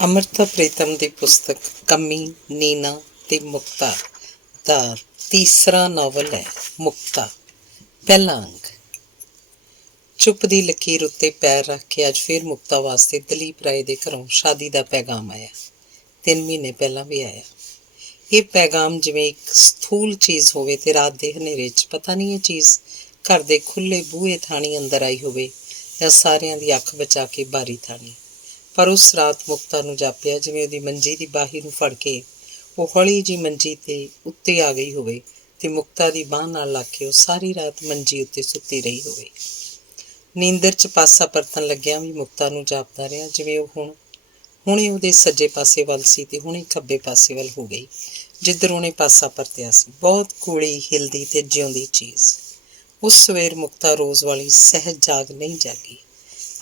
ਅਮ੍ਰਿਤਾ ਪ੍ਰੀਤਮ ਦੀ ਪੁਸਤਕ ਕਮੀ, ਨੀਨਾ ਤੇ ਮੁਕਤਾ ਦਾ ਤੀਸਰਾ ਨਾਵਲ ਹੈ ਮੁਕਤਾ। ਪਹਿਲਾ ਅੰਕ। ਚੁੱਪ ਦੀ ਲਕੀਰ ਉੱਤੇ ਪੈਰ ਰੱਖ ਕੇ ਅੱਜ ਫਿਰ ਮੁਕਤਾ ਵਾਸਤੇ ਦਲੀਪ ਰਾਏ ਦੇ ਘਰੋਂ ਸ਼ਾਦੀ ਦਾ ਪੈਗਾਮ ਆਇਆ। 3 ਮਹੀਨੇ ਪਹਿਲਾਂ ਵੀ ਆਇਆ। ਇਹ ਪੈਗਾਮ ਜਿਵੇਂ ਇੱਕ ਸਥੂਲ ਚੀਜ਼ ਹੋਵੇ ਤੇ ਰਾਤ ਦੇ ਹਨੇਰੇ 'ਚ ਪਤਾ ਨਹੀਂ ਇਹ ਚੀਜ਼ ਘਰ ਦੇ ਖੁੱਲ੍ਹੇ ਬੂਹੇ ਥਾਣੀ ਅੰਦਰ ਆਈ ਹੋਵੇ ਜਾਂ ਸਾਰਿਆਂ ਦੀ ਅੱਖ ਬਚਾ ਕੇ ਬਾਰੀ ਥਾਣੀ। ਪਰ ਉਸ ਰਾਤ ਮੁਕਤਾ ਨੂੰ ਜਾਪਿਆ ਜਿਵੇਂ ਉਹਦੀ ਮੰਜੀ ਦੀ ਬਾਹੀ ਨੂੰ ਫੜ ਕੇ ਉਹ ਹੌਲੀ ਜਿਹੀ ਮੰਜੀ 'ਤੇ ਉੱਤੇ ਆ ਗਈ ਹੋਵੇ ਅਤੇ ਮੁਕਤਾ ਦੀ ਬਾਂਹ ਨਾਲ ਲੱਗ ਕੇ ਉਹ ਸਾਰੀ ਰਾਤ ਮੰਜੀ ਉੱਤੇ ਸੁੱਤੀ ਰਹੀ ਹੋਵੇ। ਨੀਂਦਰ 'ਚ ਪਾਸਾ ਪਰਤਣ ਲੱਗਿਆ ਵੀ ਮੁਕਤਾ ਨੂੰ ਜਾਪਦਾ ਰਿਹਾ ਜਿਵੇਂ ਉਹ ਹੁਣੇ ਉਹਦੇ ਸੱਜੇ ਪਾਸੇ ਵੱਲ ਸੀ ਅਤੇ ਹੁਣੇ ਖੱਬੇ ਪਾਸੇ ਵੱਲ ਹੋ ਗਈ ਜਿੱਧਰ ਉਹਨੇ ਪਾਸਾ ਪਰਤਿਆ ਸੀ। ਬਹੁਤ ਗੂੜੀ, ਹਿਲਦੀ ਅਤੇ ਜਿਉਂਦੀ ਚੀਜ਼। ਉਸ ਸਵੇਰ ਮੁਕਤਾ ਰੋਜ਼ ਵਾਲੀ ਸਹਿਜ ਜਾਗ ਨਹੀਂ ਜਾਗੀ।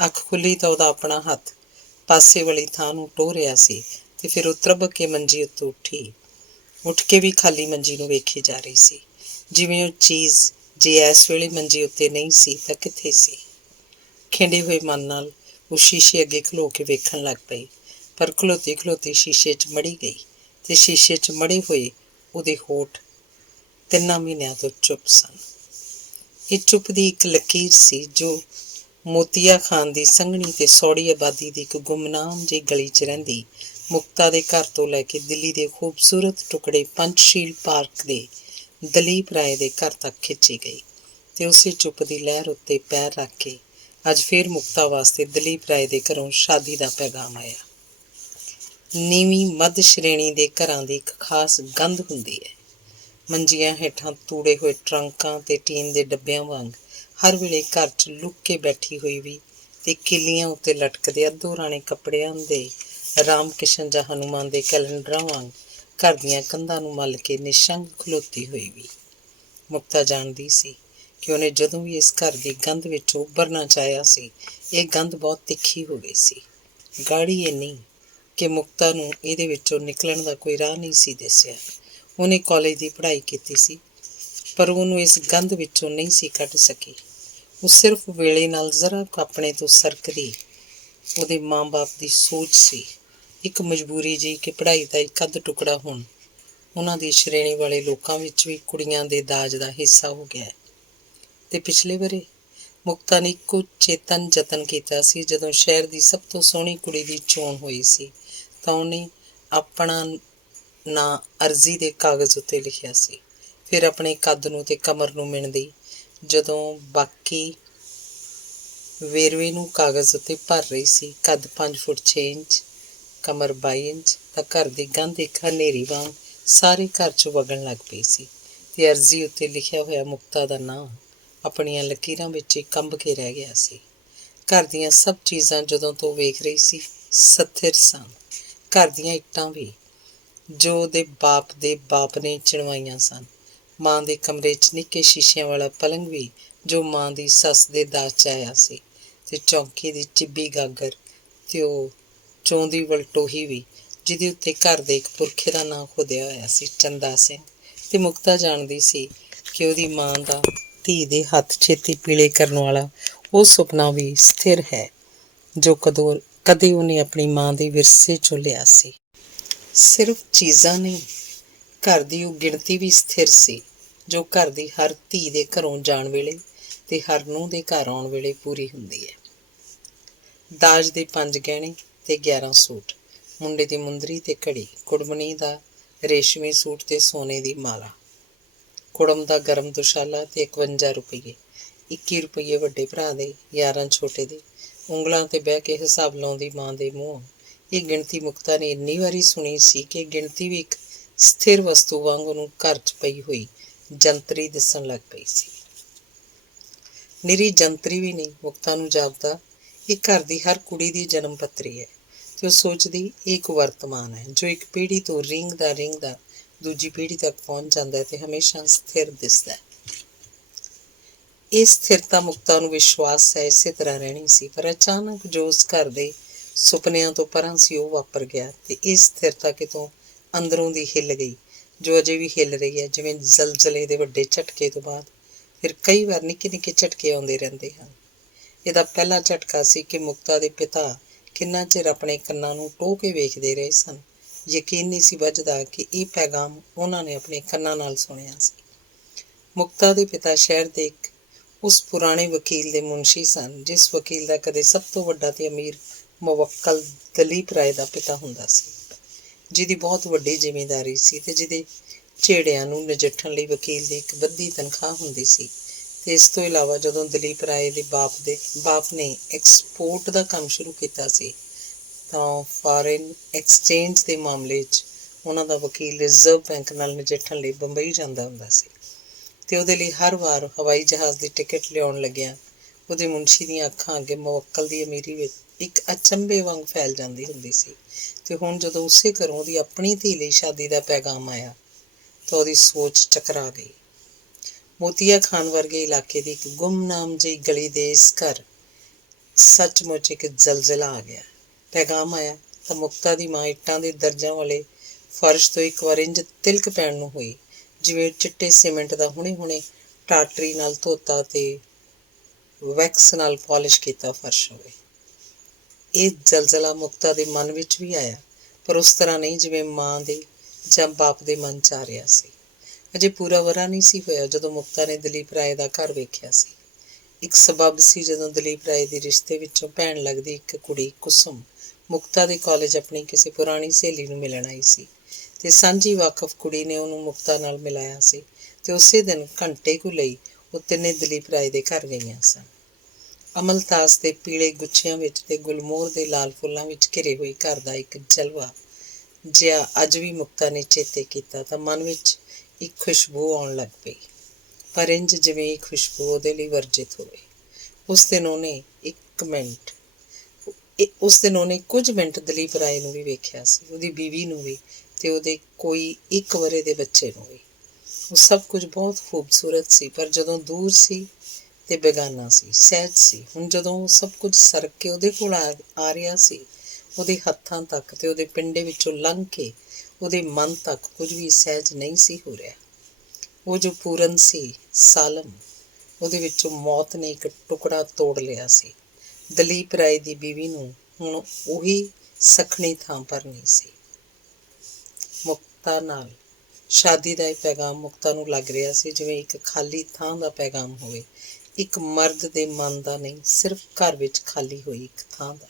ਅੱਖ ਖੁੱਲ੍ਹੀ ਤਾਂ ਉਹਦਾ ਆਪਣਾ ਹੱਥ ਪਾਸੇ ਵਾਲੀ ਥਾਂ ਨੂੰ ਟੋਹ ਰਿਹਾ ਸੀ ਅਤੇ ਫਿਰ ਉਹ ਤਰਬਕ ਕੇ ਮੰਜੀ ਉੱਤੋਂ ਉੱਠ ਕੇ ਵੀ ਖਾਲੀ ਮੰਜੀ ਨੂੰ ਵੇਖੀ ਜਾ ਰਹੀ ਸੀ ਜਿਵੇਂ ਉਹ ਚੀਜ਼ ਜੇ ਇਸ ਵੇਲੇ ਮੰਜੀ ਉੱਤੇ ਨਹੀਂ ਸੀ ਤਾਂ ਕਿੱਥੇ ਸੀ। ਖਿੰਡੇ ਹੋਏ ਮਨ ਨਾਲ ਉਹ ਸ਼ੀਸ਼ੇ ਅੱਗੇ ਖਲੋ ਕੇ ਵੇਖਣ ਲੱਗ ਪਈ, ਪਰ ਖਲੋਤੀ ਖਲੋਤੀ ਸ਼ੀਸ਼ੇ 'ਚ ਮੜੀ ਗਈ ਅਤੇ ਸ਼ੀਸ਼ੇ 'ਚ ਮੜੇ ਹੋਏ ਉਹਦੇ ਹੋਠ 3 ਮਹੀਨਿਆਂ ਤੋਂ ਚੁੱਪ ਸਨ। ਇਹ ਚੁੱਪ ਦੀ ਇੱਕ ਲਕੀਰ ਸੀ ਜੋ ਮੋਤੀਆ ਖਾਨ ਦੀ ਸੰਘਣੀ ਤੇ ਸੌੜੀ ਆਬਾਦੀ ਦੀ ਇੱਕ ਗੁੰਮਨਾਮ ਜਿਹੀ ਗਲੀ 'ਚ ਰਹਿੰਦੀ ਮੁਕਤਾ ਦੇ ਘਰ ਤੋਂ ਲੈ ਕੇ ਦਿੱਲੀ ਦੇ ਖੂਬਸੂਰਤ ਟੁਕੜੇ ਪੰਚਸ਼ੀਲ ਪਾਰਕ ਦੇ ਦਲੀਪ ਰਾਏ ਦੇ ਘਰ ਤੱਕ ਖਿੱਚੀ ਗਈ ਅਤੇ ਉਸੇ ਚੁੱਪ ਦੀ ਲਹਿਰ ਉੱਤੇ ਪੈਰ ਰੱਖ ਕੇ ਅੱਜ ਫਿਰ ਮੁਕਤਾ ਵਾਸਤੇ ਦਲੀਪ ਰਾਏ ਦੇ ਘਰੋਂ ਸ਼ਾਦੀ ਦਾ ਪੈਗਾਮ ਆਇਆ। ਨੀਵੀਂ ਮੱਧ ਸ਼੍ਰੇਣੀ ਦੇ ਘਰਾਂ ਦੀ ਇੱਕ ਖਾਸ ਗੰਧ ਹੁੰਦੀ ਹੈ। ਮੰਜੀਆਂ ਹੇਠਾਂ ਤੂੜੇ ਹੋਏ ਟਰੰਕਾਂ ਅਤੇ ਟੀਨ ਦੇ ਡੱਬਿਆਂ ਵਾਂਗ ਹਰ ਵੇਲੇ ਘਰ 'ਚ ਲੁੱਕ ਕੇ ਬੈਠੀ ਹੋਈ ਵੀ ਅਤੇ ਕਿੱਲੀਆਂ ਉੱਤੇ ਲਟਕਦੇ ਅੱਧੋ ਰਾਣੇ ਕੱਪੜਿਆਂ ਦੇ ਰਾਮ ਕਿਸ਼ਨ ਜਾਂ ਹਨੂੰਮਾਨ ਦੇ ਕੈਲੰਡਰਾਂ ਵਾਂਗ ਘਰ ਦੀਆਂ ਕੰਧਾਂ ਨੂੰ ਮੱਲ ਕੇ ਨਿਸ਼ੰਗ ਖਲੋਤੀ ਹੋਈ ਵੀ। ਮੁਕਤਾ ਜਾਣਦੀ ਸੀ ਕਿ ਉਹਨੇ ਜਦੋਂ ਵੀ ਇਸ ਘਰ ਦੀ ਗੰਧ ਵਿੱਚੋਂ ਉੱਭਰਨਾ ਚਾਹਿਆ ਸੀ ਇਹ ਗੰਧ ਬਹੁਤ ਤਿੱਖੀ ਹੋ ਗਈ ਸੀ, ਗਾੜੀ ਇੰਨੀ ਕਿ ਮੁਕਤਾ ਨੂੰ ਇਹਦੇ ਵਿੱਚੋਂ ਨਿਕਲਣ ਦਾ ਕੋਈ ਰਾਹ ਨਹੀਂ ਸੀ ਦਿਸਿਆ। ਉਹਨੇ ਕਾਲਜ ਦੀ ਪੜ੍ਹਾਈ ਕੀਤੀ ਸੀ ਪਰ ਉਹਨੂੰ ਇਸ ਗੰਧ ਵਿੱਚੋਂ ਨਹੀਂ ਸੀ ਕੱਢ ਸਕੀ। ਉਹ ਸਿਰਫ ਵੇਲੇ ਨਾਲ ਜ਼ਰਾ ਆਪਣੇ ਤੋਂ ਸਰਕਦੀ ਉਹਦੇ ਮਾਂ-ਬਾਪ ਦੀ ਸੋਚ ਸੀ, ਇੱਕ ਮਜਬੂਰੀ ਜਿਹੀ ਕਿ ਪੜ੍ਹਾਈ ਦਾ ਇੱਕ ਅੱਧ ਟੁਕੜਾ ਹੁਣ ਉਹਨਾਂ ਦੀ ਸ਼੍ਰੇਣੀ ਵਾਲੇ ਲੋਕਾਂ ਵਿੱਚ ਵੀ ਕੁੜੀਆਂ ਦੇ ਦਾਜ ਦਾ ਹਿੱਸਾ ਹੋ ਗਿਆ। ਅਤੇ ਪਿਛਲੇ ਵਰ੍ਹੇ ਮੁਕਤਾ ਨੇ ਇੱਕੋ ਚੇਤਨ ਯਤਨ ਕੀਤਾ ਸੀ ਜਦੋਂ ਸ਼ਹਿਰ ਦੀ ਸਭ ਤੋਂ ਸੋਹਣੀ ਕੁੜੀ ਦੀ ਚੋਣ ਹੋਈ ਸੀ ਤਾਂ ਉਹਨੇ ਆਪਣਾ ਨਾਂ ਅਰਜ਼ੀ ਦੇ ਕਾਗਜ਼ ਉੱਤੇ ਲਿਖਿਆ ਸੀ। ਫਿਰ ਆਪਣੇ ਕੱਦ ਨੂੰ ਅਤੇ ਕਮਰ ਨੂੰ ਮਿਣਦੀ ਜਦੋਂ ਬਾਕੀ ਵੇਰਵੇ ਨੂੰ ਕਾਗਜ਼ ਉੱਤੇ ਭਰ ਰਹੀ ਸੀ। ਕੱਦ 5 ਫੁੱਟ 6 ਇੰਚ, ਕਮਰ 22 ਇੰਚ ਤਾਂ ਘਰ ਦੀ ਗੰਧ ਇੱਕ ਹਨੇਰੀ ਵਾਂਗ ਸਾਰੇ ਘਰ 'ਚ ਵਗਣ ਲੱਗ ਪਈ ਸੀ ਅਤੇ ਅਰਜ਼ੀ ਉੱਤੇ ਲਿਖਿਆ ਹੋਇਆ ਮੁਕਤਾ ਦਾ ਨਾਂ ਆਪਣੀਆਂ ਲਕੀਰਾਂ ਵਿੱਚ ਹੀ ਕੰਬ ਕੇ ਰਹਿ ਗਿਆ ਸੀ। ਘਰ ਦੀਆਂ ਸਭ ਚੀਜ਼ਾਂ ਜਦੋਂ ਤੋਂ ਵੇਖ ਰਹੀ ਸੀ ਸਥਿਰ ਸਨ। ਘਰ ਦੀਆਂ ਇੱਟਾਂ ਵੀ ਜੋ ਉਹਦੇ ਬਾਪ ਦੇ ਬਾਪ ਨੇ ਚਿਣਵਾਈਆਂ ਸਨ। ਮਾਂ ਦੇ ਕਮਰੇ 'ਚ ਨਿੱਕੇ ਸ਼ੀਸ਼ਿਆਂ ਵਾਲਾ ਪਲੰਗ ਵੀ ਜੋ ਮਾਂ ਦੀ ਸੱਸ ਦੇ ਦਾਜ 'ਚ ਆਇਆ ਸੀ ਅਤੇ ਚੌਂਕੀ ਦੀ ਚਿੱਬੀ ਗਾਗਰ ਅਤੇ ਉਹ ਚੌਂਦੀ ਵਲਟੋਹੀ ਵੀ ਜਿਹਦੇ ਉੱਤੇ ਘਰ ਦੇ ਇੱਕ ਪੁਰਖੇ ਦਾ ਨਾਂ ਖੁੱਦਿਆ ਹੋਇਆ ਸੀ, ਚੰਦਾ ਸਿੰਘ। ਅਤੇ ਮੁਕਤਾ ਜਾਣਦੀ ਸੀ ਕਿ ਉਹਦੀ ਮਾਂ ਦਾ ਧੀ ਦੇ ਹੱਥ ਛੇਤੀ ਪੀਲੇ ਕਰਨ ਵਾਲਾ ਉਹ ਸੁਪਨਾ ਵੀ ਸਥਿਰ ਹੈ ਜੋ ਕਦੇ ਉਹਨੇ ਆਪਣੀ ਮਾਂ ਦੇ ਵਿਰਸੇ 'ਚੋਂ ਲਿਆ ਸੀ। ਸਿਰਫ ਚੀਜ਼ਾਂ ਨਹੀਂ, ਘਰ ਦੀ ਉਹ ਗਿਣਤੀ ਵੀ ਸਥਿਰ ਸੀ ਜੋ ਘਰ ਦੀ ਹਰ ਧੀ ਦੇ ਘਰੋਂ ਜਾਣ ਵੇਲੇ ਅਤੇ ਹਰ ਨੂੰਹ ਦੇ ਘਰ ਆਉਣ ਵੇਲੇ ਪੂਰੀ ਹੁੰਦੀ ਹੈ। ਦਾਜ ਦੇ 5 ਗਹਿਣੇ ਅਤੇ 11 ਸੂਟ, ਮੁੰਡੇ ਦੀ ਮੁੰਦਰੀ ਅਤੇ ਘੜੀ, ਕੁੜਮਣੀ ਦਾ ਰੇਸ਼ਮੀ ਸੂਟ ਅਤੇ ਸੋਨੇ ਦੀ ਮਾਲਾ, ਕੁੜਮ ਦਾ ਗਰਮ ਦੁਸ਼ਾਲਾ ਅਤੇ 51 ਰੁਪਈਏ, 21 ਰੁਪਈਏ ਵੱਡੇ ਭਰਾ ਦੇ, 11 ਛੋਟੇ ਦੇ। ਉਂਗਲਾਂ 'ਤੇ ਬਹਿ ਕੇ ਹਿਸਾਬ ਲਾਉਂਦੀ ਮਾਂ ਦੇ ਮੂੰਹੋਂ ਇਹ ਗਿਣਤੀ ਮੁਕਤਾ ਨੇ ਇੰਨੀ ਵਾਰੀ ਸੁਣੀ ਸੀ ਕਿ ਇਹ ਗਿਣਤੀ ਵੀ ਇੱਕ ਸਥਿਰ ਵਸਤੂ ਵਾਂਗ ਉਹਨੂੰ ਘਰ 'ਚ ਪਈ ਹੋਈ ਜੰਤਰੀ ਦਿਸਣ ਲੱਗ ਪਈ ਸੀ। ਨਿਰੀ ਜੰਤਰੀ ਵੀ ਨਹੀਂ, ਮੁਕਤਾ ਨੂੰ ਜਾਪਦਾ ਇਹ ਘਰ ਦੀ ਹਰ ਕੁੜੀ ਦੀ ਜਨਮ ਪੱਤਰੀ ਹੈ ਅਤੇ ਉਹ ਸੋਚਦੀ ਇਹ ਇੱਕ ਵਰਤਮਾਨ ਹੈ ਜੋ ਇੱਕ ਪੀੜ੍ਹੀ ਤੋਂ ਰਿੰਗਦਾ ਦੂਜੀ ਪੀੜ੍ਹੀ ਤੱਕ ਪਹੁੰਚ ਜਾਂਦਾ ਅਤੇ ਹਮੇਸ਼ਾ ਸਥਿਰ ਦਿਸਦਾ। ਇਹ ਸਥਿਰਤਾ ਮੁਕਤਾ ਨੂੰ ਵਿਸ਼ਵਾਸ ਹੈ ਇਸੇ ਤਰ੍ਹਾਂ ਰਹਿਣੀ ਸੀ, ਪਰ ਅਚਾਨਕ ਜੋ ਉਸ ਘਰ ਦੇ ਸੁਪਨਿਆਂ ਤੋਂ ਪਰਾਂ ਸੀ ਉਹ ਵਾਪਰ ਗਿਆ ਅਤੇ ਇਹ ਸਥਿਰਤਾ ਕਿਤੋਂ ਅੰਦਰੋਂ ਦੀ ਹਿੱਲ ਗਈ ਜੋ ਅਜੇ ਵੀ ਹਿੱਲ ਰਹੀ ਹੈ ਜਿਵੇਂ ਜ਼ਲਜ਼ਲੇ ਦੇ ਵੱਡੇ ਝਟਕੇ ਤੋਂ ਬਾਅਦ ਫਿਰ ਕਈ ਵਾਰ ਨਿੱਕੇ ਨਿੱਕੇ ਝਟਕੇ ਆਉਂਦੇ ਰਹਿੰਦੇ ਹਨ। ਇਹਦਾ ਪਹਿਲਾ ਝਟਕਾ ਸੀ ਕਿ ਮੁਕਤਾ ਦੇ ਪਿਤਾ ਕਿੰਨਾ ਚਿਰ ਆਪਣੇ ਕੰਨਾਂ ਨੂੰ ਟੋਹ ਕੇ ਵੇਖਦੇ ਰਹੇ ਸਨ। ਯਕੀਨ ਨਹੀਂ ਸੀ ਵੱਝਦਾ ਕਿ ਇਹ ਪੈਗਾਮ ਉਹਨਾਂ ਨੇ ਆਪਣੇ ਕੰਨਾਂ ਨਾਲ ਸੁਣਿਆ ਸੀ। ਮੁਕਤਾ ਦੇ ਪਿਤਾ ਸ਼ਹਿਰ ਦੇ ਇੱਕ ਉਸ ਪੁਰਾਣੇ ਵਕੀਲ ਦੇ ਮੁਨਸ਼ੀ ਸਨ, ਜਿਸ ਵਕੀਲ ਦਾ ਕਦੇ ਸਭ ਤੋਂ ਵੱਡਾ ਤੇ ਅਮੀਰ ਮੁਵੱਕਲ ਦਲੀਪ ਰਾਏ ਦਾ ਪਿਤਾ ਹੁੰਦਾ ਸੀ, ਜਿਹਦੀ ਬਹੁਤ ਵੱਡੀ ਜ਼ਿਮੀਂਦਾਰੀ ਸੀ ਤੇ ਜਿਹਦੇ ਝੇੜਿਆਂ ਨੂੰ ਨਜਿੱਠਣ ਲਈ ਵਕੀਲ ਦੀ ਇੱਕ ਵੱਡੀ ਤਨਖਾਹ ਹੁੰਦੀ ਸੀ। ਤੇ ਇਸ ਤੋਂ ਇਲਾਵਾ ਜਦੋਂ ਦਲੀਪ ਰਾਏ ਦੇ ਬਾਪ ਨੇ ਐਕਸਪੋਰਟ ਦਾ ਕੰਮ ਸ਼ੁਰੂ ਕੀਤਾ ਸੀ ਤਾਂ ਫਾਰਿਨ ਐਕਸਚੇਂਜ ਦੇ ਮਾਮਲੇ 'ਚ ਉਹਨਾਂ ਦਾ ਵਕੀਲ ਰਿਜ਼ਰਵ ਬੈਂਕ ਨਾਲ ਨਜਿੱਠਣ ਲਈ ਬੰਬਈ ਜਾਂਦਾ ਹੁੰਦਾ ਸੀ ਤੇ ਉਹਦੇ ਲਈ ਹਰ ਵਾਰ ਹਵਾਈ ਜਹਾਜ਼ ਦੀ ਟਿਕਟ ਲਿਆਉਣ ਲੱਗਿਆ ਉਹਦੇ ਮੁਨਸ਼ੀ ਦੀਆਂ ਅੱਖਾਂ ਅੱਗੇ ਮੁਵੱਕਲ ਦੀ ਅਮੀਰੀ ਵਿੱਚ ਇੱਕ ਅਚੰਭੇ ਵਾਂਗ ਫੈਲ ਜਾਂਦੀ ਹੁੰਦੀ ਸੀ। ਤੇ ਹੁਣ ਜਦੋਂ ਉਸੇ ਘਰੋਂ ਉਹਦੀ ਆਪਣੀ ਧੀ ਲਈ ਸ਼ਾਦੀ ਦਾ ਪੈਗਾਮ ਆਇਆ ਤਾਂ ਉਹਦੀ ਸੋਚ ਚਕਰਾ ਗਈ। ਮੋਤੀਆ ਖਾਨ ਵਰਗੇ ਇਲਾਕੇ ਦੀ ਇੱਕ ਗੁੰਮਨਾਮ ਜਿਹੀ ਗਲੀ ਦੇ ਇਸ ਘਰ ਸੱਚਮੁੱਚ ਇੱਕ ਜ਼ਲਜ਼ਲਾ ਆ ਗਿਆ। ਪੈਗਾਮ ਆਇਆ ਤਾਂ ਮੁਕਤਾ ਦੀ ਮਾਂ ਇੱਟਾਂ ਦੇ ਦਰਜਾਂ ਵਾਲੇ ਫਰਸ਼ ਤੋਂ ਇੱਕ ਵਾਰ ਇੰਝ ਤਿਲਕ ਪੈਣ ਨੂੰ ਹੋਈ ਜਿਵੇਂ ਚਿੱਟੇ ਸੀਮੈਂਟ ਦਾ ਹੁਣੇ ਟਾਟਰੀ ਨਾਲ ਧੋਤਾ ਤੇ ਵੈਕਸ ਨਾਲ ਪਾਲਿਸ਼ ਕੀਤਾ ਫਰਸ਼ ਹੋਵੇ। ਇਹ ਜ਼ਲਜ਼ਲਾ ਮੁਕਤਾ ਦੇ ਮਨ ਵਿੱਚ ਵੀ ਆਇਆ, ਪਰ ਉਸ ਤਰ੍ਹਾਂ ਨਹੀਂ ਜਿਵੇਂ ਮਾਂ ਦੇ ਜਾਂ ਬਾਪ ਦੇ ਮਨ 'ਚ ਆ ਰਿਹਾ ਸੀ। ਅਜੇ ਪੂਰਾ ਵਰ੍ਹਾ ਨਹੀਂ ਸੀ ਹੋਇਆ ਜਦੋਂ ਮੁਕਤਾ ਨੇ ਦਲੀਪ ਰਾਏ ਦਾ ਘਰ ਵੇਖਿਆ ਸੀ। ਇੱਕ ਸਬੱਬ ਸੀ ਜਦੋਂ ਦਲੀਪ ਰਾਏ ਦੇ ਰਿਸ਼ਤੇ ਵਿੱਚੋਂ ਭੈਣ ਲੱਗਦੀ ਇੱਕ ਕੁੜੀ ਕੁਸੁਮ ਮੁਕਤਾ ਦੇ ਕਾਲਜ ਆਪਣੀ ਕਿਸੇ ਪੁਰਾਣੀ ਸਹੇਲੀ ਨੂੰ ਮਿਲਣ ਆਈ ਸੀ ਤੇ ਸਾਂਝੀ ਵਾਕਫ ਕੁੜੀ ਨੇ ਉਹਨੂੰ ਮੁਕਤਾ ਨਾਲ ਮਿਲਾਇਆ ਸੀ ਤੇ ਉਸੇ ਦਿਨ ਘੰਟੇ ਕੁ ਲਈ ਉਹ ਤਿੰਨੇ ਦਲੀਪ ਰਾਏ ਦੇ ਘਰ ਗਈਆਂ ਸਨ। ਅਮਲਤਾਸ ਦੇ ਪੀਲੇ ਗੁੱਛਿਆਂ ਵਿੱਚ ਤੇ ਗੁਲਮੋਹਰ ਦੇ ਲਾਲ ਫੁੱਲਾਂ ਵਿੱਚ ਘਿਰੇ ਹੋਏ ਘਰ ਦਾ ਇੱਕ ਜਲਵਾ ਜਿਹਾ ਅੱਜ ਵੀ ਮੁਕਤਾ ਨੇ ਚੇਤੇ ਕੀਤਾ ਤਾਂ ਮਨ ਵਿੱਚ ਇੱਕ ਖੁਸ਼ਬੂ ਆਉਣ ਲੱਗ ਪਈ, ਪਰ ਇੰਝ ਜਿਵੇਂ ਇਹ ਖੁਸ਼ਬੂ ਉਹਦੇ ਲਈ ਵਰਜਿਤ ਹੋਵੇ। ਉਸ ਦਿਨ ਉਹਨੇ ਕੁਝ ਮਿੰਟ ਦਲੀਪ ਰਾਏ ਨੂੰ ਵੀ ਵੇਖਿਆ ਸੀ, ਉਹਦੀ ਬੀਵੀ ਨੂੰ ਵੀ ਤੇ ਉਹਦੇ ਕੋਈ 1 ਵਰ੍ਹੇ ਦੇ ਬੱਚੇ ਨੂੰ ਵੀ। ਉਹ ਸਭ ਕੁਝ ਬਹੁਤ ਖੂਬਸੂਰਤ ਸੀ, ਪਰ ਜਦੋਂ ਦੂਰ ਸੀ ਤੇ ਬੇਗਾਨਾ ਸੀ, ਸਹਿਜ ਸੀ। ਹੁਣ ਜਦੋਂ ਉਹ ਸਭ ਕੁਝ ਸਰਕ ਕੇ ਉਹਦੇ ਕੋਲ ਆ ਰਿਹਾ ਸੀ, ਉਹਦੇ ਹੱਥਾਂ ਤੱਕ ਤੇ ਉਹਦੇ ਪਿੰਡੇ ਵਿੱਚੋਂ ਲੰਘ ਕੇ ਉਹਦੇ ਮਨ ਤੱਕ ਕੁਝ ਵੀ ਸਹਿਜ ਨਹੀਂ ਸੀ ਹੋ ਰਿਹਾ। ਉਹ ਜੋ ਪੂਰਨ ਸੀ, ਸਾਲਮ, ਉਹਦੇ ਵਿੱਚੋਂ ਮੌਤ ਨੇ ਇੱਕ ਟੁਕੜਾ ਤੋੜ ਲਿਆ ਸੀ। ਦਲੀਪ ਰਾਏ ਦੀ ਬੀਵੀ ਨੂੰ ਹੁਣ ਉਹੀ ਸਖਣੀ ਥਾਂ ਭਰਨੀ ਸੀ। ਮੁਕਤਾ ਨਾਲ ਸ਼ਾਦੀ ਦਾ ਇਹ ਪੈਗਾਮ ਮੁਕਤਾ ਨੂੰ ਲੱਗ ਰਿਹਾ ਸੀ ਜਿਵੇਂ ਇੱਕ ਖਾਲੀ ਥਾਂ ਦਾ ਪੈਗਾਮ ਹੋਵੇ, ਇੱਕ ਮਰਦ ਦੇ ਮਨ ਦਾ ਨਹੀਂ, ਸਿਰਫ ਘਰ ਵਿੱਚ ਖਾਲੀ ਹੋਈ ਇੱਕ ਥਾਂ ਦਾ।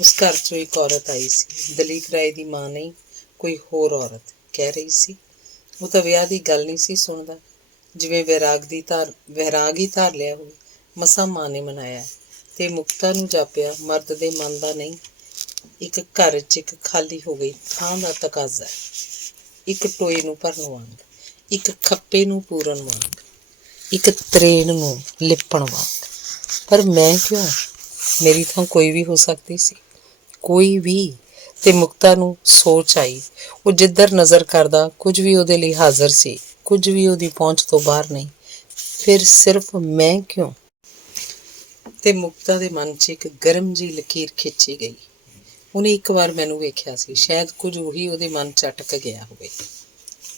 ਉਸ ਘਰ 'ਚੋਂ ਇੱਕ ਔਰਤ ਆਈ ਸੀ, ਦਲੀਪ ਰਾਏ ਦੀ ਮਾਂ ਨਹੀਂ, ਕੋਈ ਹੋਰ ਔਰਤ। ਕਹਿ ਰਹੀ ਸੀ ਉਹ ਤਾਂ ਵਿਆਹ ਦੀ ਗੱਲ ਨਹੀਂ ਸੀ ਸੁਣਦਾ, ਜਿਵੇਂ ਵੈਰਾਗ ਹੀ ਧਾਰ ਲਿਆ ਹੋਵੇ। ਮਸਾਂ ਮਾਂ ਨੇ ਮਨਾਇਆ ਤੇ ਮੁਕਤਾ ਨੂੰ ਜਾਪਿਆ ਮਰਦ ਦੇ ਮਨ ਦਾ ਨਹੀਂ, ਇੱਕ ਘਰ 'ਚ ਇੱਕ ਖਾਲੀ ਹੋ ਗਈ ਥਾਂ ਦਾ ਤਕਾਜ਼ਾ, ਇੱਕ ਟੋਏ ਨੂੰ ਭਰਨ ਵਾਂਗ, ਇੱਕ ਖੱਪੇ ਨੂੰ ਪੂਰਨ ਵਾਂਗ, ਇੱਕ ਤਰੇਣ ਨੂੰ ਲਿਪਣ ਵਾਂਗ। ਪਰ ਮੈਂ ਕਿਉਂ? ਮੇਰੀ ਥਾਂ ਕੋਈ ਵੀ ਹੋ ਸਕਦੀ ਸੀ, ਕੋਈ ਵੀ। ਤੇ ਮੁਕਤਾ ਨੂੰ ਸੋਚ ਆਈ, ਉਹ ਜਿੱਧਰ ਨਜ਼ਰ ਕਰਦਾ ਕੁਝ ਵੀ ਉਹਦੇ ਲਈ ਹਾਜ਼ਰ ਸੀ, ਕੁਝ ਵੀ ਉਹਦੀ ਪਹੁੰਚ ਤੋਂ ਬਾਹਰ ਨਹੀਂ। ਫਿਰ ਸਿਰਫ ਮੈਂ ਕਿਉਂ? ਤੇ ਮੁਕਤਾ ਦੇ ਮਨ 'ਚ ਇੱਕ ਗਰਮ ਜਿਹੀ ਲਕੀਰ ਖਿੱਚੀ ਗਈ। ਉਹਨੇ ਇੱਕ ਵਾਰ ਮੈਨੂੰ ਵੇਖਿਆ ਸੀ, ਸ਼ਾਇਦ ਕੁਝ ਉਹੀ ਉਹਦੇ ਮਨ 'ਚ ਅਟਕ ਗਿਆ ਹੋਵੇ।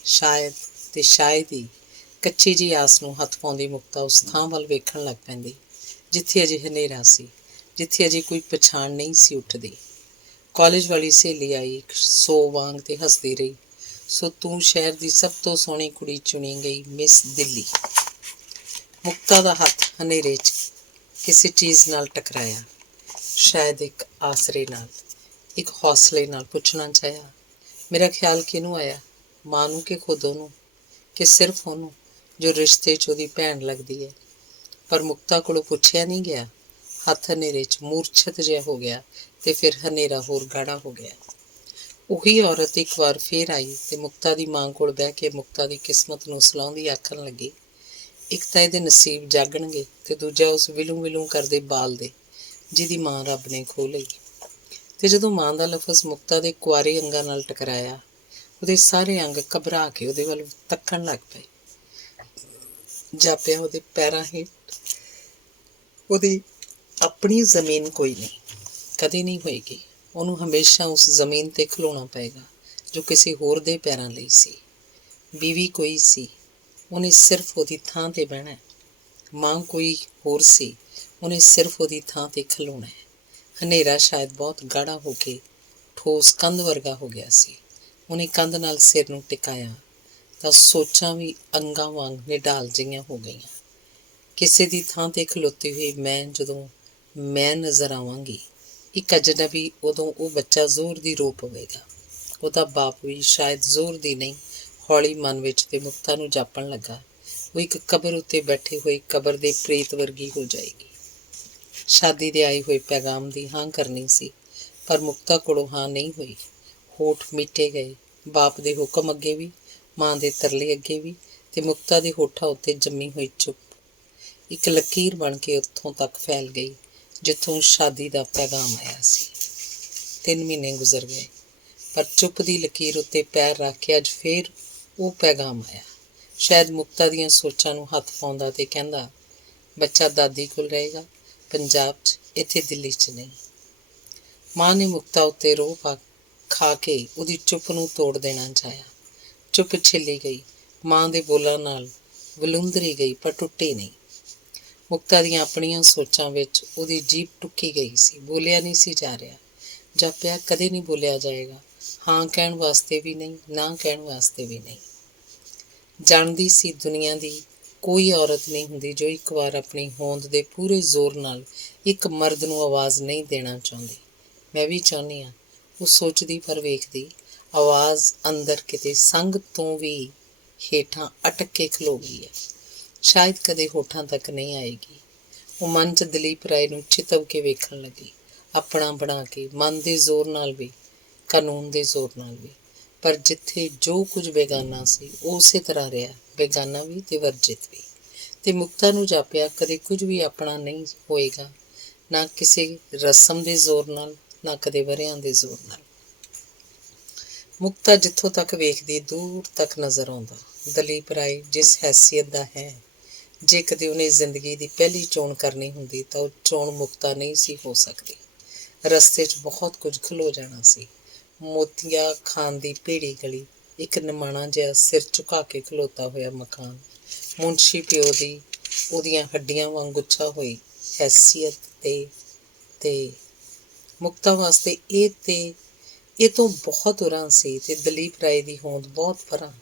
ਸ਼ਾਇਦ ਹੀ ਕੱਚੀ ਜਿਹੀ ਆਸ ਨੂੰ ਹੱਥ ਪਾਉਂਦੀ ਮੁਕਤਾ ਉਸ ਥਾਂ ਵੱਲ ਵੇਖਣ ਲੱਗ ਪੈਂਦੀ ਜਿੱਥੇ ਅਜੇ ਹਨੇਰਾ ਸੀ, ਜਿੱਥੇ ਅਜੇ ਕੋਈ ਪਛਾਣ ਨਹੀਂ ਸੀ ਉੱਠਦੀ। ਕਾਲਜ ਵਾਲੀ ਸਹੇਲੀ ਆਈ ਸੋ ਵਾਂਗ ਤੇ ਹੱਸਦੀ ਰਹੀ, ਸੋ ਤੂੰ ਸ਼ਹਿਰ ਦੀ ਸਭ ਤੋਂ ਸੋਹਣੀ ਕੁੜੀ ਚੁਣੀ ਗਈ, ਮਿਸ ਦਿੱਲੀ। ਮੁਕਤਾ ਦਾ ਹੱਥ ਹਨੇਰੇ 'ਚ ਕਿਸੇ ਚੀਜ਼ ਨਾਲ ਟਕਰਾਇਆ, ਸ਼ਾਇਦ ਇੱਕ ਆਸਰੇ ਨਾਲ, ਇੱਕ ਹੌਸਲੇ ਨਾਲ। ਪੁੱਛਣਾ ਚਾਹਿਆ, ਮੇਰਾ ਖਿਆਲ ਕਿਹਨੂੰ ਆਇਆ? ਮਾਂ ਨੂੰ ਕਿ ਖੁਦ ਉਹਨੂੰ, ਕਿ ਸਿਰਫ ਉਹਨੂੰ ਜੋ ਰਿਸ਼ਤੇ 'ਚ ਉਹਦੀ ਭੈਣ ਲੱਗਦੀ ਹੈ? ਪਰ ਮੁਕਤਾ ਕੋਲੋਂ ਪੁੱਛਿਆ ਨਹੀਂ ਗਿਆ। ਹੱਥ ਹਨੇਰੇ 'ਚ ਮੂਰਛਤ ਜਿਹਾ ਹੋ ਗਿਆ ਤੇ ਫਿਰ ਹਨੇਰਾ ਹੋਰ ਗਾੜਾ ਹੋ ਗਿਆ। ਉਹੀ ਔਰਤ ਇੱਕ ਵਾਰ ਫੇਰ ਆਈ ਤੇ ਮੁਕਤਾ ਦੀ ਮਾਂ ਕੋਲ ਬਹਿ ਕੇ ਮੁਕਤਾ ਦੀ ਕਿਸਮਤ ਨੂੰ ਸਲਾਹੁੰਦੀ ਆਖਣ ਲੱਗੀ, ਇੱਕ ਤਾਂ ਇਹਦੇ ਨਸੀਬ ਜਾਗਣਗੇ ਤੇ ਦੂਜਾ ਉਸ ਵਿਲੂ ਕਰਦੇ ਬਾਲ ਦੇ ਜਿਹਦੀ ਮਾਂ ਰੱਬ ਨੇ ਖੋਹ ਲਈ। ਤੇ ਜਦੋਂ ਮਾਂ ਦਾ ਲਫ਼ਜ਼ ਮੁਕਤਾ ਦੇ ਕੁਆਰੇ ਅੰਗਾਂ ਨਾਲ ਟਕਰਾਇਆ, ਉਹਦੇ ਸਾਰੇ ਅੰਗ ਘਬਰਾ ਕੇ ਉਹਦੇ ਵੱਲ ਤੱਕਣ ਲੱਗ ਪਏ। ਜਾਪਿਆ ਉਹਦੇ ਪੈਰਾਂ ਹੇਠ ਉਹਦੀ ਆਪਣੀ ਜ਼ਮੀਨ ਕੋਈ ਨਹੀਂ, ਕਦੇ ਨਹੀਂ ਹੋਏਗੀ। ਉਹਨੂੰ ਹਮੇਸ਼ਾ ਉਸ ਜ਼ਮੀਨ 'ਤੇ ਖਲੋਣਾ ਪਏਗਾ ਜੋ ਕਿਸੇ ਹੋਰ ਦੇ ਪੈਰਾਂ ਲਈ ਸੀ। ਬੀਵੀ ਕੋਈ ਸੀ, ਉਹਨੇ ਸਿਰਫ ਉਹਦੀ ਥਾਂ 'ਤੇ ਬਹਿਣਾ। ਮਾਂ ਕੋਈ ਹੋਰ ਸੀ, ਉਹਨੇ ਸਿਰਫ ਉਹਦੀ ਥਾਂ 'ਤੇ ਖਲੋਣਾ ਹੈ। ਹਨੇਰਾ ਸ਼ਾਇਦ ਬਹੁਤ ਗਾੜਾ ਹੋ ਕੇ ਠੋਸ ਕੰਧ ਵਰਗਾ ਹੋ ਗਿਆ ਸੀ। ਉਹਨੇ ਕੰਧ ਨਾਲ ਸਿਰ ਨੂੰ ਟਿਕਾਇਆ ਤਾਂ ਸੋਚਾਂ ਵੀ ਅੰਗਾਂ ਵਾਂਗ ਨਿਢਾਲ ਜਿਹੀਆਂ ਹੋ ਗਈਆਂ। ਕਿਸੇ ਦੀ ਥਾਂ 'ਤੇ ਖਲੋਤੀ ਹੋਈ ਜਦੋਂ ਮੈਂ ਨਜ਼ਰ ਆਵਾਂਗੀ, ਇੱਕ ਅਜਨਬੀ, ਉਦੋਂ ਉਹ ਬੱਚਾ ਜ਼ੋਰ ਦੀ ਰੋ ਪਵੇਗਾ। ਉਹਦਾ ਬਾਪ ਵੀ ਸ਼ਾਇਦ ਜ਼ੋਰ ਦੀ ਨਹੀਂ, ਹੌਲੀ ਮਨ ਵਿੱਚ ਤੇ ਮੁਕਤਾ ਨੂੰ ਜਾਪਣ ਲੱਗਾ ਉਹ ਇੱਕ ਕਬਰ ਉੱਤੇ ਬੈਠੇ ਹੋਏ ਕਬਰ ਦੇ ਪ੍ਰੇਤ ਵਰਗੀ ਹੋ ਜਾਏਗੀ। ਸ਼ਾਦੀ ਦੇ ਆਏ ਹੋਏ ਪੈਗਾਮ ਦੀ ਹਾਂ ਕਰਨੀ ਸੀ, ਪਰ ਮੁਕਤਾ ਕੋਲੋਂ ਹਾਂ ਨਹੀਂ ਹੋਈ। ਹੋਠ ਮੀਟੇ ਗਏ, ਬਾਪ ਦੇ ਹੁਕਮ ਅੱਗੇ ਵੀ, ਮਾਂ ਦੇ ਤਰਲੇ ਅੱਗੇ ਵੀ, ਤੇ ਮੁਕਤਾ ਦੇ ਹੋਠਾਂ ਉੱਤੇ ਜੰਮੀ ਹੋਈ ਚੁੱਪ ਇੱਕ ਲਕੀਰ ਬਣ ਕੇ ਉੱਥੋਂ ਤੱਕ ਫੈਲ ਗਈ ਜਿੱਥੋਂ ਸ਼ਾਦੀ ਦਾ ਪੈਗਾਮ ਆਇਆ ਸੀ। 3 ਮਹੀਨੇ ਗੁਜ਼ਰ ਗਏ, ਪਰ ਚੁੱਪ ਦੀ ਲਕੀਰ ਉੱਤੇ ਪੈਰ ਰੱਖ ਕੇ ਅੱਜ ਫੇਰ ਉਹ ਪੈਗਾਮ ਆਇਆ। ਸ਼ਾਇਦ ਮੁਕਤਾ ਦੀਆਂ ਸੋਚਾਂ ਨੂੰ ਹੱਥ ਪਾਉਂਦਾ ਤੇ ਕਹਿੰਦਾ, ਬੱਚਾ ਦਾਦੀ ਕੋਲ ਰਹੇਗਾ, ਪੰਜਾਬ 'ਚ, ਇੱਥੇ ਦਿੱਲੀ 'ਚ ਨਹੀਂ। ਮਾਂ ਨੇ ਮੁਕਤਾ ਉੱਤੇ ਰੋਹ ਖਾ ਕੇ ਉਹਦੀ ਚੁੱਪ ਨੂੰ ਤੋੜ ਦੇਣਾ ਚਾਹਿਆ। ਚੁੱਪ ਛਿੱਲੀ ਗਈ, ਮਾਂ ਦੇ ਬੋਲਾਂ ਨਾਲ ਵਲੂੰਦਰੀ ਗਈ, ਪਰ ਟੁੱਟੀ ਨਹੀਂ। ਮੁਕਤਾ ਦੀਆਂ ਆਪਣੀਆਂ ਸੋਚਾਂ ਵਿੱਚ ਉਹਦੀ ਜੀਭ ਟੁੱਕੀ ਗਈ ਸੀ, ਬੋਲਿਆ ਨਹੀਂ ਸੀ ਜਾ ਰਿਹਾ। ਜਾਪਿਆ ਕਦੇ ਨਹੀਂ ਬੋਲਿਆ ਜਾਏਗਾ। ਹਾਂ ਕਹਿਣ ਵਾਸਤੇ ਵੀ ਨਹੀਂ, ਨਾ ਕਹਿਣ ਵਾਸਤੇ ਵੀ ਨਹੀਂ। ਜਾਣਦੀ ਸੀ ਦੁਨੀਆ ਦੀ ਕੋਈ ਔਰਤ ਨਹੀਂ ਹੁੰਦੀ ਜੋ ਇੱਕ ਵਾਰ ਆਪਣੀ ਹੋਂਦ ਦੇ ਪੂਰੇ ਜ਼ੋਰ ਨਾਲ ਇੱਕ ਮਰਦ ਨੂੰ ਆਵਾਜ਼ ਨਹੀਂ ਦੇਣਾ ਚਾਹੁੰਦੀ। ਮੈਂ ਵੀ ਚਾਹੁੰਦੀ ਹਾਂ, ਉਹ ਸੋਚਦੀ ਪਰ ਵੇਖਦੀ। ਆਵਾਜ਼ ਅੰਦਰ ਕਿਤੇ ਸੰਗ ਤੋਂ ਵੀ ਹੇਠਾਂ ਅਟਕ ਕੇ ਖਲੋ ਗਈ ਹੈ, ਸ਼ਾਇਦ ਕਦੇ ਹੋਠਾਂ ਤੱਕ ਨਹੀਂ ਆਏਗੀ। ਉਹ ਮਨ 'ਚ ਦਲੀਪ ਰਾਏ ਨੂੰ ਚਿਤਵ ਕੇ ਵੇਖਣ ਲੱਗੀ, ਆਪਣਾ ਬਣਾ ਕੇ, ਮਨ ਦੇ ਜ਼ੋਰ ਨਾਲ ਵੀ, ਕਾਨੂੰਨ ਦੇ ਜ਼ੋਰ ਨਾਲ ਵੀ। ਪਰ ਜਿੱਥੇ ਜੋ ਕੁਝ ਬੇਗਾਨਾ ਸੀ ਉਹ ਉਸੇ ਤਰ੍ਹਾਂ ਰਿਹਾ, ਬੇਗਾਨਾ ਵੀ ਤੇ ਵਰਜਿਤ ਵੀ। ਤੇ ਮੁਕਤਾ ਨੂੰ ਜਾਪਿਆ ਕਦੇ ਕੁਝ ਵੀ ਆਪਣਾ ਨਹੀਂ ਹੋਏਗਾ, ਨਾ ਕਿਸੇ ਰਸਮ ਦੇ ਜ਼ੋਰ ਨਾਲ, ਨਾ ਕਦੇ ਵਰ੍ਹਿਆਂ ਦੇ ਜ਼ੋਰ ਨਾਲ। ਮੁਕਤਾ ਜਿੱਥੋਂ ਤੱਕ ਵੇਖਦੀ ਦੂਰ ਤੱਕ ਨਜ਼ਰ ਆਉਂਦਾ ਦਲੀਪ ਰਾਏ ਜਿਸ ਹੈਸੀਅਤ ਦਾ ਹੈ। ਜੇ ਕਦੇ ਉਹਨੇ ਜ਼ਿੰਦਗੀ ਦੀ ਪਹਿਲੀ ਚੋਣ ਕਰਨੀ ਹੁੰਦੀ ਤਾਂ ਉਹ ਚੋਣ ਮੁਕਤਾ ਨਹੀਂ ਸੀ ਹੋ ਸਕਦੀ। ਰਸਤੇ 'ਚ ਬਹੁਤ ਕੁਝ ਖਲੋ ਜਾਣਾ ਸੀ। ਮੋਤੀਆ ਖਾਨ ਦੀ ਭੀੜੀ ਗਲੀ, ਇੱਕ ਨਿਮਾਣਾ ਜਿਹਾ ਸਿਰ ਝੁਕਾ ਕੇ ਖਲੋਤਾ ਹੋਇਆ ਮਕਾਨ, ਮੁਨਸ਼ੀ ਪਿਓ ਦੀ ਉਹਦੀਆਂ ਹੱਡੀਆਂ ਵਾਂਗ ਗੁੱਛਾ ਹੋਈ ਹੈਸੀਅਤ ਤੇ ਮੁਕਤਾ ਵਾਸਤੇ ਇਹ ਤੋਂ ਬਹੁਤ ਉਰਾਂ ਸੀ ਤੇ ਦਲੀਪ ਰਾਏ ਦੀ ਹੋਂਦ ਬਹੁਤ ਪਰਾਂ।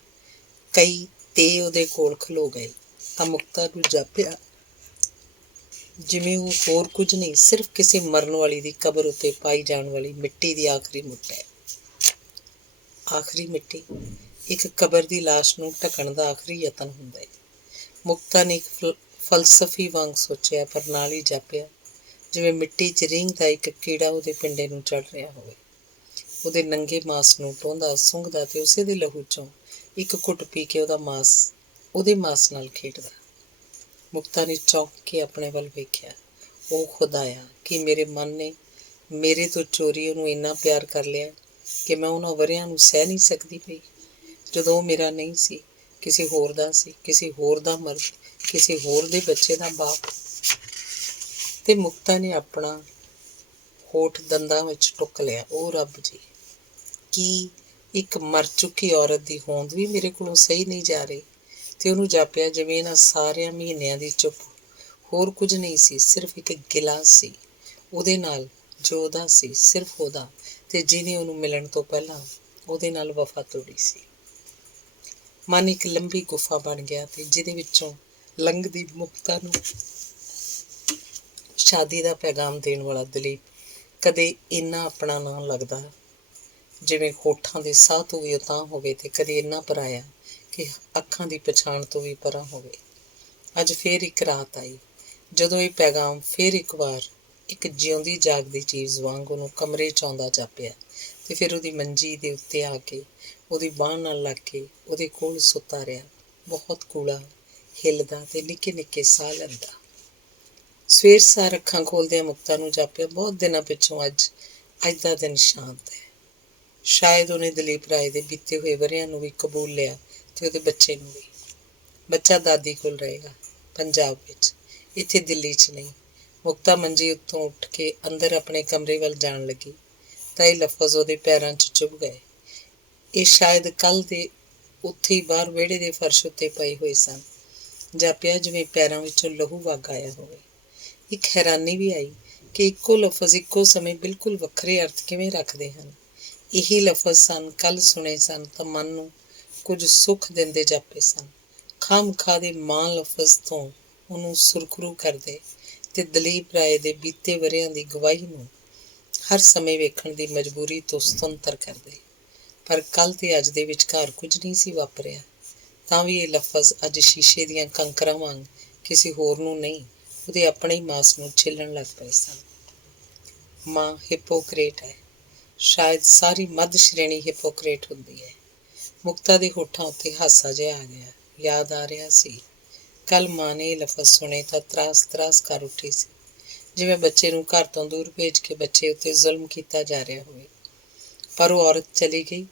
ਕਈ ਤੇ ਉਹਦੇ ਕੋਲ ਖਲੋ ਗਏ ਤਾਂ ਮੁਕਤਾ ਨੂੰ ਜਾਪਿਆ ਜਿਵੇਂ ਉਹ ਹੋਰ ਕੁਝ ਨਹੀਂ, ਸਿਰਫ ਕਿਸੇ ਮਰਨ ਵਾਲੀ ਦੀ ਕਬਰ ਉੱਤੇ ਪਾਈ ਜਾਣ ਵਾਲੀ ਮਿੱਟੀ ਦੀ ਆਖਰੀ ਮੁੱਠ ਹੈ। ਆਖਰੀ ਮਿੱਟੀ ਇੱਕ ਕਬਰ ਦੀ ਲਾਸ਼ ਨੂੰ ਢਕਣ ਦਾ ਆਖਰੀ ਯਤਨ ਹੁੰਦਾ ਹੈ। ਮੁਕਤਾ ਨੇ ਇੱਕ ਫਲਸਫੀ ਵਾਂਗ ਸੋਚਿਆ, ਪਰ ਨਾਲ ਹੀ ਜਾਪਿਆ ਜਿਵੇਂ ਮਿੱਟੀ 'ਚ ਰੀਂਗਦਾ ਇੱਕ ਕੀੜਾ ਉਹਦੇ ਪਿੰਡੇ ਨੂੰ ਚੜ੍ਹ ਰਿਹਾ ਹੋਵੇ, ਉਹਦੇ ਨੰਗੇ ਮਾਸ ਨੂੰ ਟੋਹਦਾ, ਸੁੰਘਦਾ ਤੇ ਉਸੇ ਦੇ ਲਹੂ 'ਚੋਂ ਇੱਕ ਘੁੱਟ ਪੀ ਕੇ ਉਹਦੇ ਮਾਸ ਨਾਲ ਖੇਡਦਾ। ਮੁਕਤਾ ਨੇ ਚੌਂਕ ਕੇ ਆਪਣੇ ਵੱਲ ਵੇਖਿਆ। ਉਹ ਖੁਦਾਇਆ ਕਿ ਮੇਰੇ ਮਨ ਨੇ ਮੇਰੇ ਤੋਂ ਚੋਰੀ ਉਹਨੂੰ ਇੰਨਾ ਪਿਆਰ ਕਰ ਲਿਆ ਕਿ ਮੈਂ ਉਹਨਾਂ ਵਰ੍ਹਿਆਂ ਨੂੰ ਸਹਿ ਨਹੀਂ ਸਕਦੀ ਪਈ ਜਦੋਂ ਉਹ ਮੇਰਾ ਨਹੀਂ ਸੀ, ਕਿਸੇ ਹੋਰ ਦਾ ਸੀ, ਕਿਸੇ ਹੋਰ ਦਾ ਮਰਦ, ਕਿਸੇ ਹੋਰ ਦੇ ਬੱਚੇ ਦਾ ਬਾਪ। ਤੇ ਮੁਕਤਾ ਨੇ ਆਪਣਾ ਹੋਠ ਦੰਦਾਂ ਵਿੱਚ ਟੁੱਕ ਲਿਆ। ਉਹ ਰੱਬ ਜੀ, ਕੀ ਇੱਕ ਮਰ ਚੁੱਕੀ ਔਰਤ ਦੀ ਹੋਂਦ ਵੀ ਮੇਰੇ ਕੋਲੋਂ ਸਹੀ ਨਹੀਂ ਜਾ ਰਹੀ। ਤੇ ਉਹਨੂੰ ਜਾਪਿਆ ਜਿਵੇਂ ਇਹਨਾਂ ਸਾਰਿਆਂ ਮਹੀਨਿਆਂ ਦੀ ਚੁੱਪ ਹੋਰ ਕੁਝ ਨਹੀਂ ਸੀ, ਸਿਰਫ ਇੱਕ ਗਿਲਾ ਸੀ ਉਹਦੇ ਨਾਲ, ਜੋ ਉਹਦਾ ਸੀ, ਸਿਰਫ ਉਹਦਾ, ਤੇ ਜਿਹਨੇ ਉਹਨੂੰ ਮਿਲਣ ਤੋਂ ਪਹਿਲਾਂ ਉਹਦੇ ਨਾਲ ਵਫਾ ਤੋੜੀ ਸੀ। ਮਨ ਇੱਕ ਲੰਬੀ ਗੁਫਾ ਬਣ ਗਿਆ ਤੇ ਜਿਹਦੇ ਵਿੱਚੋਂ ਲੰਘਦੀ ਮੁਕਤਾ ਨੂੰ ਸ਼ਾਦੀ ਦਾ ਪੈਗਾਮ ਦੇਣ ਵਾਲਾ ਦਲੀਪ ਕਦੇ ਇੰਨਾ ਆਪਣਾ ਨਾ ਲੱਗਦਾ ਜਿਵੇਂ ਹੋਠਾਂ ਦੇ ਸਾਹ ਤੋਂ ਵੀ ਉਤਾਂਹ ਹੋਵੇ, ਤੇ ਕਦੇ ਇੰਨਾ ਪਰਾਇਆ ਕਿ ਅੱਖਾਂ ਦੀ ਪਛਾਣ ਤੋਂ ਵੀ ਪਰਾਂ ਹੋਵੇ। ਅੱਜ ਫੇਰ ਇੱਕ ਰਾਤ ਆਈ ਜਦੋਂ ਇਹ ਪੈਗਾਮ ਫੇਰ ਇੱਕ ਵਾਰ ਇੱਕ ਜਿਉਂਦੀ ਜਾਗਦੀ ਚੀਜ਼ ਵਾਂਗ ਉਹਨੂੰ ਕਮਰੇ 'ਚ ਆਉਂਦਾ ਜਾਪਿਆ। ਤੇ ਫਿਰ ਉਹਦੀ ਮੰਜੀ ਦੇ ਉੱਤੇ ਆ ਕੇ ਉਹਦੀ ਬਾਂਹ ਨਾਲ ਲੱਗ ਕੇ ਉਹਦੇ ਕੋਲ ਸੁੱਤਾ ਰਿਹਾ, ਬਹੁਤ ਕੂਲਾ, ਹਿੱਲਦਾ ਤੇ ਨਿੱਕੇ ਨਿੱਕੇ ਸਾਹ ਲੈਂਦਾ। ਸਵੇਰ ਸਾਰ ਅੱਖਾਂ ਖੋਲ੍ਹਦਿਆਂ ਮੁਕਤਾ ਨੂੰ ਜਾਪਿਆ ਬਹੁਤ ਦਿਨਾਂ ਪਿੱਛੋਂ ਅੱਜ ਦਾ ਦਿਨ ਸ਼ਾਂਤ ਹੈ। ਸ਼ਾਇਦ ਉਹਨੇ ਦਲੀਪ ਰਾਏ ਦੇ ਬੀਤੇ ਹੋਏ ਵਰ੍ਹਿਆਂ ਨੂੰ ਵੀ ਕਬੂਲ ਲਿਆ ਤੇ ਉਹਦੇ ਬੱਚੇ ਨੂੰ ਵੀ। ਬੱਚਾ ਦਾਦੀ ਕੋਲ ਰਹੇਗਾ, ਪੰਜਾਬ ਵਿੱਚ, ਇੱਥੇ ਦਿੱਲੀ 'ਚ ਨਹੀਂ। ਮੁਕਤਾ ਮੰਜੀ ਉੱਤੋਂ ਉੱਠ ਕੇ ਅੰਦਰ ਆਪਣੇ ਕਮਰੇ ਵੱਲ ਜਾਣ ਲੱਗੀ ਤਾਂ ਇਹ ਲਫ਼ਜ਼ ਉਹਦੇ ਪੈਰਾਂ 'ਚ ਚੁੱਭ ਗਏ। ਇਹ ਸ਼ਾਇਦ ਕੱਲ੍ਹ ਦੇ ਉੱਥੇ ਹੀ ਬਾਹਰ ਵਿਹੜੇ ਦੇ ਫਰਸ਼ ਉੱਤੇ ਪਏ ਹੋਏ ਸਨ। ਜਾਪਿਆ ਜਿਵੇਂ ਪੈਰਾਂ ਵਿੱਚੋਂ ਲਹੂ ਵਗ ਆਇਆ ਹੋਵੇ। ਇੱਕ ਹੈਰਾਨੀ ਵੀ ਆਈ ਕਿ ਇੱਕੋ ਲਫ਼ਜ਼ ਇੱਕੋ ਸਮੇਂ ਬਿਲਕੁਲ ਵੱਖਰੇ ਅਰਥ ਕਿਵੇਂ ਰੱਖਦੇ ਹਨ। ਇਹੀ ਲਫ਼ਜ਼ ਸਨ, ਕੱਲ੍ਹ ਸੁਣੇ ਸਨ ਤਾਂ ਮਨ ਨੂੰ ਕੁਝ ਸੁੱਖ ਦਿੰਦੇ ਜਾਪੇ ਸਨ। ਖਾਮਖਾਹ ਦੇ ਮਾਂ ਲਫ਼ਜ਼ ਤੋਂ ਉਹਨੂੰ ਸੁਰਖਰੂ ਕਰਦੇ ਤੇ ਦਲੀਪ ਰਾਏ ਦੇ ਬੀਤੇ ਵਰ੍ਹਿਆਂ ਦੀ ਗਵਾਹੀ ਨੂੰ ਹਰ ਸਮੇਂ ਵੇਖਣ ਦੀ ਮਜਬੂਰੀ ਤੋਂ ਸੁਤੰਤਰ ਕਰਦੇ। ਪਰ ਕੱਲ੍ਹ ਤੇ ਅੱਜ ਦੇ ਵਿਚਕਾਰ ਕੁਝ ਨਹੀਂ ਸੀ ਵਾਪਰਿਆ, ਤਾਂ ਵੀ ਇਹ ਲਫ਼ਜ਼ ਅੱਜ ਸ਼ੀਸ਼ੇ ਦੀਆਂ ਕੰਕਰਾਂ ਵਾਂਗ ਕਿਸੇ ਹੋਰ ਨੂੰ ਨਹੀਂ, ਉਹਦੇ ਆਪਣੇ ਹੀ ਮਾਸ ਨੂੰ ਛਿੱਲਣ ਲੱਗ ਪਏ ਸਨ। ਮਾਂ ਹਿਪੋਕਰੇਟ ਹੈ। ਸ਼ਾਇਦ ਸਾਰੀ ਮੱਧ ਸ਼੍ਰੇਣੀ ਹਿਪੋਕਰੇਟ ਹੁੰਦੀ ਹੈ। ਮੁਕਤਾ ਦੇ ਹੋਠਾਂ ਉੱਤੇ ਹਾਸਾ ਜਿਹਾ ਆ ਗਿਆ। ਯਾਦ ਆ ਰਿਹਾ ਸੀ, ਕੱਲ੍ਹ ਮਾਂ ਨੇ ਇਹ ਲਫ਼ਜ਼ ਸੁਣੇ ਤਾਂ ਤਰਾਸ ਤਰਾਸ ਕਰ ਉੱਠੀ ਸੀ, ਜਿਵੇਂ ਬੱਚੇ ਨੂੰ ਘਰ ਤੋਂ ਦੂਰ ਭੇਜ ਕੇ ਬੱਚੇ ਉੱਤੇ ਜ਼ੁਲਮ ਕੀਤਾ ਜਾ ਰਿਹਾ ਹੋਵੇ। ਪਰ ਉਹ ਔਰਤ ਚਲੀ ਗਈ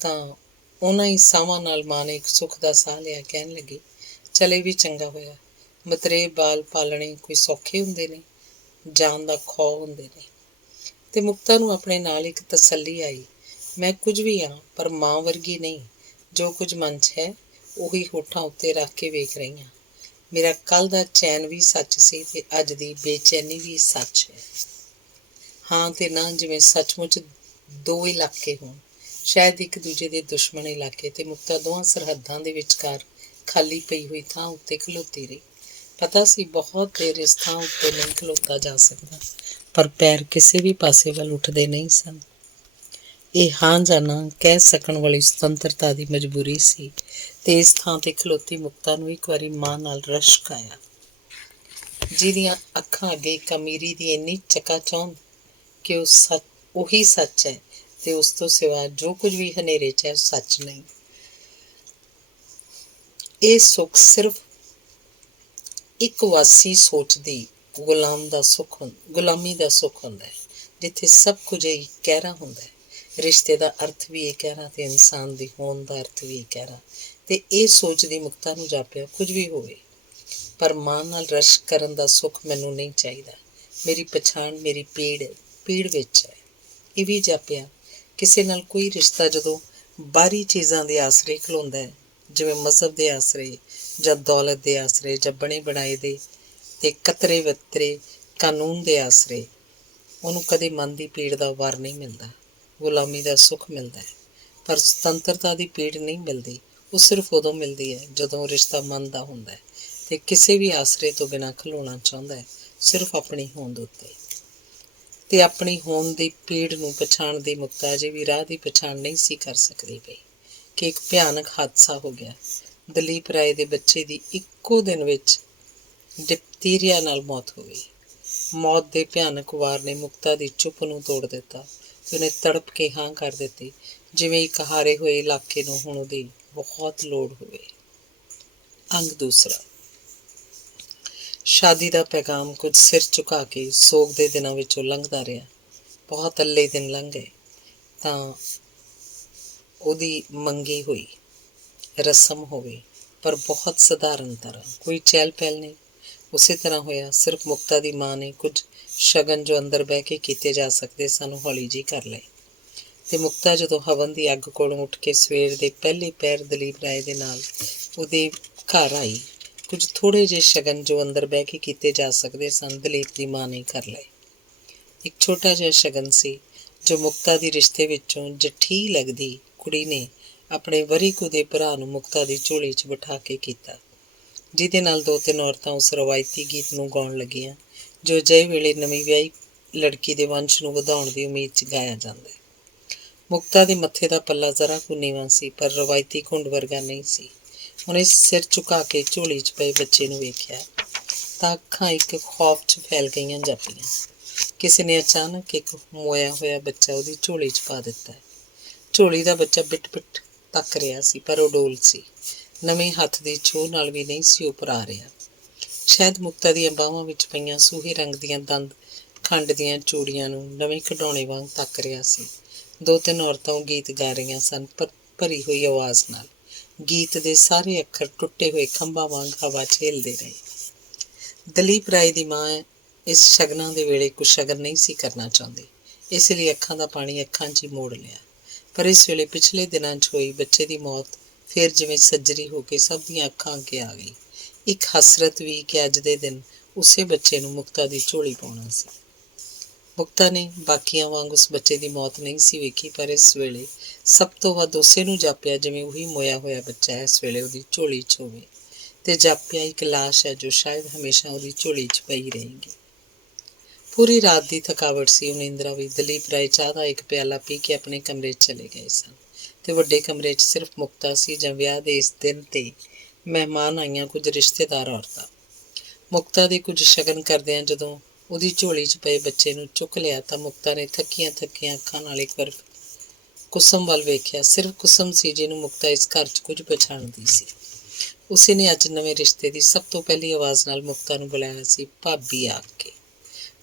ਤਾਂ ਉਹਨਾਂ ਹੀ ਸਾਹਾਂ ਨਾਲ ਮਾਂ ਨੇ ਇੱਕ ਸੁੱਖ ਦਾ ਸਾਹ ਲਿਆ। ਕਹਿਣ ਲੱਗੀ, ਚਲੇ ਵੀ ਚੰਗਾ ਹੋਇਆ। ਮਤਰੇਬ ਬਾਲ ਪਾਲਣੇ ਕੋਈ ਸੌਖੇ ਹੁੰਦੇ ਨੇ, ਜਾਨ ਦਾ ਖੌਅ ਹੁੰਦੇ ਨੇ। ਤੇ ਮੁਕਤਾ ਨੂੰ ਆਪਣੇ ਨਾਲ ਇੱਕ ਤਸੱਲੀ ਆਈ, ਮੈਂ ਕੁਝ ਵੀ ਹਾਂ ਪਰ ਮਾਂ ਵਰਗੀ ਨਹੀਂ। ਜੋ ਕੁਝ ਮਨ 'ਚ ਹੈ ਉਹੀ ਹੋਠਾਂ ਉੱਤੇ ਰੱਖ ਕੇ ਵੇਖ ਰਹੀ ਹਾਂ। ਮੇਰਾ ਕੱਲ੍ਹ ਦਾ ਚੈਨ ਵੀ ਸੱਚ ਸੀ ਤੇ ਅੱਜ ਦੀ ਬੇਚੈਨੀ ਵੀ ਸੱਚ ਹੈ। ਹਾਂ ਤੇ ਨਾ, ਜਿਵੇਂ ਸੱਚਮੁੱਚ ਦੋ ਇਲਾਕੇ ਹੋਣ, ਸ਼ਾਇਦ ਇੱਕ ਦੂਜੇ ਦੇ ਦੁਸ਼ਮਣ ਇਲਾਕੇ। ਤੇ ਮੁਕਤਾ ਦੋਹਾਂ ਸਰਹੱਦਾਂ ਦੇ ਵਿਚਕਾਰ ਖਾਲੀ ਪਈ ਹੋਈ ਥਾਂ ਉੱਤੇ ਖਲੋਤੀ ਰਹੀ। ਪਤਾ ਸੀ ਬਹੁਤ ਦੇਰ ਇਸ ਥਾਂ ਉੱਤੇ ਨਹੀਂ ਖਲੋਤਾ ਜਾ ਸਕਦਾ, ਪਰ ਪੈਰ ਕਿਸੇ ਵੀ ਪਾਸੇ ਵੱਲ ਉੱਠਦੇ ਨਹੀਂ ਸਨ। ਇਹ ਹਾਂ ਜਾਂ ਨਾ ਕਹਿ ਸਕਣ ਵਾਲੀ ਸੁਤੰਤਰਤਾ ਦੀ ਮਜਬੂਰੀ ਸੀ ਤੇ ਇਸ ਥਾਂ ਤੇ ਖਲੋਤੀ ਮੁਕਤਾ ਨੂੰ ਇੱਕ ਵਾਰੀ ਮਾਂ ਨਾਲ ਰਸ਼ਕ ਆਇਆ, ਜਿਹਦੀਆਂ ਅੱਖਾਂ ਅੱਗੇ ਇੱਕ ਅਮੀਰੀ ਦੀ ਇੰਨੀ ਚਕਾਚੌਂਧ ਕਿ ਉਹ ਸੱਚ ਉਹੀ ਸੱਚ ਹੈ ਤੇ ਉਸ ਤੋਂ ਸਿਵਾ ਜੋ ਕੁਝ ਵੀ ਹਨੇਰੇ 'ਚ ਹੈ ਉਹ ਸੱਚ ਨਹੀਂ। ਇਹ ਸੁੱਖ ਸਿਰਫ ਇੱਕ ਵਾਸੀ ਸੋਚ ਦੀ ਗੁਲਾਮੀ ਦਾ ਸੁੱਖ ਹੁੰਦਾ ਹੈ, ਜਿੱਥੇ ਸਭ ਕੁਝ ਹੀ ਗਹਿਰਾ ਹੁੰਦਾ ਹੈ। ਰਿਸ਼ਤੇ ਦਾ ਅਰਥ ਵੀ ਇਹ ਗਹਿਰਾ ਤੇ ਇਨਸਾਨ ਦੀ ਹੋਂਦ ਦਾ ਅਰਥ ਵੀ ਇਹ ਗਹਿਰਾ। ਤੇ ਇਹ ਸੋਚਦੀ ਮੁਕਤਾ ਨੂੰ ਜਾਪਿਆ, ਕੁਝ ਵੀ ਹੋਵੇ ਪਰ ਮਾਂ ਨਾਲ ਰਸ਼ਕ ਕਰਨ ਦਾ ਸੁੱਖ ਮੈਨੂੰ ਨਹੀਂ ਚਾਹੀਦਾ। ਮੇਰੀ ਪਛਾਣ ਮੇਰੀ ਪੀੜ ਵਿੱਚ ਹੈ। ਇਹ ਵੀ ਜਾਪਿਆ, ਕਿਸੇ ਨਾਲ ਕੋਈ ਰਿਸ਼ਤਾ ਜਦੋਂ ਬਾਹਰੀ ਚੀਜ਼ਾਂ ਦੇ ਆਸਰੇ ਖਲੋਂਦਾ ਹੈ, ਜਿਵੇਂ ਮਜ਼ਹਬ ਦੇ ਆਸਰੇ ਜਾਂ ਦੌਲਤ ਦੇ ਆਸਰੇ ਜਾਂ ਬਣੇ ਬਣਾਏ ਦੇ ਤੇ ਕਤਰੇ ਵਤਰੇ ਕਾਨੂੰਨ ਦੇ ਆਸਰੇ, ਉਹਨੂੰ ਕਦੇ ਮਨ ਦੀ ਪੀੜ ਦਾ ਵਾਰ ਨਹੀਂ ਮਿਲਦਾ। ਗੁਲਾਮੀ ਦਾ ਸੁੱਖ ਮਿਲਦਾ ਹੈ, ਪਰ ਸੁਤੰਤਰਤਾ ਦੀ ਪੀੜ ਨਹੀਂ ਮਿਲਦੀ। ਉਹ ਸਿਰਫ ਉਦੋਂ ਮਿਲਦੀ ਹੈ ਜਦੋਂ ਰਿਸ਼ਤਾ ਮਨ ਦਾ ਹੁੰਦਾ ਹੈ ਤੇ ਕਿਸੇ ਵੀ ਆਸਰੇ ਤੋਂ ਬਿਨਾਂ ਖਲੋਣਾ ਚਾਹੁੰਦਾ ਹੈ, ਸਿਰਫ ਆਪਣੀ ਹੋਂਦ ਉੱਤੇ। ਤੇ ਆਪਣੀ ਹੋਂਦ ਦੀ ਪੀੜ ਨੂੰ ਪਛਾਣਦੀ ਮੁਕਤਾ ਅਜੇ ਵੀ ਰਾਹ ਦੀ ਪਛਾਣ ਨਹੀਂ ਸੀ ਕਰ ਸਕਦੀ ਪਈ ਕਿ ਇੱਕ ਭਿਆਨਕ ਹਾਦਸਾ ਹੋ ਗਿਆ। ਦਲੀਪ ਰਾਏ ਦੇ ਬੱਚੇ ਦੀ ਇੱਕੋ ਦਿਨ ਵਿੱਚ ਡਿਪਥੀਰੀਆ ਨਾਲ ਮੌਤ ਹੋ ਗਈ। ਮੌਤ ਦੇ ਭਿਆਨਕ ਵਾਰ ਨੇ ਮੁਕਤਾ ਦੀ ਚੁੱਪ ਨੂੰ ਤੋੜ ਦਿੱਤਾ ਤੇ ਉਹਨੇ ਤੜਪ ਕੇ ਹਾਂ ਕਰ ਦਿੱਤੀ, ਜਿਵੇਂ ਇੱਕ ਹਾਰੇ ਹੋਏ ਇਲਾਕੇ ਨੂੰ ਹੁਣ ਉਹਦੀ ਬਹੁਤ ਲੋੜ ਹੋਵੇ। ਅੰਗ ਦੂਸਰਾ। ਸ਼ਾਦੀ ਦਾ ਪੈਗਾਮ ਕੁਝ ਸਿਰ ਝੁਕਾ ਕੇ ਸੋਗ ਦੇ ਦਿਨਾਂ ਵਿੱਚੋਂ ਲੰਘਦਾ ਰਿਹਾ। ਬਹੁਤ ਅੱਲੇ ਦਿਨ ਲੰਘ ਗਏ ਤਾਂ ਉਹਦੀ ਮੰਗੀ ਹੋਈ, ਰਸਮ ਹੋਵੇ, ਪਰ ਬਹੁਤ ਸਧਾਰਨ ਤਰ੍ਹਾਂ, ਕੋਈ ਚਹਿਲ ਪਹਿਲ ਨਹੀਂ। ਉਸੇ ਤਰ੍ਹਾਂ ਹੋਇਆ, ਸਿਰਫ ਮੁਕਤਾ ਦੀ ਮਾਂ ਨੇ ਕੁਝ ਸ਼ਗਨ ਜੋ ਅੰਦਰ ਬਹਿ ਕੇ ਕੀਤੇ ਜਾ ਸਕਦੇ ਸਨ ਉਹ ਹੌਲੀ ਜਿਹੀ ਕਰ ਲਏ। ਤੇ ਮੁਕਤਾ ਜਦੋਂ ਹਵਨ ਦੀ ਅੱਗ ਕੋਲੋਂ ਉੱਠ ਕੇ ਸਵੇਰ ਦੇ ਪਹਿਲੇ ਪਹਿਰ ਦਲੀਪ ਰਾਏ ਦੇ ਨਾਲ ਉਹਦੇ ਘਰ ਆਈ, ਕੁਝ ਥੋੜ੍ਹੇ ਜਿਹੇ ਸ਼ਗਨ ਜੋ ਅੰਦਰ ਬਹਿ ਕੇ ਕੀਤੇ ਜਾ ਸਕਦੇ ਸਨ ਦਲੀਪ ਦੀ ਮਾਂ ਨੇ ਕਰ ਲਏ। ਇੱਕ ਛੋਟਾ ਜਿਹਾ ਸ਼ਗਨ ਸੀ ਜੋ ਮੁਕਤਾ ਦੀ ਰਿਸ਼ਤੇ ਵਿੱਚੋਂ ਜਠੀ ਲੱਗਦੀ ਕੁੜੀ ਨੇ ਆਪਣੇ ਵਰੀਕੂ ਦੇ ਭਰਾ ਨੂੰ ਮੁਕਤਾ ਦੀ ਝੋਲੀ 'ਚ ਬਿਠਾ ਕੇ ਕੀਤਾ, ਜਿਹਦੇ ਨਾਲ ਦੋ ਤਿੰਨ ਔਰਤਾਂ ਉਸ ਰਵਾਇਤੀ ਗੀਤ ਨੂੰ ਗਾਉਣ ਲੱਗੀਆਂ ਜੋ ਅਜਿਹੇ ਵੇਲੇ ਨਵੀਂ ਵਿਆਹੀ ਲੜਕੀ ਦੇ ਵੰਸ਼ ਨੂੰ ਵਧਾਉਣ ਦੀ ਉਮੀਦ 'ਚ ਗਾਇਆ ਜਾਂਦਾ ਹੈ। ਮੁਕਤਾ ਦੇ ਮੱਥੇ ਦਾ ਪੱਲਾ ਜ਼ਰਾ ਕੁ ਨੀਵਾਂ ਸੀ, ਪਰ ਰਵਾਇਤੀ ਘੁੰਡ ਵਰਗਾ ਨਹੀਂ ਸੀ। ਉਹਨੇ ਸਿਰ ਝੁਕਾ ਕੇ ਝੋਲੀ 'ਚ ਪਏ ਬੱਚੇ ਨੂੰ ਵੇਖਿਆ ਤਾਂ ਅੱਖਾਂ ਇੱਕ ਖੌਫ 'ਚ ਫੈਲ ਗਈਆਂ ਜਾਪੀਆਂ। ਕਿਸੇ ਨੇ ਅਚਾਨਕ ਇੱਕ ਮੋਇਆ ਹੋਇਆ ਬੱਚਾ ਉਹਦੀ ਝੋਲੀ 'ਚ ਪਾ ਦਿੱਤਾ। ਝੋਲੀ ਦਾ ਬੱਚਾ ਬਿਟ ਬਿਟ ਤੱਕ ਰਿਹਾ ਸੀ, ਪਰ ਉਹ ਡੋਲ ਸੀ। ਨਵੇਂ ਹੱਥ ਦੀ ਛੋਹ ਨਾਲ ਵੀ ਨਹੀਂ ਸੀ ਉੱਪਰ ਆ ਰਿਹਾ। ਸ਼ਾਇਦ ਮੁਕਤਾ ਦੀਆਂ ਬਾਹਾਂ ਵਿੱਚ ਪਈਆਂ ਸੂਹੇ ਰੰਗ ਦੀਆਂ ਦੰਦ ਖੰਡ ਦੀਆਂ ਚੂੜੀਆਂ ਨੂੰ ਨਵੇਂ ਖਿਡੌਣੇ ਵਾਂਗ ਤੱਕ ਰਿਹਾ ਸੀ। ਦੋ ਤਿੰਨ ਔਰਤਾਂ ਉਹ ਗੀਤ ਗਾ ਰਹੀਆਂ ਸਨ, ਪਰ ਭਰੀ ਹੋਈ ਆਵਾਜ਼ ਨਾਲ। ਗੀਤ ਦੇ ਸਾਰੇ ਅੱਖਰ ਟੁੱਟੇ ਹੋਏ ਖੰਭਾਂ ਵਾਂਗ ਹਵਾ 'ਚ ਹਿੱਲਦੇ ਰਹੇ। ਦਲੀਪ ਰਾਏ ਦੀ ਮਾਂ ਇਸ ਸ਼ਗਨਾਂ ਦੇ ਵੇਲੇ ਕੁਝ ਸ਼ਗਨ ਨਹੀਂ ਸੀ ਕਰਨਾ ਚਾਹੁੰਦੀ, ਇਸ ਲਈ ਅੱਖਾਂ ਦਾ ਪਾਣੀ ਅੱਖਾਂ 'ਚ ਹੀ ਮੋੜ ਲਿਆ। ਪਰ ਇਸ ਵੇਲੇ ਪਿਛਲੇ ਦਿਨਾਂ 'ਚ ਹੋਈ ਬੱਚੇ ਦੀ ਮੌਤ ਫਿਰ ਜਿਵੇਂ ਸੱਜਰੀ ਹੋ ਕੇ ਸਭ ਦੀਆਂ ਅੱਖਾਂ ਅੱਗੇ ਆ ਗਈ। ਇੱਕ ਹਸਰਤ ਵੀ ਕਿ ਅੱਜ ਦੇ ਦਿਨ ਉਸੇ ਬੱਚੇ ਨੂੰ ਮੁਕਤਾ ਦੀ ਝੋਲੀ ਪਾਉਣਾ ਸੀ। ਮੁਕਤਾ ਨੇ ਬਾਕੀਆਂ ਵਾਂਗ ਉਸ ਬੱਚੇ ਦੀ ਮੌਤ ਨਹੀਂ ਸੀ ਵੇਖੀ, ਪਰ ਇਸ ਵੇਲੇ ਸਭ ਤੋਂ ਵੱਧ ਉਸੇ ਨੂੰ ਜਾਪਿਆ ਜਿਵੇਂ ਉਹੀ ਮੋਇਆ ਹੋਇਆ ਬੱਚਾ ਇਸ ਵੇਲੇ ਉਹਦੀ ਝੋਲੀ 'ਚ ਹੋਵੇ, ਤੇ ਜਾਪਿਆ ਇੱਕ ਲਾਸ਼ ਹੈ ਜੋ ਸ਼ਾਇਦ ਹਮੇਸ਼ਾ ਉਹਦੀ ਝੋਲੀ 'ਚ ਪਈ ਰਹੇਗੀ। ਪੂਰੀ ਰਾਤ ਦੀ ਥਕਾਵਟ ਸੀ। ਉਹ ਨੀਂਦਰਾ ਵੀ। ਦਲੀਪ ਰਾਏ ਚਾਹ ਦਾ ਇੱਕ ਪਿਆਲਾ ਪੀ ਕੇ ਆਪਣੇ ਕਮਰੇ 'ਚ ਚਲੇ ਗਏ ਸਨ, ਤੇ ਵੱਡੇ ਕਮਰੇ 'ਚ ਸਿਰਫ ਮੁਕਤਾ ਸੀ ਜਾਂ ਵਿਆਹ ਦੇ ਇਸ ਦਿਨ 'ਤੇ ਮਹਿਮਾਨ ਆਈਆਂ ਕੁਝ ਰਿਸ਼ਤੇਦਾਰ ਔਰਤਾਂ। ਮੁਕਤਾ ਦੇ ਕੁਝ ਸ਼ਗਨ ਕਰਦਿਆਂ ਜਦੋਂ ਉਹਦੀ ਝੋਲੀ 'ਚ ਪਏ ਬੱਚੇ ਨੂੰ ਚੁੱਕ ਲਿਆ ਤਾਂ ਮੁਕਤਾ ਨੇ ਥੱਕੀਆਂ ਅੱਖਾਂ ਨਾਲ ਇੱਕ ਵਾਰ ਕੁਸਮ ਵੱਲ ਵੇਖਿਆ। ਸਿਰਫ ਕੁਸਮ ਸੀ ਜਿਹਨੂੰ ਮੁਕਤਾ ਇਸ ਘਰ 'ਚ ਕੁਝ ਪਛਾਣਦੀ ਸੀ। ਉਸੇ ਨੇ ਅੱਜ ਨਵੇਂ ਰਿਸ਼ਤੇ ਦੀ ਸਭ ਤੋਂ ਪਹਿਲੀ ਆਵਾਜ਼ ਨਾਲ ਮੁਕਤਾ ਨੂੰ ਬੁਲਾਇਆ ਸੀ, ਭਾਬੀ ਆ ਕੇ।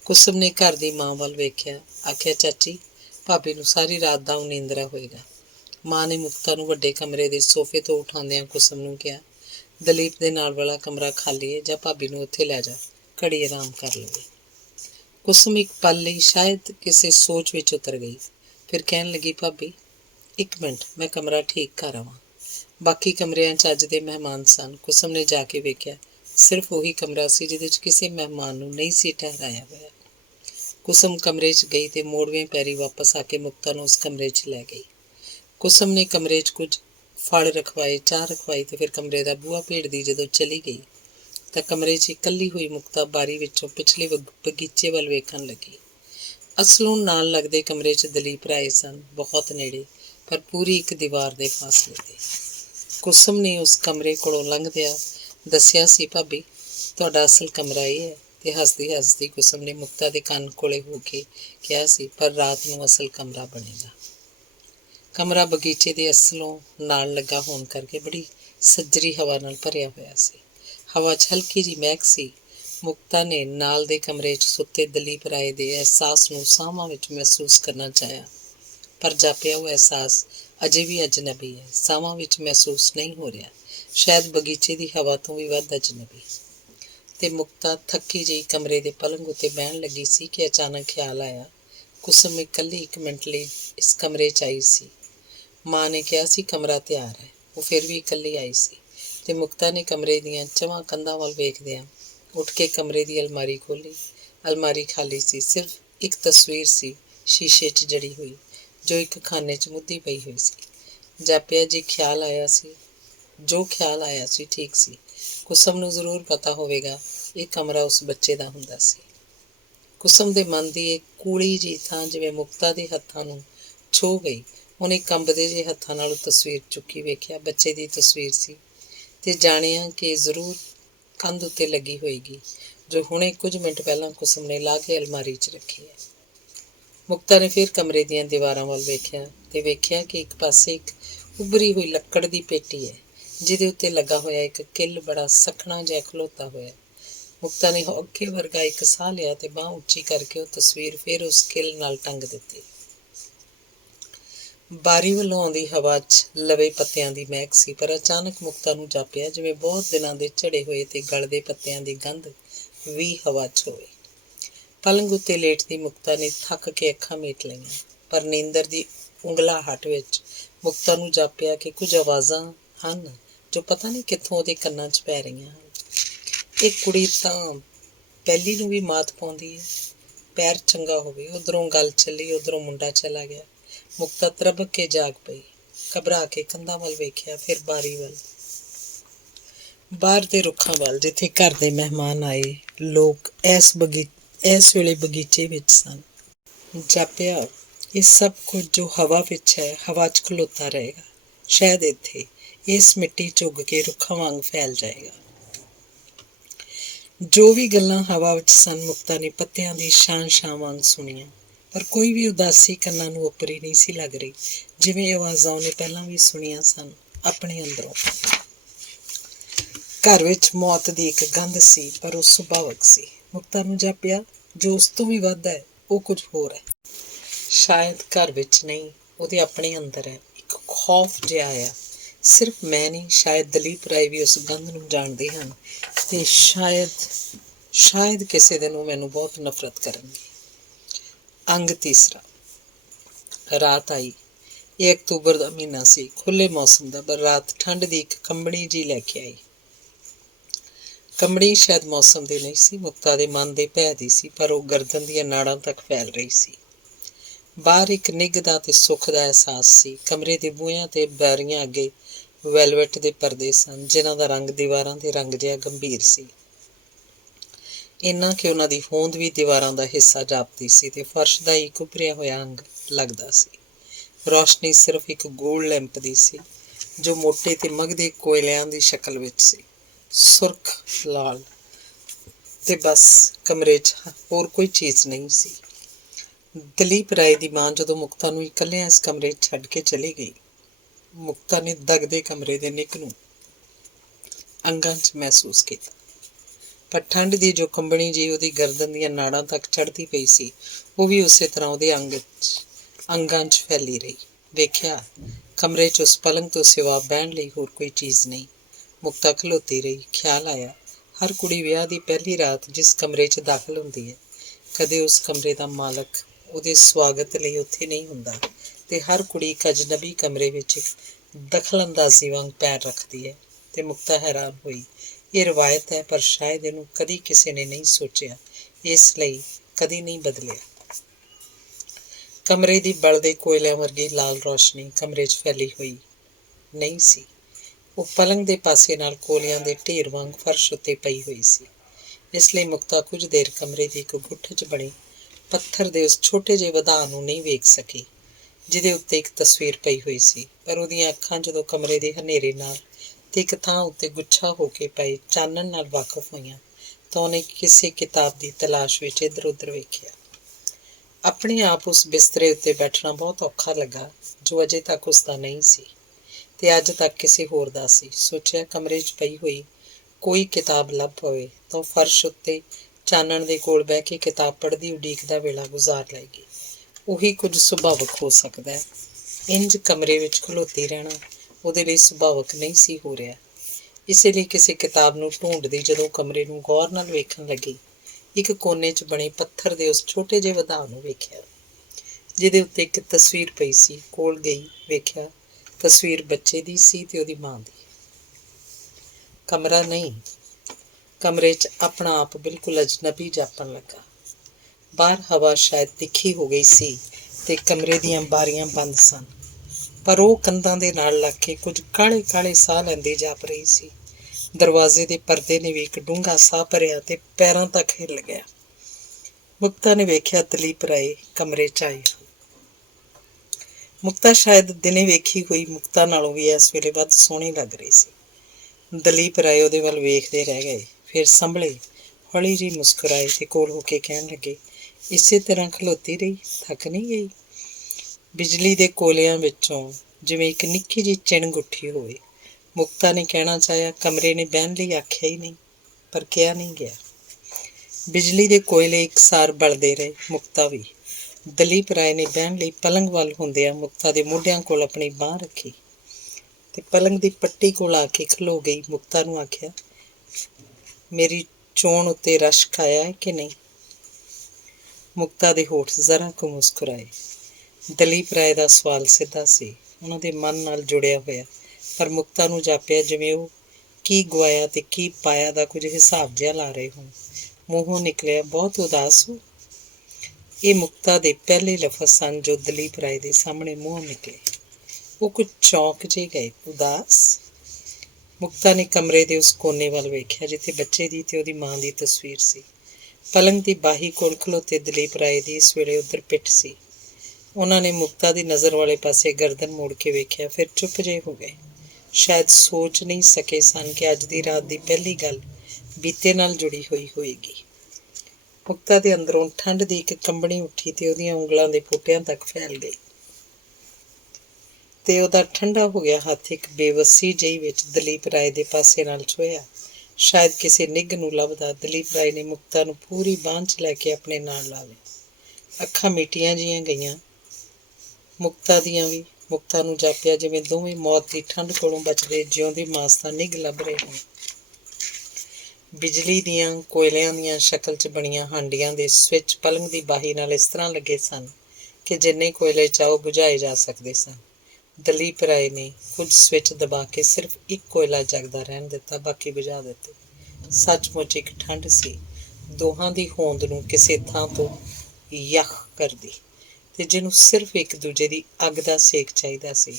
ਕੁਸਮ ਨੇ ਘਰ ਦੀ ਮਾਂ ਵੱਲ ਵੇਖਿਆ, ਆਖਿਆ, ਚਾਚੀ, ਭਾਬੀ ਨੂੰ ਸਾਰੀ ਰਾਤ ਦਾ ਉਨੀਂਦਰਾ ਹੋਏਗਾ। ਮਾਂ ਨੇ ਮੁਕਤਾ ਨੂੰ ਵੱਡੇ ਕਮਰੇ ਦੇ ਸੋਫੇ ਤੋਂ ਉਠਾਉਂਦਿਆਂ ਕੁਸਮ ਨੂੰ ਕਿਹਾ, ਦਲੀਪ ਦੇ ਨਾਲ ਵਾਲਾ ਕਮਰਾ ਖਾਲੀ ਹੈ, ਜਾਂ ਭਾਬੀ ਨੂੰ ਉੱਥੇ ਲੈ ਜਾ, ਘੜੀ ਆਰਾਮ ਕਰ ਲਵੇ। ਕੁਸਮ ਇੱਕ ਪਲ ਲਈ ਸ਼ਾਇਦ ਕਿਸੇ ਸੋਚ ਵਿੱਚ ਉਤਰ ਗਈ, ਫਿਰ ਕਹਿਣ ਲੱਗੀ, ਭਾਬੀ, ਇੱਕ ਮਿੰਟ, ਮੈਂ ਕਮਰਾ ਠੀਕ ਕਰ ਆਵਾਂ। ਬਾਕੀ ਕਮਰਿਆਂ 'ਚ ਅੱਜ ਦੇ ਮਹਿਮਾਨ ਸਨ। ਕੁਸਮ ਨੇ ਜਾ ਕੇ ਵੇਖਿਆ, ਸਿਰਫ ਉਹੀ ਕਮਰਾ ਸੀ ਜਿਹਦੇ 'ਚ ਕਿਸੇ ਮਹਿਮਾਨ ਨੂੰ ਨਹੀਂ ਸੀ ਠਹਿਰਾਇਆ ਹੋਇਆ। ਕੁਸਮ ਕਮਰੇ 'ਚ ਗਈ ਤੇ ਮੋੜਵੇਂ ਪੈਰੀ ਵਾਪਸ ਆ ਕੇ ਮੁਕਤਾ ਨੂੰ ਉਸ ਕਮਰੇ 'ਚ ਲੈ ਗਈ। ਕੁਸਮ ਨੇ ਕਮਰੇ 'ਚ ਕੁਝ ਫਲ ਰਖਵਾਏ, ਚਾਹ ਰਖਵਾਈ ਤੇ ਫਿਰ ਕਮਰੇ ਦਾ ਬੂਹਾ ਭੇੜਦੀ ਜਦੋਂ ਚਲੀ ਗਈ ਤਾਂ ਕਮਰੇ 'ਚ ਇਕੱਲੀ ਹੋਈ ਮੁਕਤਾ ਬਾਰੀ ਵਿੱਚੋਂ ਪਿਛਲੇ ਬਗੀਚੇ ਵੱਲ ਵੇਖਣ ਲੱਗੀ। ਅਸਲੋਂ ਨਾਲ ਲੱਗਦੇ ਕਮਰੇ 'ਚ ਦਲੀਪ ਰਾਏ ਸਨ, ਬਹੁਤ ਨੇੜੇ, ਪਰ ਪੂਰੀ ਇੱਕ ਦੀਵਾਰ ਦੇ ਫਾਸਲੇ 'ਤੇ। ਕੁਸਮ ਨੇ ਉਸ ਕਮਰੇ ਕੋਲੋਂ ਲੰਘਦਿਆਂ ਦੱਸਿਆ ਸੀ, ਭਾਬੀ, ਤੁਹਾਡਾ ਅਸਲ ਕਮਰਾ ਇਹ ਹੈ। ਤੇ ਹੱਸਦੀ ਕੁਸਮ ਨੇ ਮੁਕਤਾ ਦੇ ਕੰਨ ਕੋਲੇ ਹੋ ਕੇ ਕਿਹਾ ਸੀ, ਪਰ ਰਾਤ ਨੂੰ ਅਸਲ ਕਮਰਾ ਬਣੇਗਾ। ਕਮਰਾ ਬਗੀਚੇ ਦੇ ਅਸਲੋਂ ਨਾਲ ਲੱਗਾ ਹੋਣ ਕਰਕੇ ਬੜੀ ਸੱਜਰੀ ਹਵਾ ਨਾਲ ਭਰਿਆ ਹੋਇਆ ਸੀ। ਹਵਾ 'ਚ ਹਲਕੀ ਜਿਹੀ ਮਹਿਕ ਸੀ। ਮੁਕਤਾ ਨੇ ਨਾਲ ਦੇ ਕਮਰੇ 'ਚ ਸੁੱਤੇ ਦਲੀਪ ਰਾਏ ਦੇ ਅਹਿਸਾਸ ਨੂੰ ਸਾਹਾਂ ਵਿੱਚ ਮਹਿਸੂਸ ਕਰਨਾ ਚਾਹਿਆ, ਪਰ ਜਾਪਿਆ ਉਹ ਅਹਿਸਾਸ ਅਜੇ ਵੀ ਅਜਨਬੀ ਹੈ, ਸਾਹਾਂ ਵਿੱਚ ਮਹਿਸੂਸ ਨਹੀਂ ਹੋ ਰਿਹਾ, ਸ਼ਾਇਦ ਬਗੀਚੇ ਦੀ ਹਵਾ ਤੋਂ ਵੀ ਵੱਧ ਅਜਨਬੀ। ਤੇ ਮੁਕਤਾ ਥੱਕੀ ਜਿਹੀ ਕਮਰੇ ਦੇ ਪਲੰਘ ਉੱਤੇ ਬਹਿਣ ਲੱਗੀ ਸੀ ਕਿ ਅਚਾਨਕ ਖਿਆਲ ਆਇਆ, ਕੁਸਮ ਇਕੱਲੀ ਇੱਕ ਮਿੰਟ ਲਈ ਇਸ ਕਮਰੇ 'ਚ ਆਈ ਸੀ। ਮਾਂ ਨੇ ਕਿਹਾ ਸੀ ਕਮਰਾ ਤਿਆਰ ਹੈ। ਉਹ ਫਿਰ ਵੀ ਇਕੱਲੀ ਆਈ ਸੀ, ਤੇ ਮੁਕਤਾ ਨੇ ਕਮਰੇ ਦੀਆਂ ਚਵਾਂ ਕੰਧਾਂ ਵੱਲ ਵੇਖਦਿਆਂ ਉੱਠ ਕੇ ਕਮਰੇ ਦੀ ਅਲਮਾਰੀ ਖੋਲ੍ਹੀ। ਅਲਮਾਰੀ ਖਾਲੀ ਸੀ, ਸਿਰਫ ਇੱਕ ਤਸਵੀਰ ਸੀ ਸ਼ੀਸ਼ੇ 'ਚ ਜੜੀ ਹੋਈ, ਜੋ ਇੱਕ ਖਾਨੇ 'ਚ ਮੁੱਦੀ ਪਈ ਹੋਈ ਸੀ। ਜਾਪਿਆ ਜੋ ਖਿਆਲ ਆਇਆ ਸੀ ਠੀਕ ਸੀ। ਕੁਸਮ ਨੂੰ ਜ਼ਰੂਰ ਪਤਾ ਹੋਵੇਗਾ ਇਹ ਕਮਰਾ ਉਸ ਬੱਚੇ ਦਾ ਹੁੰਦਾ ਸੀ। ਕੁਸਮ ਦੇ ਮਨ ਦੀ ਇੱਕ ਕੂਲੀ ਜਿਹੀ ਥਾਂ ਜਿਵੇਂ ਮੁਕਤਾ ਦੇ ਹੱਥਾਂ ਨੂੰ ਛੋਹ ਗਈ। ਉਹਨੇ ਕੰਬਦੇ ਜਿਹੇ ਹੱਥਾਂ ਨਾਲ ਉਹ ਤਸਵੀਰ ਚੁੱਕੀ, ਵੇਖਿਆ ਬੱਚੇ ਦੀ ਤਸਵੀਰ ਸੀ, ਤੇ ਜਾਣਿਆ ਕਿ ਜ਼ਰੂਰ ਕੰਧ ਉੱਤੇ ਲੱਗੀ ਹੋਏਗੀ, ਜੋ ਹੁਣੇ ਕੁਝ ਮਿੰਟ ਪਹਿਲਾਂ ਕੁਸਮ ਨੇ ਲਾ ਕੇ ਅਲਮਾਰੀ 'ਚ ਰੱਖੀ ਹੈ। ਮੁਕਤਾ ਨੇ ਫਿਰ ਕਮਰੇ ਦੀਆਂ ਦੀਵਾਰਾਂ ਵੱਲ ਵੇਖਿਆ ਤੇ ਵੇਖਿਆ ਕਿ ਇੱਕ ਪਾਸੇ ਇੱਕ ਉੱਭਰੀ ਹੋਈ ਲੱਕੜ ਦੀ ਪੇਟੀ ਹੈ, ਜਿਹਦੇ ਉੱਤੇ ਲੱਗਾ ਹੋਇਆ ਇੱਕ ਕਿੱਲ ਬੜਾ ਸੱਖਣਾ ਜਿਹਾ ਖਲੋਤਾ ਹੋਇਆ। ਮੁਕਤਾ ਨੇ ਹੌਕੇ ਵਰਗਾ ਇੱਕ ਸਾਹ ਲਿਆ ਤੇ ਬਾਂਹ ਉੱਚੀ ਕਰਕੇ ਉਹ ਤਸਵੀਰ ਫਿਰ ਉਸ ਕਿੱਲ ਨਾਲ ਟੰਗ ਦਿੱਤੀ। ਬਾਰੀ ਵੱਲੋਂ ਆਉਂਦੀ ਹਵਾ 'ਚ ਲਵੇ ਪੱਤਿਆਂ ਦੀ ਮਹਿਕ ਸੀ, ਪਰ ਅਚਾਨਕ ਮੁਕਤਾ ਨੂੰ ਜਾਪਿਆ ਜਿਵੇਂ ਬਹੁਤ ਦਿਨਾਂ ਦੇ ਝੜੇ ਹੋਏ ਤੇ ਗਲਦੇ ਪੱਤਿਆਂ ਦੀ ਗੰਧ ਵੀ ਹਵਾ 'ਚ ਹੋਵੇ। ਪਲੰਘ ਉੱਤੇ ਲੇਟਦੀ ਮੁਕਤਾ ਨੇ ਥੱਕ ਕੇ ਅੱਖਾਂ ਮੀਟ ਲਈਆਂ, ਪਰ ਨੀਂਦਰ ਦੀ ਉਂਗਲਾਹਟ ਵਿੱਚ ਮੁਕਤਾ ਨੂੰ ਜਾਪਿਆ ਕਿ ਕੁਝ ਆਵਾਜ਼ਾਂ ਹਨ ਜੋ ਪਤਾ ਨਹੀਂ ਕਿੱਥੋਂ ਉਹਦੇ ਕੰਨਾਂ 'ਚ ਪੈ ਰਹੀਆਂ ਹਨ। ਇਹ ਕੁੜੀ ਤਾਂ ਪਹਿਲੀ ਨੂੰ ਵੀ ਮਾਤ ਪਾਉਂਦੀ ਹੈ। ਪੈਰ ਚੰਗਾ ਹੋਵੇ। ਉੱਧਰੋਂ ਗੱਲ ਚੱਲੀ, ਉੱਧਰੋਂ ਮੁੰਡਾ ਚਲਾ ਗਿਆ। ਮੁਕਤਾ ਤਰਬਕ ਕੇ ਜਾਗ ਪਈ, ਘਬਰਾ ਕੇ ਕੰਧਾਂ ਵੱਲ ਵੇਖਿਆ, ਫਿਰ ਬਾਰੀ ਵੱਲ, ਬਾਹਰ ਦੇ ਰੁੱਖਾਂ ਵੱਲ, ਜਿੱਥੇ ਘਰ ਦੇ ਮਹਿਮਾਨ ਆਏ ਲੋਕ ਇਸ ਵੇਲੇ ਬਗੀਚੇ ਵਿੱਚ ਸਨ। ਜਾਪਿਆ ਇਹ ਸਭ ਕੁਝ ਜੋ ਹਵਾ ਵਿੱਚ ਹੈ, ਹਵਾ 'ਚ ਖਲੋਤਾ ਰਹੇਗਾ, ਸ਼ਾਇਦ ਇੱਥੇ ਇਸ ਮਿੱਟੀ 'ਚ ਉੱਗ ਕੇ ਰੁੱਖਾਂ ਵਾਂਗ ਫੈਲ ਜਾਏਗਾ। ਜੋ ਵੀ ਗੱਲਾਂ ਹਵਾ ਵਿੱਚ ਸਨ, ਮੁਕਤਾ ਨੇ ਪੱਤਿਆਂ ਦੀ ਛਾਂ ਵਾਂਗ ਸੁਣੀਆਂ, ਪਰ ਕੋਈ ਵੀ ਉਦਾਸੀ ਕੰਨਾਂ ਨੂੰ ਓਪਰੀ ਨਹੀਂ ਸੀ ਲੱਗ ਰਹੀ, ਜਿਵੇਂ ਆਵਾਜ਼ਾਂ ਉਹਨੇ ਪਹਿਲਾਂ ਵੀ ਸੁਣੀਆਂ ਸਨ ਆਪਣੇ ਅੰਦਰੋਂ। ਘਰ ਵਿੱਚ ਮੌਤ ਦੀ ਇੱਕ ਗੰਧ ਸੀ, ਪਰ ਉਹ ਸੁਭਾਵਕ ਸੀ। ਮੁਕਤਾ ਨੂੰ ਜਾਪਿਆ ਜੋ ਉਸ ਤੋਂ ਵੀ ਵੱਧ ਹੈ, ਉਹ ਕੁਝ ਹੋਰ ਹੈ। ਸ਼ਾਇਦ ਘਰ ਵਿੱਚ ਨਹੀਂ, ਉਹਦੇ ਆਪਣੇ ਅੰਦਰ ਹੈ। ਇੱਕ ਖੌਫ ਜਿਹਾ ਆਇਆ, ਸਿਰਫ ਮੈਂ ਨਹੀਂ, ਸ਼ਾਇਦ ਦਲੀਪ ਰਾਏ ਵੀ ਉਸ ਗੰਧ ਨੂੰ ਜਾਣਦੇ ਹਨ, ਤੇ ਸ਼ਾਇਦ ਕਿਸੇ ਦਿਨ ਉਹ ਮੈਨੂੰ ਬਹੁਤ ਨਫ਼ਰਤ ਕਰਨਗੇ। ਅੰਗ ਤੀਸਰਾ। ਰਾਤ ਆਈ। ਇਹ ਅਕਤੂਬਰ ਦਾ ਮਹੀਨਾ ਸੀ, ਖੁੱਲ੍ਹੇ ਮੌਸਮ ਦਾ, ਪਰ ਰਾਤ ਠੰਡ ਦੀ ਇੱਕ ਕੰਬਣੀ ਜਿਹੀ ਲੈ ਕੇ ਆਈ। ਕੰਬਣੀ ਸ਼ਾਇਦ ਮੌਸਮ ਦੀ ਨਹੀਂ ਸੀ, ਮੁਕਤਾ ਦੇ ਮਨ ਦੇ ਭੈ ਦੀ ਸੀ, ਪਰ ਉਹ ਗਰਦਨ ਦੀਆਂ ਨਾੜਾਂ ਤੱਕ ਫੈਲ ਰਹੀ ਸੀ। ਬਾਹਰ ਇੱਕ ਨਿੱਘ ਦਾ ਤੇ ਸੁੱਖ ਦਾ ਅਹਿਸਾਸ ਸੀ। ਕਮਰੇ ਦੇ ਬੂਹਿਆਂ ਤੇ ਬਾਰੀਆਂ ਅੱਗੇ ਵੈਲਵਟ ਦੇ ਪਰਦੇ ਸਨ, ਜਿਨ੍ਹਾਂ ਦਾ ਰੰਗ ਦੀਵਾਰਾਂ ਦੇ ਰੰਗ ਜਿਹਾ ਗੰਭੀਰ ਸੀ, ਇੰਨਾ ਕਿ ਉਹਨਾਂ ਦੀ ਹੋਂਦ ਵੀ ਦੀਵਾਰਾਂ ਦਾ ਹਿੱਸਾ ਜਾਪਦੀ ਸੀ ਤੇ ਫਰਸ਼ ਦਾ ਇੱਕ ਉੱਭਰਿਆ ਹੋਇਆ ਅੰਗ ਲੱਗਦਾ ਸੀ। ਰੌਸ਼ਨੀ ਸਿਰਫ ਇੱਕ ਗੋਲ ਲੈਂਪ ਦੀ ਸੀ, ਜੋ ਮੋਟੇ ਤੇ ਮਘਦੇ ਕੋਇਲਿਆਂ ਦੀ ਸ਼ਕਲ ਵਿੱਚ ਸੀ, ਸੁਰਖ ਲਾਲ, ਤੇ ਬਸ ਕਮਰੇ 'ਚ ਹੋਰ ਕੋਈ ਚੀਜ਼ ਨਹੀਂ ਸੀ। ਦਲੀਪ ਰਾਏ ਦੀ ਮਾਂ ਜਦੋਂ ਮੁਕਤਾ ਨੂੰ ਇਕੱਲਿਆਂ ਇਸ ਕਮਰੇ 'ਚ ਛੱਡ ਕੇ ਚਲੀ ਗਈ, ਮੁਕਤਾ ਨੇ ਦਗਦੇ ਕਮਰੇ ਦੇ ਨਿੱਘ ਨੂੰ ਅੰਗਾਂ 'ਚ ਮਹਿਸੂਸ ਕੀਤਾ, ਪਰ ਠੰਡ ਦੀ ਜੋ ਕੰਬਣੀ ਜੀ ਉਹਦੀ ਗਰਦਨ ਦੀਆਂ ਨਾੜਾਂ ਤੱਕ ਚੜ੍ਹਦੀ ਪਈ ਸੀ, ਉਹ ਵੀ ਉਸੇ ਤਰ੍ਹਾਂ ਉਹਦੇ ਅੰਗਾਂ 'ਚ ਫੈਲੀ ਰਹੀ। ਵੇਖਿਆ, ਕਮਰੇ 'ਚ ਉਸ ਪਲੰਗ ਤੋਂ ਸਿਵਾ ਬਹਿਣ ਲਈ ਹੋਰ ਕੋਈ ਚੀਜ਼ ਨਹੀਂ। ਮੁਕਤਾ ਖਲੋਤੀ ਰਹੀ। ਖਿਆਲ ਆਇਆ, ਹਰ ਕੁੜੀ ਵਿਆਹ ਦੀ ਪਹਿਲੀ ਰਾਤ ਜਿਸ ਕਮਰੇ 'ਚ ਦਾਖਲ ਹੁੰਦੀ ਹੈ, ਕਦੇ ਉਸ ਕਮਰੇ ਦਾ ਮਾਲਕ ਉਹਦੇ ਸਵਾਗਤ ਲਈ ਉੱਥੇ ਨਹੀਂ ਹੁੰਦਾ, ਤੇ ਹਰ ਕੁੜੀ ਇੱਕ ਅਜਨਬੀ ਕਮਰੇ ਵਿੱਚ ਇੱਕ ਦਖਲ ਅੰਦਾਜ਼ੀ ਵਾਂਗ ਪੈਰ ਰੱਖਦੀ ਹੈ। ਤੇ ਮੁਕਤਾ ਹੈਰਾਨ ਹੋਈ। ਇਹ ਰਵਾਇਤ ਹੈ, ਪਰ ਸ਼ਾਇਦ ਇਹਨੂੰ ਕਦੀ ਕਿਸੇ ਨੇ ਨਹੀਂ ਸੋਚਿਆ, ਇਸ ਲਈ ਕਦੀ ਨਹੀਂ ਬਦਲਿਆ। ਕਮਰੇ ਦੀ ਬਲਦੇ ਕੋਇਲਿਆਂ ਵਰਗੀ ਲਾਲ ਰੌਸ਼ਨੀ ਕਮਰੇ 'ਚ ਫੈਲੀ ਹੋਈ ਨਹੀਂ ਸੀ। ਉਹ ਪਲੰਗ ਦੇ ਪਾਸੇ ਨਾਲ ਕੋਲਿਆਂ ਦੇ ਢੇਰ ਵਾਂਗ ਫਰਸ਼ ਉੱਤੇ ਪਈ ਹੋਈ ਸੀ। ਇਸ ਲਈ ਮੁਕਤਾ ਕੁਝ ਦੇਰ ਕਮਰੇ ਦੀ ਇੱਕ ਗੁੱਠ 'ਚ ਬਣੀ ਪੱਥਰ ਦੇ ਉਸ ਛੋਟੇ ਜਿਹੇ ਵਧਾਅ ਨੂੰ ਨਹੀਂ ਵੇਖ ਸਕੀ, ਜਿਹਦੇ ਉੱਤੇ ਇੱਕ ਤਸਵੀਰ ਪਈ ਹੋਈ ਸੀ। ਪਰ ਉਹਦੀਆਂ ਅੱਖਾਂ ਜਦੋਂ ਕਮਰੇ ਦੇ ਹਨੇਰੇ ਨਾਲ ਤੇ ਇੱਕ ਥਾਂ ਉੱਤੇ ਗੁੱਛਾ ਹੋ ਕੇ ਪਏ ਚਾਨਣ ਨਾਲ ਵਾਕਫ ਹੋਈਆਂ, ਤਾਂ ਉਹਨੇ ਕਿਸੇ ਕਿਤਾਬ ਦੀ ਤਲਾਸ਼ ਵਿੱਚ ਇੱਧਰ ਉੱਧਰ ਵੇਖਿਆ। ਆਪਣੇ ਆਪ ਉਸ ਬਿਸਤਰੇ ਉੱਤੇ ਬੈਠਣਾ ਬਹੁਤ ਔਖਾ ਲੱਗਾ, ਜੋ ਅਜੇ ਤੱਕ ਉਸਦਾ ਨਹੀਂ ਸੀ ਤੇ ਅੱਜ ਤੱਕ ਕਿਸੇ ਹੋਰ ਦਾ ਸੀ। ਸੋਚਿਆ, ਕਮਰੇ 'ਚ ਪਈ ਹੋਈ ਕੋਈ ਕਿਤਾਬ ਲੱਭ ਪਵੇ ਤਾਂ ਉਹ ਫਰਸ਼ ਉੱਤੇ ਚਾਨਣ ਦੇ ਕੋਲ ਬਹਿ ਕੇ ਕਿਤਾਬ ਪੜ੍ਹਦੀ ਉਡੀਕ ਦਾ ਵੇਲਾ ਗੁਜ਼ਾਰ ਲਏਗੀ। ਉਹੀ ਕੁਝ ਸੁਭਾਵਕ ਹੋ ਸਕਦਾ ਹੈ। ਇੰਝ ਕਮਰੇ ਵਿੱਚ ਖਲੋਤੀ ਰਹਿਣਾ ਉਹਦੇ ਲਈ ਸੁਭਾਵਕ ਨਹੀਂ ਸੀ ਹੋ ਰਿਹਾ। ਇਸੇ ਲਈ ਕਿਸੇ ਕਿਤਾਬ ਨੂੰ ਢੂੰਡਦੀ ਜਦੋਂ ਕਮਰੇ ਨੂੰ ਗੌਰ ਨਾਲ ਵੇਖਣ ਲੱਗੀ, ਇੱਕ ਕੋਨੇ 'ਚ ਬਣੇ ਪੱਥਰ ਦੇ ਉਸ ਛੋਟੇ ਜਿਹੇ ਵਧਾਅ ਨੂੰ ਵੇਖਿਆ, ਜਿਹਦੇ ਉੱਤੇ ਇੱਕ ਤਸਵੀਰ ਪਈ ਸੀ। ਕੋਲ ਗਈ, ਵੇਖਿਆ, ਤਸਵੀਰ ਬੱਚੇ ਦੀ ਸੀ ਤੇ ਉਹਦੀ ਮਾਂ ਦੀ। ਕਮਰਾ ਨਹੀਂ, ਕਮਰੇ 'ਚ ਆਪਣਾ ਆਪ ਬਿਲਕੁਲ ਅਜਨਬੀ ਜਾਪਣ ਲੱਗਾ। ਬਾਹਰ ਹਵਾ ਸ਼ਾਇਦ ਤਿੱਖੀ ਹੋ ਗਈ ਸੀ ਤੇ ਕਮਰੇ ਦੀਆਂ ਬਾਰੀਆਂ ਬੰਦ ਸਨ, ਪਰ ਉਹ ਕੰਧਾਂ ਦੇ ਨਾਲ ਲੱਗ ਕੇ ਕੁਝ ਕਾਹਲੇ ਕਾਹਲੇ ਸਾਹ ਲੈਂਦੀ ਜਾਪ ਰਹੀ ਸੀ। ਦਰਵਾਜ਼ੇ ਦੇ ਪਰਦੇ ਨੇ ਵੀ ਇੱਕ ਡੂੰਘਾ ਸਾਹ ਭਰਿਆ ਤੇ ਪੈਰਾਂ ਤੱਕ ਹਿੱਲ ਗਿਆ। ਮੁਕਤਾ ਨੇ ਵੇਖਿਆ, ਦਲੀਪ ਰਾਏ ਕਮਰੇ 'ਚ ਆਏ। ਮੁਕਤਾ ਸ਼ਾਇਦ ਦਿਨੇ ਵੇਖੀ ਹੋਈ ਮੁਕਤਾ ਨਾਲੋਂ ਵੀ ਇਸ ਵੇਲੇ ਵੱਧ ਸੋਹਣੀ ਲੱਗ ਰਹੀ ਸੀ। ਦਲੀਪ ਰਾਏ ਉਹਦੇ ਵੱਲ ਵੇਖਦੇ ਰਹਿ ਗਏ, ਫਿਰ ਸੰਭਲੇ, ਹੌਲੀ ਜਿਹੀ ਮੁਸਕਰਾਏ ਤੇ ਕੋਲ ਹੋ ਕੇ ਕਹਿਣ ਲੱਗੇ, ਇਸੇ ਤਰ੍ਹਾਂ ਖਲੋਤੀ ਰਹੀ, ਥੱਕ ਨਹੀਂ ਗਈ? ਬਿਜਲੀ ਦੇ ਕੋਲਿਆਂ ਵਿੱਚੋਂ ਜਿਵੇਂ ਇੱਕ ਨਿੱਕੀ ਜਿਹੀ ਚਿਣਗ ਉੱਠੀ ਹੋਵੇ। ਮੁਕਤਾ ਨੇ ਕਹਿਣਾ ਚਾਹਿਆ, ਕਮਰੇ ਨੇ ਬਹਿਣ ਲਈ ਆਖਿਆ ਹੀ ਨਹੀਂ, ਪਰ ਕਿਹਾ ਨਹੀਂ ਗਿਆ। ਬਿਜਲੀ ਦੇ ਕੋਇਲੇ ਇਕਸਾਰ ਬਲਦੇ ਰਹੇ, ਮੁਕਤਾ ਵੀ। ਦਲੀਪ ਰਾਏ ਨੇ ਬਹਿਣ ਲਈ ਪਲੰਗ ਵੱਲ ਹੁੰਦਿਆਂ ਮੁਕਤਾ ਦੇ ਮੋਢਿਆਂ ਕੋਲ ਆਪਣੀ ਬਾਂਹ ਰੱਖੀ ਤੇ ਪਲੰਗ ਦੀ ਪੱਟੀ ਕੋਲ ਆ ਕੇ ਖਲੋ ਗਈ। ਮੁਕਤਾ ਨੂੰ ਆਖਿਆ, ਮੇਰੀ ਚੋਣ ਉੱਤੇ ਰਸ਼ਕ ਆਇਆ ਹੈ ਕਿ ਨਹੀਂ? ਮੁਕਤਾ ਦੇ ਹੋਠ ਜ਼ਰਾ ਕੁ ਮੁਸਕਰਾਏ। ਦਲੀਪ ਰਾਏ ਦਾ ਸਵਾਲ ਸਿੱਧਾ ਸੀ, ਉਹਨਾਂ ਦੇ ਮਨ ਨਾਲ ਜੁੜਿਆ ਹੋਇਆ, ਪਰ ਮੁਕਤਾ ਨੂੰ ਜਾਪਿਆ ਜਿਵੇਂ ਉਹ ਕੀ ਗਵਾਇਆ ਤੇ ਕੀ ਪਾਇਆ ਦਾ ਕੁਝ ਹਿਸਾਬ ਜਿਹਾ ਲਾ ਰਹੇ ਹੋਣ। ਮੂੰਹੋਂ ਨਿਕਲਿਆ, ਬਹੁਤ ਉਦਾਸ ਹੋ? ਇਹ ਮੁਕਤਾ ਦੇ ਪਹਿਲੇ ਲਫ਼ਜ਼ ਸਨ ਜੋ ਦਲੀਪ ਰਾਏ ਦੇ ਸਾਹਮਣੇ ਮੂੰਹੋਂ ਨਿਕਲੇ। ਉਹ ਕੁਝ ਚੌਂਕ ਜਿਹੇ ਗਏ। ਉਦਾਸ? ਮੁਕਤਾ ਨੇ ਕਮਰੇ ਦੇ ਉਸ ਕੋਨੇ ਵੱਲ ਵੇਖਿਆ ਜਿੱਥੇ ਬੱਚੇ ਦੀ ਤੇ ਉਹਦੀ ਮਾਂ ਦੀ ਤਸਵੀਰ ਸੀ। ਪਲੰਗ ਦੀ ਬਾਹੀ ਕੋਲ ਖਲੋਤੇ ਦਲੀਪ ਰਾਏ ਦੀ ਇਸ ਵੇਲੇ ਉੱਧਰ ਪਿੱਠ ਸੀ। ਉਹਨਾਂ ਨੇ ਮੁਕਤਾ ਦੀ ਨਜ਼ਰ ਵਾਲੇ ਪਾਸੇ ਗਰਦਨ ਮੋੜ ਕੇ ਵੇਖਿਆ, ਫਿਰ ਚੁੱਪ ਜਿਹੇ ਹੋ ਗਏ। ਸ਼ਾਇਦ ਸੋਚ ਨਹੀਂ ਸਕੇ ਸਨ ਕਿ ਅੱਜ ਦੀ ਰਾਤ ਦੀ ਪਹਿਲੀ ਗੱਲ ਬੀਤੇ ਨਾਲ ਜੁੜੀ ਹੋਈ ਹੋਏਗੀ। ਮੁਕਤਾ ਦੇ ਅੰਦਰੋਂ ਠੰਡ ਦੀ ਇੱਕ ਕੰਬਣੀ ਉੱਠੀ ਤੇ ਉਹਦੀਆਂ ਉਂਗਲਾਂ ਦੇ ਪੁੱਟਿਆਂ ਤੱਕ ਫੈਲ ਗਈ ਤੇ ਉਹਦਾ ਠੰਡਾ ਹੋ ਗਿਆ ਹੱਥ ਇੱਕ ਬੇਵੱਸੀ ਜਿਹੀ ਵਿੱਚ ਦਲੀਪ ਰਾਏ ਦੇ ਪਾਸੇ ਨਾਲ ਛੋਹਿਆ। ਸ਼ਾਇਦ ਕਿਸੇ ਨਿੱਘ ਨੂੰ ਲੱਭਦਾ ਦਲੀਪ ਰਾਏ ਨੇ ਮੁਕਤਾ ਨੂੰ ਪੂਰੀ ਬਾਂਹ 'ਚ ਲੈ ਕੇ ਆਪਣੇ ਨਾਲ ਲਾ ਲਿਆ। ਅੱਖਾਂ ਮੀਟੀਆਂ ਜਿਹੀਆਂ ਗਈਆਂ ਮੁਕਤਾ ਦੀਆਂ ਵੀ। ਮੁਕਤਾ ਨੂੰ ਜਾਪਿਆ ਜਿਵੇਂ ਦੋਵੇਂ ਮੌਤ ਦੀ ਠੰਡ ਕੋਲੋਂ ਬਚਦੇ ਜਿਉਂਦੇ ਮਾਸ ਦਾ ਨਿੱਘ ਲੱਭ ਰਹੇ ਹੋਣ। ਬਿਜਲੀ ਦੀਆਂ ਕੋਇਲਿਆਂ ਦੀਆਂ ਸ਼ਕਲ 'ਚ ਬਣੀਆਂ ਹਾਂਡੀਆਂ ਦੇ ਸਵਿੱਚ ਪਲੰਗ ਦੀ ਬਾਹੀ ਨਾਲ ਇਸ ਤਰ੍ਹਾਂ ਲੱਗੇ ਸਨ ਕਿ ਜਿੰਨੇ ਕੋਇਲੇ ਚਾਹੋ ਬੁਝਾਏ ਜਾ ਸਕਦੇ ਸਨ। ਦਲੀਪ ਰਾਏ ਨੇ ਕੁਝ ਸਵਿੱਚ ਦਬਾ ਕੇ ਸਿਰਫ ਇੱਕ ਕੋਇਲਾ ਜਗਦਾ ਰਹਿਣ ਦਿੱਤਾ, ਬਾਕੀ ਬੁਝਾ ਦਿੱਤੇ। ਸੱਚਮੁੱਚ ਇੱਕ ਠੰਡ ਸੀ। ਦੋਹਾਂ ਦੀ ਹੋਂਦ ਨੂੰ ਕਿਸੇ ਥਾਂ ਤੋਂ ਯਖ ਕਰਦੀ, ਤੇ ਜਿਹਨੂੰ ਸਿਰਫ ਇੱਕ ਦੂਜੇ ਦੀ ਅੱਗ ਦਾ ਸੇਕ ਚਾਹੀਦਾ ਸੀ।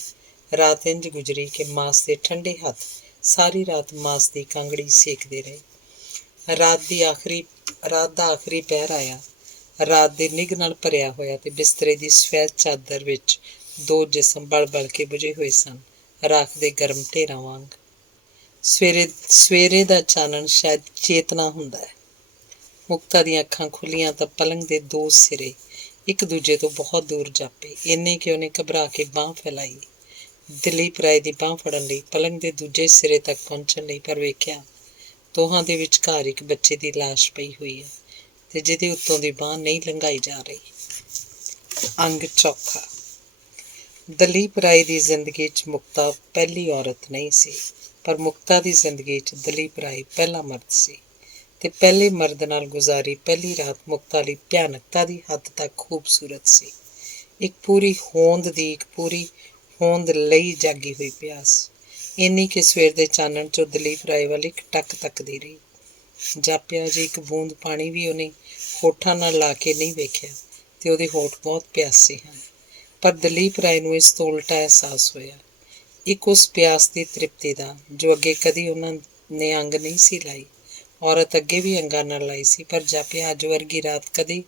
ਰਾਤ ਇੰਝ ਗੁਜ਼ਰੀ ਕਿ ਮਾਸ ਦੇ ਠੰਡੇ ਹੱਥ ਸਾਰੀ ਰਾਤ ਮਾਸ ਦੀ ਕਾਂਗੜੀ ਸੇਕਦੇ ਰਹੇ। ਰਾਤ ਦਾ ਆਖਰੀ ਪਹਿਰ ਆਇਆ। ਰਾਤ ਦੇ ਨਿੱਘ ਨਾਲ ਭਰਿਆ ਹੋਇਆ ਤੇ ਬਿਸਤਰੇ ਦੀ ਸਫੈਦ ਚਾਦਰ ਵਿੱਚ ਦੋ ਜਿਸਮ ਬਲ ਬਲ ਕੇ ਬੁਝੇ ਹੋਏ ਸਨ, ਰਾਖ ਦੇ ਗਰਮ ਢੇਰਾਂ ਵਾਂਗ। ਸਵੇਰੇ ਦਾ ਚਾਨਣ ਸ਼ਾਇਦ ਚੇਤਨਾ ਹੁੰਦਾ ਹੈ। ਮੁਕਤਾ ਦੀਆਂ ਅੱਖਾਂ ਖੁੱਲ੍ਹੀਆਂ ਤਾਂ ਪਲੰਗ ਦੇ ਦੋ ਸਿਰੇ ਇੱਕ ਦੂਜੇ ਤੋਂ ਬਹੁਤ ਦੂਰ ਜਾਪੇ। ਇੰਨੇ ਕਿ ਉਹਨੇ ਘਬਰਾ ਕੇ ਬਾਂਹ ਫੈਲਾਈ ਦਲੀਪ ਰਾਏ ਦੀ ਬਾਂਹ ਫੜਨ ਲਈ, ਪਲੰਗ ਦੇ ਦੂਜੇ ਸਿਰੇ ਤੱਕ ਪਹੁੰਚਣ ਲਈ, ਪਰ ਵੇਖਿਆ ਦੋਹਾਂ ਦੇ ਵਿਚਕਾਰ ਇੱਕ ਬੱਚੇ ਦੀ ਲਾਸ਼ ਪਈ ਹੋਈ ਹੈ ਤੇ ਜਿਹਦੇ ਉੱਤੋਂ ਦੀ ਬਾਂਹ ਨਹੀਂ ਲੰਘਾਈ ਜਾ ਰਹੀ। ਅੰਗ ਚੌਖਾ। ਦਲੀਪ ਰਾਏ ਦੀ ਜ਼ਿੰਦਗੀ 'ਚ ਮੁਕਤਾ ਪਹਿਲੀ ਔਰਤ ਨਹੀਂ ਸੀ, ਪਰ ਮੁਕਤਾ ਦੀ ਜ਼ਿੰਦਗੀ 'ਚ ਦਲੀਪ ਰਾਏ ਪਹਿਲਾ ਮਰਦ ਸੀ, ਤੇ ਪਹਿਲੇ ਮਰਦ ਨਾਲ ਗੁਜ਼ਾਰੀ ਪਹਿਲੀ ਰਾਤ ਮੁਕਤਾ ਲਈ ਭਿਆਨਕਤਾ ਦੀ ਹੱਦ ਤੱਕ ਖੂਬਸੂਰਤ ਸੀ। ਇੱਕ ਪੂਰੀ ਹੋਂਦ ਲਈ ਜਾਗੀ ਹੋਈ ਪਿਆਸ, ਇੰਨੀ ਕਿ ਸਵੇਰ ਦੇ ਚਾਨਣ 'ਚੋਂ ਦਲੀਪ ਰਾਏ ਵੱਲ ਇੱਕ ਟੱਕ ਤੱਕਦੀ ਰਹੀ। ਜਾਪਿਆ ਜੇ ਇੱਕ ਬੂੰਦ ਪਾਣੀ ਵੀ ਉਹਨੇ ਹੋਠਾਂ ਨਾਲ ਲਾ ਕੇ ਨਹੀਂ ਵੇਖਿਆ, ਤੇ ਉਹਦੇ ਹੋਠ ਬਹੁਤ ਪਿਆਸੇ ਹਨ। ਪਰ ਦਲੀਪ ਰਾਏ ਨੂੰ ਇਸ ਤੋਂ ਉਲਟਾ ਅਹਿਸਾਸ ਹੋਇਆ, ਇੱਕ ਉਸ ਪਿਆਸ ਦੀ ਤ੍ਰਿਪਤੀ ਦਾ ਜੋ ਅੱਗੇ ਕਦੀ ਉਹਨਾਂ ਨੇ ਅੰਗ ਨਹੀਂ ਸੀ ਲਾਈ। ਔਰਤ ਅੱਗੇ ਵੀ ਅੰਗਾਂ ਨਾਲ ਲਾਈ ਸੀ, ਪਰ ਜਾਪਿਆ ਅੱਜ ਵਰਗੀ ਰਾਤ ਕਦੀ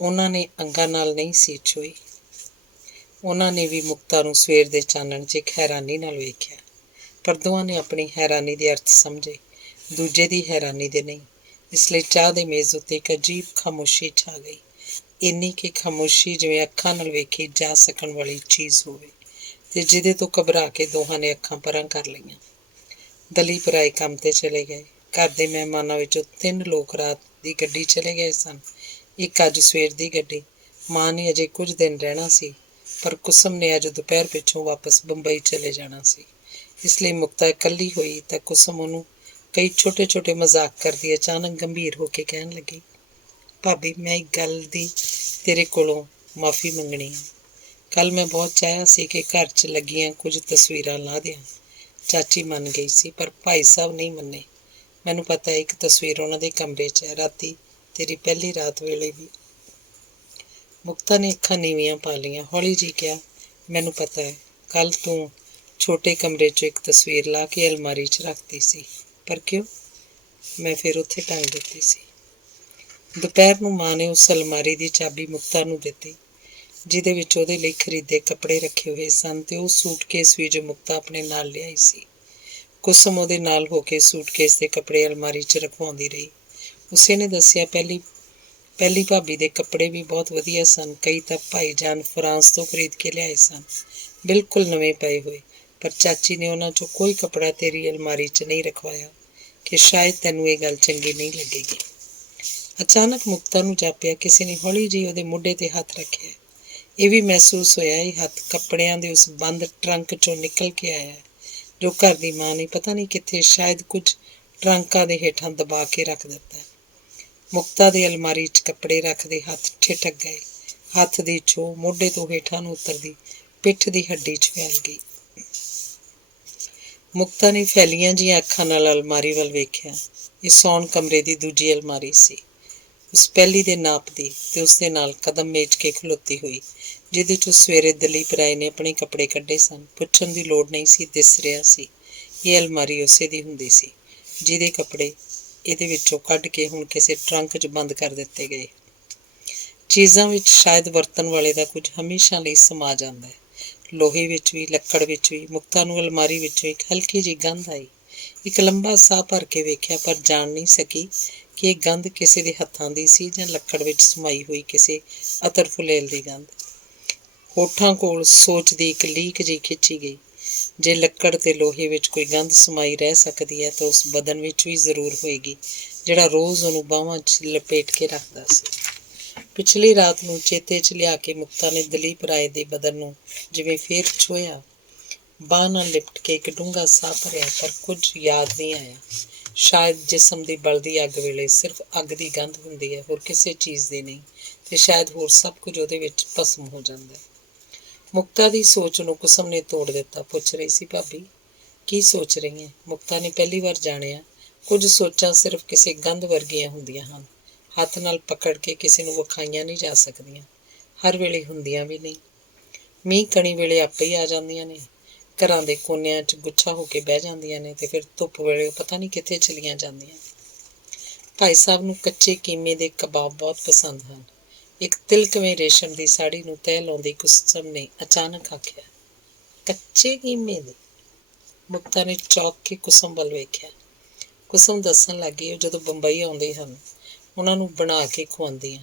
ਉਹਨਾਂ ਨੇ ਅੰਗਾਂ ਨਾਲ ਨਹੀਂ ਸੀ ਛੂਹੀ। ਉਹਨਾਂ ਨੇ ਵੀ ਮੁਕਤਾ ਨੂੰ ਸਵੇਰ ਦੇ ਚਾਨਣ 'ਚ ਇੱਕ ਹੈਰਾਨੀ ਨਾਲ ਵੇਖਿਆ, ਪਰ ਦੋਵਾਂ ਨੇ ਆਪਣੀ ਹੈਰਾਨੀ ਦੇ ਅਰਥ ਸਮਝੇ, ਦੂਜੇ ਦੀ ਹੈਰਾਨੀ ਦੇ ਨਹੀਂ। ਇਸ ਲਈ ਚਾਹ ਦੇ ਮੇਜ਼ ਉੱਤੇ ਇੱਕ ਅਜੀਬ ਖਾਮੋਸ਼ੀ ਛਾ ਗਈ, ਇੰਨੀ ਕਿ ਖਾਮੋਸ਼ੀ ਜਿਵੇਂ ਅੱਖਾਂ ਨਾਲ ਵੇਖੀ ਜਾ ਸਕਣ ਵਾਲੀ ਚੀਜ਼ ਹੋਵੇ, ਤੇ ਜਿਹਦੇ ਤੋਂ ਘਬਰਾ ਕੇ ਦੋਹਾਂ ਨੇ ਅੱਖਾਂ ਪਰਾਂ ਕਰ ਲਈਆਂ। ਦਲੀਪ ਰਾਏ ਕੰਮ 'ਤੇ ਚਲੇ ਗਏ। ਘਰ ਦੇ ਮਹਿਮਾਨਾਂ ਵਿੱਚੋਂ 3 ਲੋਕ ਰਾਤ ਦੀ ਗੱਡੀ ਚਲੇ ਗਏ ਸਨ, ਇੱਕ ਅੱਜ ਸਵੇਰ ਦੀ ਗੱਡੀ। ਮਾਂ ਨੇ ਅਜੇ ਕੁਝ ਦਿਨ ਰਹਿਣਾ ਸੀ, ਪਰ ਕੁਸਮ ਨੇ ਅੱਜ ਦੁਪਹਿਰ ਪਿੱਛੋਂ ਵਾਪਸ ਬੰਬਈ ਚਲੇ ਜਾਣਾ ਸੀ। ਇਸ ਲਈ ਮੁਕਤਾ ਇਕੱਲੀ ਹੋਈ ਤਾਂ ਕੁਸਮ ਉਹਨੂੰ ਕਈ ਛੋਟੇ ਛੋਟੇ ਮਜ਼ਾਕ ਕਰਦੀ ਅਚਾਨਕ ਗੰਭੀਰ ਹੋ ਕੇ ਕਹਿਣ ਲੱਗੀ, ਭਾਬੀ, ਮੈਂ ਇੱਕ ਗੱਲ ਦੀ ਤੇਰੇ ਕੋਲੋਂ ਮਾਫ਼ੀ ਮੰਗਣੀ ਹੈ। ਕੱਲ੍ਹ ਮੈਂ ਬਹੁਤ ਚਾਹਿਆ ਸੀ ਕਿ ਘਰ 'ਚ ਲੱਗੀਆਂ ਕੁਝ ਤਸਵੀਰਾਂ ਲਾ ਦਿਆਂ। ਚਾਚੀ ਮੰਨ ਗਈ ਸੀ, ਪਰ ਭਾਈ ਸਾਹਿਬ ਨਹੀਂ ਮੰਨੇ। ਮੈਨੂੰ ਪਤਾ ਇੱਕ ਤਸਵੀਰ ਉਹਨਾਂ ਦੇ ਕਮਰੇ 'ਚ ਹੈ, ਰਾਤੀ ਤੇਰੀ ਪਹਿਲੀ ਰਾਤ ਵੇਲੇ ਵੀ। ਮੁਕਤਾ ਨੇ ਅੱਖਾਂ ਨੀਵੀਆਂ ਪਾ ਲਈਆਂ, ਹੌਲੀ ਜਿਹੀ ਕਿਹਾ, ਮੈਨੂੰ ਪਤਾ ਹੈ, ਕੱਲ੍ਹ ਤੂੰ ਛੋਟੇ ਕਮਰੇ 'ਚੋਂ ਇੱਕ ਤਸਵੀਰ ਲਾ ਕੇ ਅਲਮਾਰੀ 'ਚ ਰੱਖਤੀ ਸੀ, ਪਰ ਕਿਉਂ? ਮੈਂ ਫਿਰ ਉੱਥੇ ਟੰਗ ਦਿੱਤੀ ਸੀ। ਦੁਪਹਿਰ ਨੂੰ ਮਾਂ ਨੇ ਉਸ ਅਲਮਾਰੀ ਦੀ ਚਾਬੀ ਮੁਕਤਾ ਨੂੰ ਦਿੱਤੀ, ਜਿਹਦੇ ਵਿੱਚ ਉਹਦੇ ਲਈ ਖਰੀਦੇ ਕੱਪੜੇ ਰੱਖੇ ਹੋਏ ਸਨ, ਤੇ ਉਹ ਸੂਟਕੇਸ ਵੀ ਜੋ ਮੁਕਤਾ ਆਪਣੇ ਨਾਲ ਲਿਆਈ ਸੀ। ਕੁਸਮ ਉਹਦੇ ਨਾਲ ਹੋ ਕੇ ਸੂਟਕੇਸ ਦੇ ਕੱਪੜੇ ਅਲਮਾਰੀ 'ਚ ਰਖਵਾਉਂਦੀ ਰਹੀ। ਉਸੇ ਨੇ ਦੱਸਿਆ, ਪਹਿਲੀ ਭਾਬੀ ਦੇ ਕੱਪੜੇ ਵੀ ਬਹੁਤ ਵਧੀਆ ਸਨ, ਕਈ ਤਾਂ ਭਾਈ ਜਾਨ ਫਰਾਂਸ ਤੋਂ ਖਰੀਦ ਕੇ ਲਿਆਏ ਸਨ, ਬਿਲਕੁਲ ਨਵੇਂ ਪਏ ਹੋਏ, ਪਰ ਚਾਚੀ ਨੇ ਉਹਨਾਂ 'ਚੋਂ ਕੋਈ ਕੱਪੜਾ ਤੇਰੀ ਅਲਮਾਰੀ 'ਚ ਨਹੀਂ ਰਖਵਾਇਆ ਕਿ ਸ਼ਾਇਦ ਤੈਨੂੰ ਇਹ ਗੱਲ ਚੰਗੀ ਨਹੀਂ ਲੱਗੇਗੀ। ਅਚਾਨਕ ਮੁਕਤਾ ਨੂੰ ਜਾਪਿਆ ਕਿਸੇ ਨੇ ਹੌਲੀ ਜਿਹੀ ਉਹਦੇ ਮੋਢੇ 'ਤੇ ਹੱਥ ਰੱਖਿਆ। ਇਹ ਵੀ ਮਹਿਸੂਸ ਹੋਇਆ ਇਹ ਹੱਥ ਕੱਪੜਿਆਂ ਦੇ ਉਸ ਬੰਦ ਟਰੰਕ 'ਚੋਂ ਨਿਕਲ ਕੇ ਆਇਆ, ਜੋ ਘਰ ਦੀ ਮਾਂ ਨੇ ਪਤਾ ਨਹੀਂ ਕਿੱਥੇ, ਸ਼ਾਇਦ ਕੁਝ ਟਰੰਕਾਂ ਦੇ ਹੇਠਾਂ ਦਬਾ ਕੇ ਰੱਖ ਦਿੱਤਾ। ਮੁਕਤਾ ਦੇ ਅਲਮਾਰੀ 'ਚ ਕੱਪੜੇ ਰੱਖਦੇ ਹੱਥ ਠਿਠਕ ਗਏ। ਹੱਥ ਦੀ ਛੋਹ ਮੋਢੇ ਤੋਂ ਹੇਠਾਂ ਨੂੰ ਉਤਰਦੀ ਪਿੱਠ ਦੀ ਹੱਡੀ 'ਚ ਫੈਲ ਗਈ। ਮੁਕਤਾ ਨੇ ਫੈਲੀਆਂ ਜਿਹੀਆਂ ਅੱਖਾਂ ਨਾਲ ਅਲਮਾਰੀ ਵੱਲ ਵੇਖਿਆ। ਇਹ ਸੌਣ ਕਮਰੇ ਦੀ ਦੂਜੀ ਅਲਮਾਰੀ ਸੀ, ਉਸ ਪਹਿਲੀ ਦੇ ਨਾਪ ਦੀ, ਤੇ ਉਸਦੇ ਨਾਲ ਕਦਮ ਮੇਚ ਕੇ ਖਲੋਤੀ ਹੋਈ, ਜਿਹਦੇ 'ਚੋਂ ਸਵੇਰੇ ਦਲੀਪ ਰਾਏ ਨੇ ਆਪਣੇ ਕੱਪੜੇ ਕੱਢੇ ਸਨ। ਪੁੱਛਣ ਦੀ ਲੋੜ ਨਹੀਂ ਸੀ, ਦਿਸ ਰਿਹਾ ਸੀ ਇਹ ਅਲਮਾਰੀ ਉਸੇ ਦੀ ਹੁੰਦੀ ਸੀ, ਜਿਹਦੇ ਕੱਪੜੇ ਇਹਦੇ ਵਿੱਚੋਂ ਕੱਢ ਕੇ ਹੁਣ ਕਿਸੇ ਟਰੰਕ 'ਚ ਬੰਦ ਕਰ ਦਿੱਤੇ ਗਏ। ਚੀਜ਼ਾਂ ਵਿੱਚ ਸ਼ਾਇਦ ਵਰਤਣ ਵਾਲੇ ਦਾ ਕੁਝ ਹਮੇਸ਼ਾ ਲਈ ਸਮਾ ਜਾਂਦਾ ਹੈ, ਲੋਹੇ ਵਿੱਚ ਵੀ, ਲੱਕੜ ਵਿੱਚ ਵੀ। ਮੁਕਤਾ ਨੂੰ ਅਲਮਾਰੀ ਵਿੱਚੋਂ ਇੱਕ ਹਲਕੀ ਜਿਹੀ ਗੰਧ ਆਈ। ਇੱਕ ਲੰਬਾ ਸਾਹ ਭਰ ਕੇ ਵੇਖਿਆ, ਪਰ ਜਾਣ ਨਹੀਂ ਸਕੀ ਕਿ ਇਹ ਗੰਧ ਕਿਸੇ ਦੇ ਹੱਥਾਂ ਦੀ ਸੀ ਜਾਂ ਲੱਕੜ ਵਿੱਚ ਸਮਾਈ ਹੋਈ ਕਿਸੇ ਅਤਰ ਫੁਲੇਲ ਦੀ ਗੰਧ। ਹੋਠਾਂ ਕੋਲ ਸੋਚ ਦੀ ਇੱਕ ਲੀਕ ਜਿਹੀ ਖਿੱਚੀ ਗਈ। ਜੇ ਲੱਕੜ ਤੇ ਲੋਹੇ ਵਿੱਚ ਕੋਈ ਗੰਧ ਸਮਾਈ ਰਹਿ ਸਕਦੀ ਹੈ ਤਾਂ ਉਸ ਬਦਨ ਵਿੱਚ ਵੀ ਜ਼ਰੂਰ ਹੋਏਗੀ, ਜਿਹੜਾ ਰੋਜ਼ ਉਹਨੂੰ ਬਾਹਾਂ 'ਚ ਲਪੇਟ ਕੇ ਰੱਖਦਾ ਸੀ। ਪਿਛਲੀ ਰਾਤ ਨੂੰ ਚੇਤੇ 'ਚ ਲਿਆ ਕੇ ਮੁਕਤਾ ਨੇ ਦਲੀਪ ਰਾਏ ਦੇ ਬਦਨ ਨੂੰ ਜਿਵੇਂ ਫੇਰ ਛੋਹਿਆ, ਬਾਂਹ ਨਾਲ ਲਿਪਟ ਕੇ ਇੱਕ ਡੂੰਘਾ ਸਾਹ ਭਰਿਆ, ਪਰ ਕੁਝ ਯਾਦ ਨਹੀਂ ਆਇਆ। ਸ਼ਾਇਦ ਜਿਸਮ ਦੀ ਬਲਦੀ ਅੱਗ ਵੇਲੇ ਸਿਰਫ ਅੱਗ ਦੀ ਗੰਧ ਹੁੰਦੀ ਹੈ, ਹੋਰ ਕਿਸੇ ਚੀਜ਼ ਦੀ ਨਹੀਂ, ਤੇ ਸ਼ਾਇਦ ਹੋਰ ਸਭ ਕੁਝ ਉਹਦੇ ਵਿੱਚ ਭਸਮ ਹੋ ਜਾਂਦਾ ਹੈ। ਮੁਕਤਾ ਦੀ ਸੋਚ ਨੂੰ ਕੁਸਮ ਨੇ ਤੋੜ ਦਿੱਤਾ। ਪੁੱਛ ਰਹੀ ਸੀ, ਭਾਬੀ ਕੀ ਸੋਚ ਰਹੀ ਹੈ? ਮੁਕਤਾ ਨੇ ਪਹਿਲੀ ਵਾਰ ਜਾਣਿਆ ਕੁਝ ਸੋਚਾਂ ਸਿਰਫ ਕਿਸੇ ਗੰਧ ਵਰਗੀਆਂ ਹੁੰਦੀਆਂ ਹਨ, ਹੱਥ ਨਾਲ ਪਕੜ ਕੇ ਕਿਸੇ ਨੂੰ ਵਿਖਾਈਆਂ ਨਹੀਂ ਜਾ ਸਕਦੀਆਂ, ਹਰ ਵੇਲੇ ਹੁੰਦੀਆਂ ਵੀ ਨਹੀਂ। ਮੀਂਹ ਕਣੀ ਵੇਲੇ ਆਪੇ ਹੀ ਆ ਜਾਂਦੀਆਂ ਨੇ, ਘਰਾਂ ਦੇ ਕੋਨਿਆਂ 'ਚ ਗੁੱਛਾ ਹੋ ਕੇ ਬਹਿ ਜਾਂਦੀਆਂ ਨੇ, ਤੇ ਫਿਰ ਧੁੱਪ ਵੇਲੇ ਪਤਾ ਨਹੀਂ ਕਿੱਥੇ ਚਲੀਆਂ ਜਾਂਦੀਆਂ। ਭਾਈ ਸਾਹਿਬ ਨੂੰ ਕੱਚੇ ਕੀਮੇ ਦੇ ਕਬਾਬ ਬਹੁਤ ਪਸੰਦ ਹਨ। ਇੱਕ ਤਿਲਕਵੇਂ ਰੇਸ਼ਮ ਦੀ ਸਾੜੀ ਨੂੰ ਤਹਿ ਲਾਉਂਦੀ ਕੁਸਮ ਨੇ ਅਚਾਨਕ ਆਖਿਆ, ਕੱਚੇ ਕੀਮੇ ਦੇ? ਮੁਕਤਾ ਨੇ ਚੌਂਕ ਕੇ ਕੁਸਮ ਵੱਲ ਵੇਖਿਆ। ਕੁਸਮ ਦੱਸਣ ਲੱਗੀ, ਉਹ ਜਦੋਂ ਬੰਬਈ ਆਉਂਦੇ ਹਨ ਉਹਨਾਂ ਨੂੰ ਬਣਾ ਕੇ ਖਵਾਉਂਦੀ ਆ।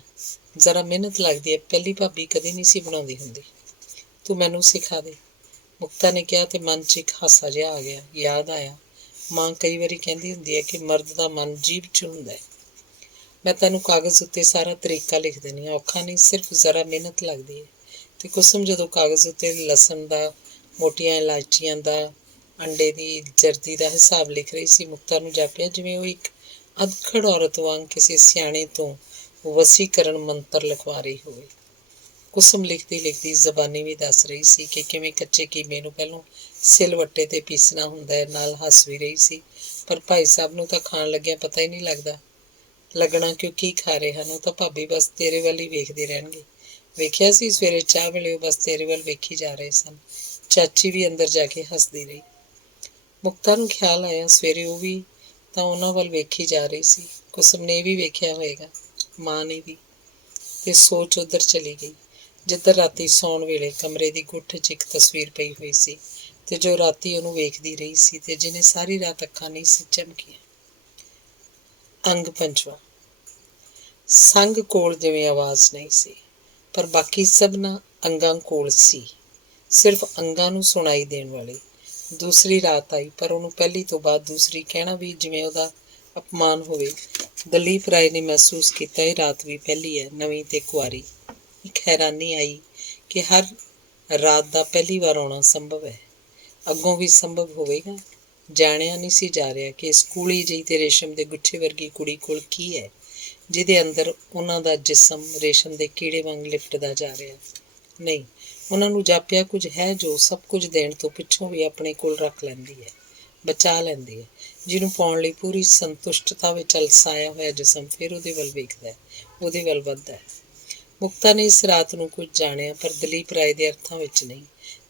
ਜ਼ਰਾ ਮਿਹਨਤ ਲੱਗਦੀ ਹੈ, ਪਹਿਲੀ ਭਾਬੀ ਕਦੇ ਨਹੀਂ ਸੀ ਬਣਾਉਂਦੀ ਹੁੰਦੀ। ਤੂੰ ਮੈਨੂੰ ਸਿਖਾ ਦੇ, ਮੁਕਤਾ ਨੇ ਕਿਹਾ, ਤੇ ਮਨ 'ਚ ਇੱਕ ਹਾਸਾ ਜਿਹਾ ਆ ਗਿਆ। ਯਾਦ ਆਇਆ, ਮਾਂ ਕਈ ਵਾਰੀ ਕਹਿੰਦੀ ਹੁੰਦੀ ਹੈ ਕਿ ਮਰਦ ਦਾ ਮਨ ਜੀਭ 'ਚ ਹੁੰਦਾ ਹੈ। ਮੈਂ ਤੈਨੂੰ ਕਾਗਜ਼ ਉੱਤੇ ਸਾਰਾ ਤਰੀਕਾ ਲਿਖ ਦਿੰਦੀ ਹਾਂ, ਔਖਾ ਨਹੀਂ, ਸਿਰਫ ਜ਼ਰਾ ਮਿਹਨਤ ਲੱਗਦੀ ਹੈ। ਤੇ ਕੁਸਮ ਜਦੋਂ ਕਾਗਜ਼ ਉੱਤੇ ਲਸਣ ਦਾ, ਮੋਟੀਆਂ ਇਲਾਇਚੀਆਂ ਦਾ, ਅੰਡੇ ਦੀ ਜ਼ਰਦੀ ਦਾ ਹਿਸਾਬ ਲਿਖ ਰਹੀ ਸੀ, ਮੁਕਤਾ ਨੂੰ ਜਾਪਿਆ ਜਿਵੇਂ ਉਹ ਇੱਕ ਅਧਖੜ ਔਰਤ ਵਾਂਗ ਕਿਸੇ ਸਿਆਣੇ ਤੋਂ ਵਸੀਕਰਨ ਮੰਤਰ ਲਿਖਵਾ ਰਹੀ ਹੋਵੇ। ਕੁਸਮ ਲਿਖਦੀ ਲਿਖਦੀ ਜ਼ਬਾਨੀ ਵੀ ਦੱਸ ਰਹੀ ਸੀ ਕਿ ਕਿਵੇਂ ਕੱਚੇ ਕੀਮੇ ਨੂੰ ਪਹਿਲੋਂ ਸਿਲਵੱਟੇ 'ਤੇ ਪੀਸਣਾ ਹੁੰਦਾ ਹੈ। ਨਾਲ ਹੱਸ ਵੀ ਰਹੀ ਸੀ, ਪਰ ਭਾਈ ਸਾਹਿਬ ਨੂੰ ਤਾਂ ਖਾਣ ਲੱਗਿਆ ਪਤਾ ਹੀ ਨਹੀਂ ਲੱਗਣਾ ਕਿ ਉਹ ਕੀ ਖਾ ਰਹੇ ਹਨ। ਉਹ ਤਾਂ ਭਾਬੀ ਬਸ ਤੇਰੇ ਵੱਲ ਹੀ ਵੇਖਦੇ ਰਹਿਣਗੇ। ਵੇਖਿਆ ਸੀ ਸਵੇਰੇ ਚਾਹ ਵੇਲੇ ਉਹ ਬਸ ਤੇਰੇ ਵੱਲ ਵੇਖੀ ਜਾ ਰਹੇ ਸਨ। ਚਾਚੀ ਵੀ ਅੰਦਰ ਜਾ ਕੇ ਹੱਸਦੀ ਰਹੀ। ਮੁਕਤਾ ਨੂੰ ਖਿਆਲ ਆਇਆ, ਸਵੇਰੇ ਉਹ ਵੀ ਤਾਂ ਉਹਨਾਂ ਵੱਲ ਵੇਖੀ ਜਾ ਰਹੀ ਸੀ। ਕੁਸਮ ਨੇ ਵੀ ਵੇਖਿਆ ਹੋਏਗਾ, ਮਾਂ ਨੇ ਵੀ। ਤੇ ਸੋਚ ਉੱਧਰ ਚਲੀ ਗਈ ਜਿੱਧਰ ਰਾਤੀ ਸੌਣ ਵੇਲੇ ਕਮਰੇ ਦੀ ਗੁੱਠ 'ਚ ਇੱਕ ਤਸਵੀਰ ਪਈ ਹੋਈ ਸੀ, ਤੇ ਜੋ ਰਾਤੀ ਉਹਨੂੰ ਵੇਖਦੀ ਰਹੀ ਸੀ, ਤੇ ਜਿਹਨੇ ਸਾਰੀ ਰਾਤ ਅੱਖਾਂ ਨਹੀਂ ਸੀ ਝਮਕੀਆਂ। ਅੰਗ ਪੰਜਵਾਂ। ਸੰਗ ਕੋਲ ਜਿਵੇਂ ਆਵਾਜ਼ ਨਹੀਂ ਸੀ, ਪਰ ਬਾਕੀ ਸਭਨਾਂ ਅੰਗਾਂ ਕੋਲ ਸੀ, ਸਿਰਫ ਅੰਗਾਂ ਨੂੰ ਸੁਣਾਈ ਦੇਣ ਵਾਲੀ। ਦੂਸਰੀ ਰਾਤ ਆਈ, ਪਰ ਉਹਨੂੰ ਪਹਿਲੀ ਤੋਂ ਬਾਅਦ ਦੂਸਰੀ ਕਹਿਣਾ ਵੀ ਜਿਵੇਂ ਉਹਦਾ ਅਪਮਾਨ ਹੋਵੇ। ਦਲੀਪ ਰਾਏ ਨੇ ਮਹਿਸੂਸ ਕੀਤਾ, ਇਹ ਰਾਤ ਵੀ ਪਹਿਲੀ ਹੈ, ਨਵੀਂ ਤੇ ਕੁਆਰੀ। ਇੱਕ ਹੈਰਾਨੀ ਆਈ ਕਿ ਹਰ ਰਾਤ ਦਾ ਪਹਿਲੀ ਵਾਰ ਆਉਣਾ ਸੰਭਵ ਹੈ। ਅੱਗੋਂ ਵੀ ਸੰਭਵ ਹੋਵੇਗਾ। ਜਾਣਿਆ ਨਹੀਂ ਸੀ ਜਾ ਰਿਹਾ ਕਿ ਇਸ ਕੂਲੀ ਜਿਹੀ ਤੇ ਰੇਸ਼ਮ ਦੇ ਗੁੱਛੇ ਵਰਗੀ ਕੁੜੀ ਕੋਲ ਕੀ ਹੈ, ਜਿਹਦੇ ਅੰਦਰ ਉਹਨਾਂ ਦਾ ਜਿਸਮ ਰੇਸ਼ਮ ਦੇ ਕੀੜੇ ਵਾਂਗ ਲਿਪਟਦਾ ਜਾ ਰਿਹਾ। ਨਹੀਂ, ਉਹਨਾਂ ਨੂੰ ਜਾਪਿਆ ਕੁਝ ਹੈ ਜੋ ਸਭ ਕੁਝ ਦੇਣ ਤੋਂ ਪਿੱਛੋਂ ਵੀ ਆਪਣੇ ਕੋਲ ਰੱਖ ਲੈਂਦੀ ਹੈ, ਬਚਾ ਲੈਂਦੀ ਹੈ, ਜਿਹਨੂੰ ਪਾਉਣ ਲਈ ਪੂਰੀ ਸੰਤੁਸ਼ਟਤਾ ਵਿੱਚ ਅਲਸਾਇਆ ਹੋਇਆ ਜਿਸਮ ਫਿਰ ਉਹਦੇ ਵੱਲ ਵੇਖਦਾ ਹੈ, ਉਹਦੇ ਵੱਲ ਵੱਧਦਾ ਹੈ। ਮੁਕਤਾ ਨੇ ਇਸ ਰਾਤ ਨੂੰ ਕੁਝ ਜਾਣਿਆ, ਪਰ ਦਲੀਪ ਰਾਏ ਦੇ ਅਰਥਾਂ ਵਿੱਚ ਨਹੀਂ,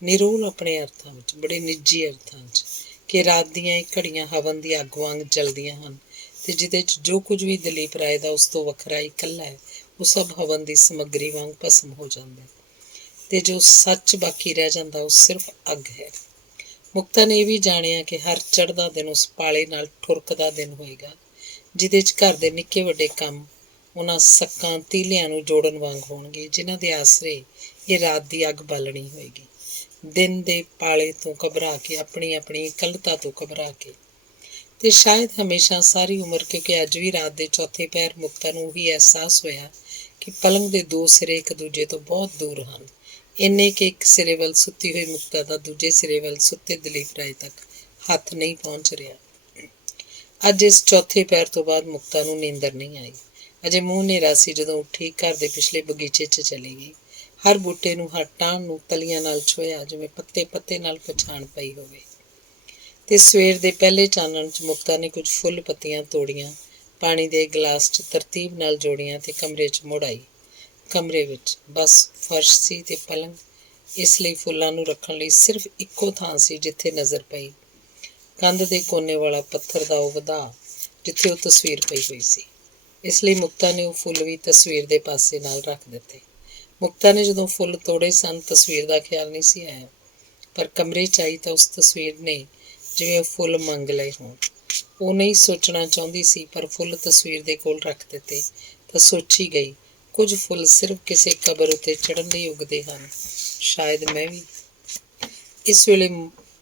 ਨਿਰੋਲ ਆਪਣੇ ਅਰਥਾਂ ਵਿੱਚ, ਬੜੇ ਨਿੱਜੀ ਅਰਥਾਂ 'ਚ, ਕਿ ਰਾਤ ਦੀਆਂ ਇਹ ਘੜੀਆਂ ਹਵਨ ਦੀ ਅੱਗ ਵਾਂਗ ਜਲਦੀਆਂ ਹਨ, ਤੇ ਜਿਹਦੇ 'ਚ ਜੋ ਕੁਝ ਵੀ ਦਲੀਪ ਰਾਏ ਦਾ ਉਸ ਤੋਂ ਵੱਖਰਾ ਇਕੱਲਾ ਹੈ, ਉਹ ਸਭ ਹਵਨ ਦੀ ਸਮੱਗਰੀ ਵਾਂਗ ਭਸਮ ਹੋ ਜਾਂਦਾ ਹੈ, ਤੇ ਜੋ ਸੱਚ ਬਾਕੀ ਰਹਿ ਜਾਂਦਾ ਉਹ ਸਿਰਫ ਅੱਗ ਹੈ। ਮੁਕਤਾ ਨੇ ਇਹ ਵੀ ਜਾਣਿਆ ਕਿ ਹਰ ਚੜ੍ਹਦਾ ਦਿਨ ਉਸ ਪਾਲੇ ਨਾਲ ਠੁਰਕਦਾ ਦਿਨ ਹੋਏਗਾ, ਜਿਹਦੇ 'ਚ ਘਰ ਦੇ ਨਿੱਕੇ ਵੱਡੇ ਕੰਮ ਉਹਨਾਂ ਸੱਕਾਂ ਤੀਲਿਆਂ ਨੂੰ ਜੋੜਨ ਵਾਂਗ ਹੋਣਗੇ, ਜਿਨ੍ਹਾਂ ਦੇ ਆਸਰੇ ਇਹ ਰਾਤ ਦੀ ਅੱਗ ਬਾਲਣੀ ਹੋਏਗੀ। ਦਿਨ ਦੇ ਪਾਲੇ ਤੋਂ ਘਬਰਾ ਕੇ, ਆਪਣੀ ਆਪਣੀ ਇਕੱਲਤਾ ਤੋਂ ਘਬਰਾ ਕੇ, ਤੇ ਸ਼ਾਇਦ ਹਮੇਸ਼ਾ, ਸਾਰੀ ਉਮਰ, ਕਿਉਂਕਿ ਅੱਜ ਵੀ ਰਾਤ ਦੇ ਚੌਥੇ ਪਹਿਰ ਮੁਕਤਾ ਨੂੰ ਉਹੀ ਅਹਿਸਾਸ ਹੋਇਆ ਕਿ ਪਲੰਗ ਦੇ ਦੋ ਸਿਰੇ ਇੱਕ ਦੂਜੇ ਤੋਂ ਬਹੁਤ ਦੂਰ ਹਨ, ਇੰਨੇ ਕਿ ਇੱਕ ਸਿਰੇ ਵੱਲ ਸੁੱਤੀ ਹੋਈ ਮੁਕਤਾ ਦਾ ਦੂਜੇ ਸਿਰੇ ਵੱਲ ਸੁੱਤੇ ਦਲੀਪ ਰਾਏ ਤੱਕ ਹੱਥ ਨਹੀਂ ਪਹੁੰਚ ਰਿਹਾ। ਅੱਜ ਇਸ ਚੌਥੇ ਪਹਿਰ ਤੋਂ ਬਾਅਦ ਮੁਕਤਾ ਨੂੰ ਨੀਂਦਰ ਨਹੀਂ ਆਈ। ਅਜੇ ਮੂੰਹ ਹਨੇਰਾ ਸੀ ਜਦੋਂ ਉੱਠੀ, ਘਰ ਦੇ ਪਿਛਲੇ ਬਗੀਚੇ 'ਚ ਚਲੀ ਗਈ। ਹਰ ਬੂਟੇ ਨੂੰ, ਹਰ ਟਾਹਣ ਨੂੰ ਤਲੀਆਂ ਨਾਲ ਛੋਹਿਆ, ਜਿਵੇਂ ਪੱਤੇ ਪੱਤੇ ਨਾਲ ਪਛਾਣ ਪਈ ਹੋਵੇ। ਤੇ ਸਵੇਰ ਦੇ ਪਹਿਲੇ ਚਾਨਣ 'ਚ ਮੁਕਤਾ ਨੇ ਕੁਝ ਫੁੱਲ ਪੱਤੀਆਂ ਤੋੜੀਆਂ, ਪਾਣੀ ਦੇ ਗਲਾਸ 'ਚ ਤਰਤੀਬ ਨਾਲ ਜੋੜੀਆਂ ਤੇ ਕਮਰੇ 'ਚ ਮੁੜ ਆਈ। ਕਮਰੇ ਵਿੱਚ ਬਸ ਫਰਸ਼ ਸੀ ਤੇ ਪਲੰਗ, ਇਸ ਲਈ ਫੁੱਲਾਂ ਨੂੰ ਰੱਖਣ ਲਈ ਸਿਰਫ ਇੱਕੋ ਥਾਂ ਸੀ ਜਿੱਥੇ ਨਜ਼ਰ ਪਈ, ਕੰਧ ਦੇ ਕੋਨੇ ਵਾਲਾ ਪੱਥਰ ਦਾ ਉਹ ਵਧਾ ਜਿੱਥੇ ਉਹ ਤਸਵੀਰ ਪਈ ਹੋਈ ਸੀ। ਇਸ ਲਈ ਮੁਕਤਾ ਨੇ ਉਹ ਫੁੱਲ ਵੀ ਤਸਵੀਰ ਦੇ ਪਾਸੇ ਨਾਲ ਰੱਖ ਦਿੱਤੇ। ਮੁਕਤਾ ਨੇ ਜਦੋਂ ਫੁੱਲ ਤੋੜੇ ਸਨ, ਤਸਵੀਰ ਦਾ ਖਿਆਲ ਨਹੀਂ ਸੀ ਆਇਆ, ਪਰ ਕਮਰੇ 'ਚ ਆਈ ਤਾਂ ਉਸ ਤਸਵੀਰ ਨੇ ਜਿਵੇਂ ਉਹ ਫੁੱਲ ਮੰਗ ਲਏ ਹੋਣ। ਉਹ ਨਹੀਂ ਸੋਚਣਾ ਚਾਹੁੰਦੀ ਸੀ, ਪਰ ਫੁੱਲ ਤਸਵੀਰ ਦੇ ਕੋਲ ਰੱਖ ਦਿੱਤੇ ਤਾਂ ਸੋਚੀ ਗਈ, ਕੁਝ ਫੁੱਲ ਸਿਰਫ ਕਿਸੇ ਕਬਰ ਉੱਤੇ ਚੜ੍ਹਨ ਲਈ ਉੱਗਦੇ ਹਨ, ਸ਼ਾਇਦ ਮੈਂ ਵੀ। ਇਸ ਵੇਲੇ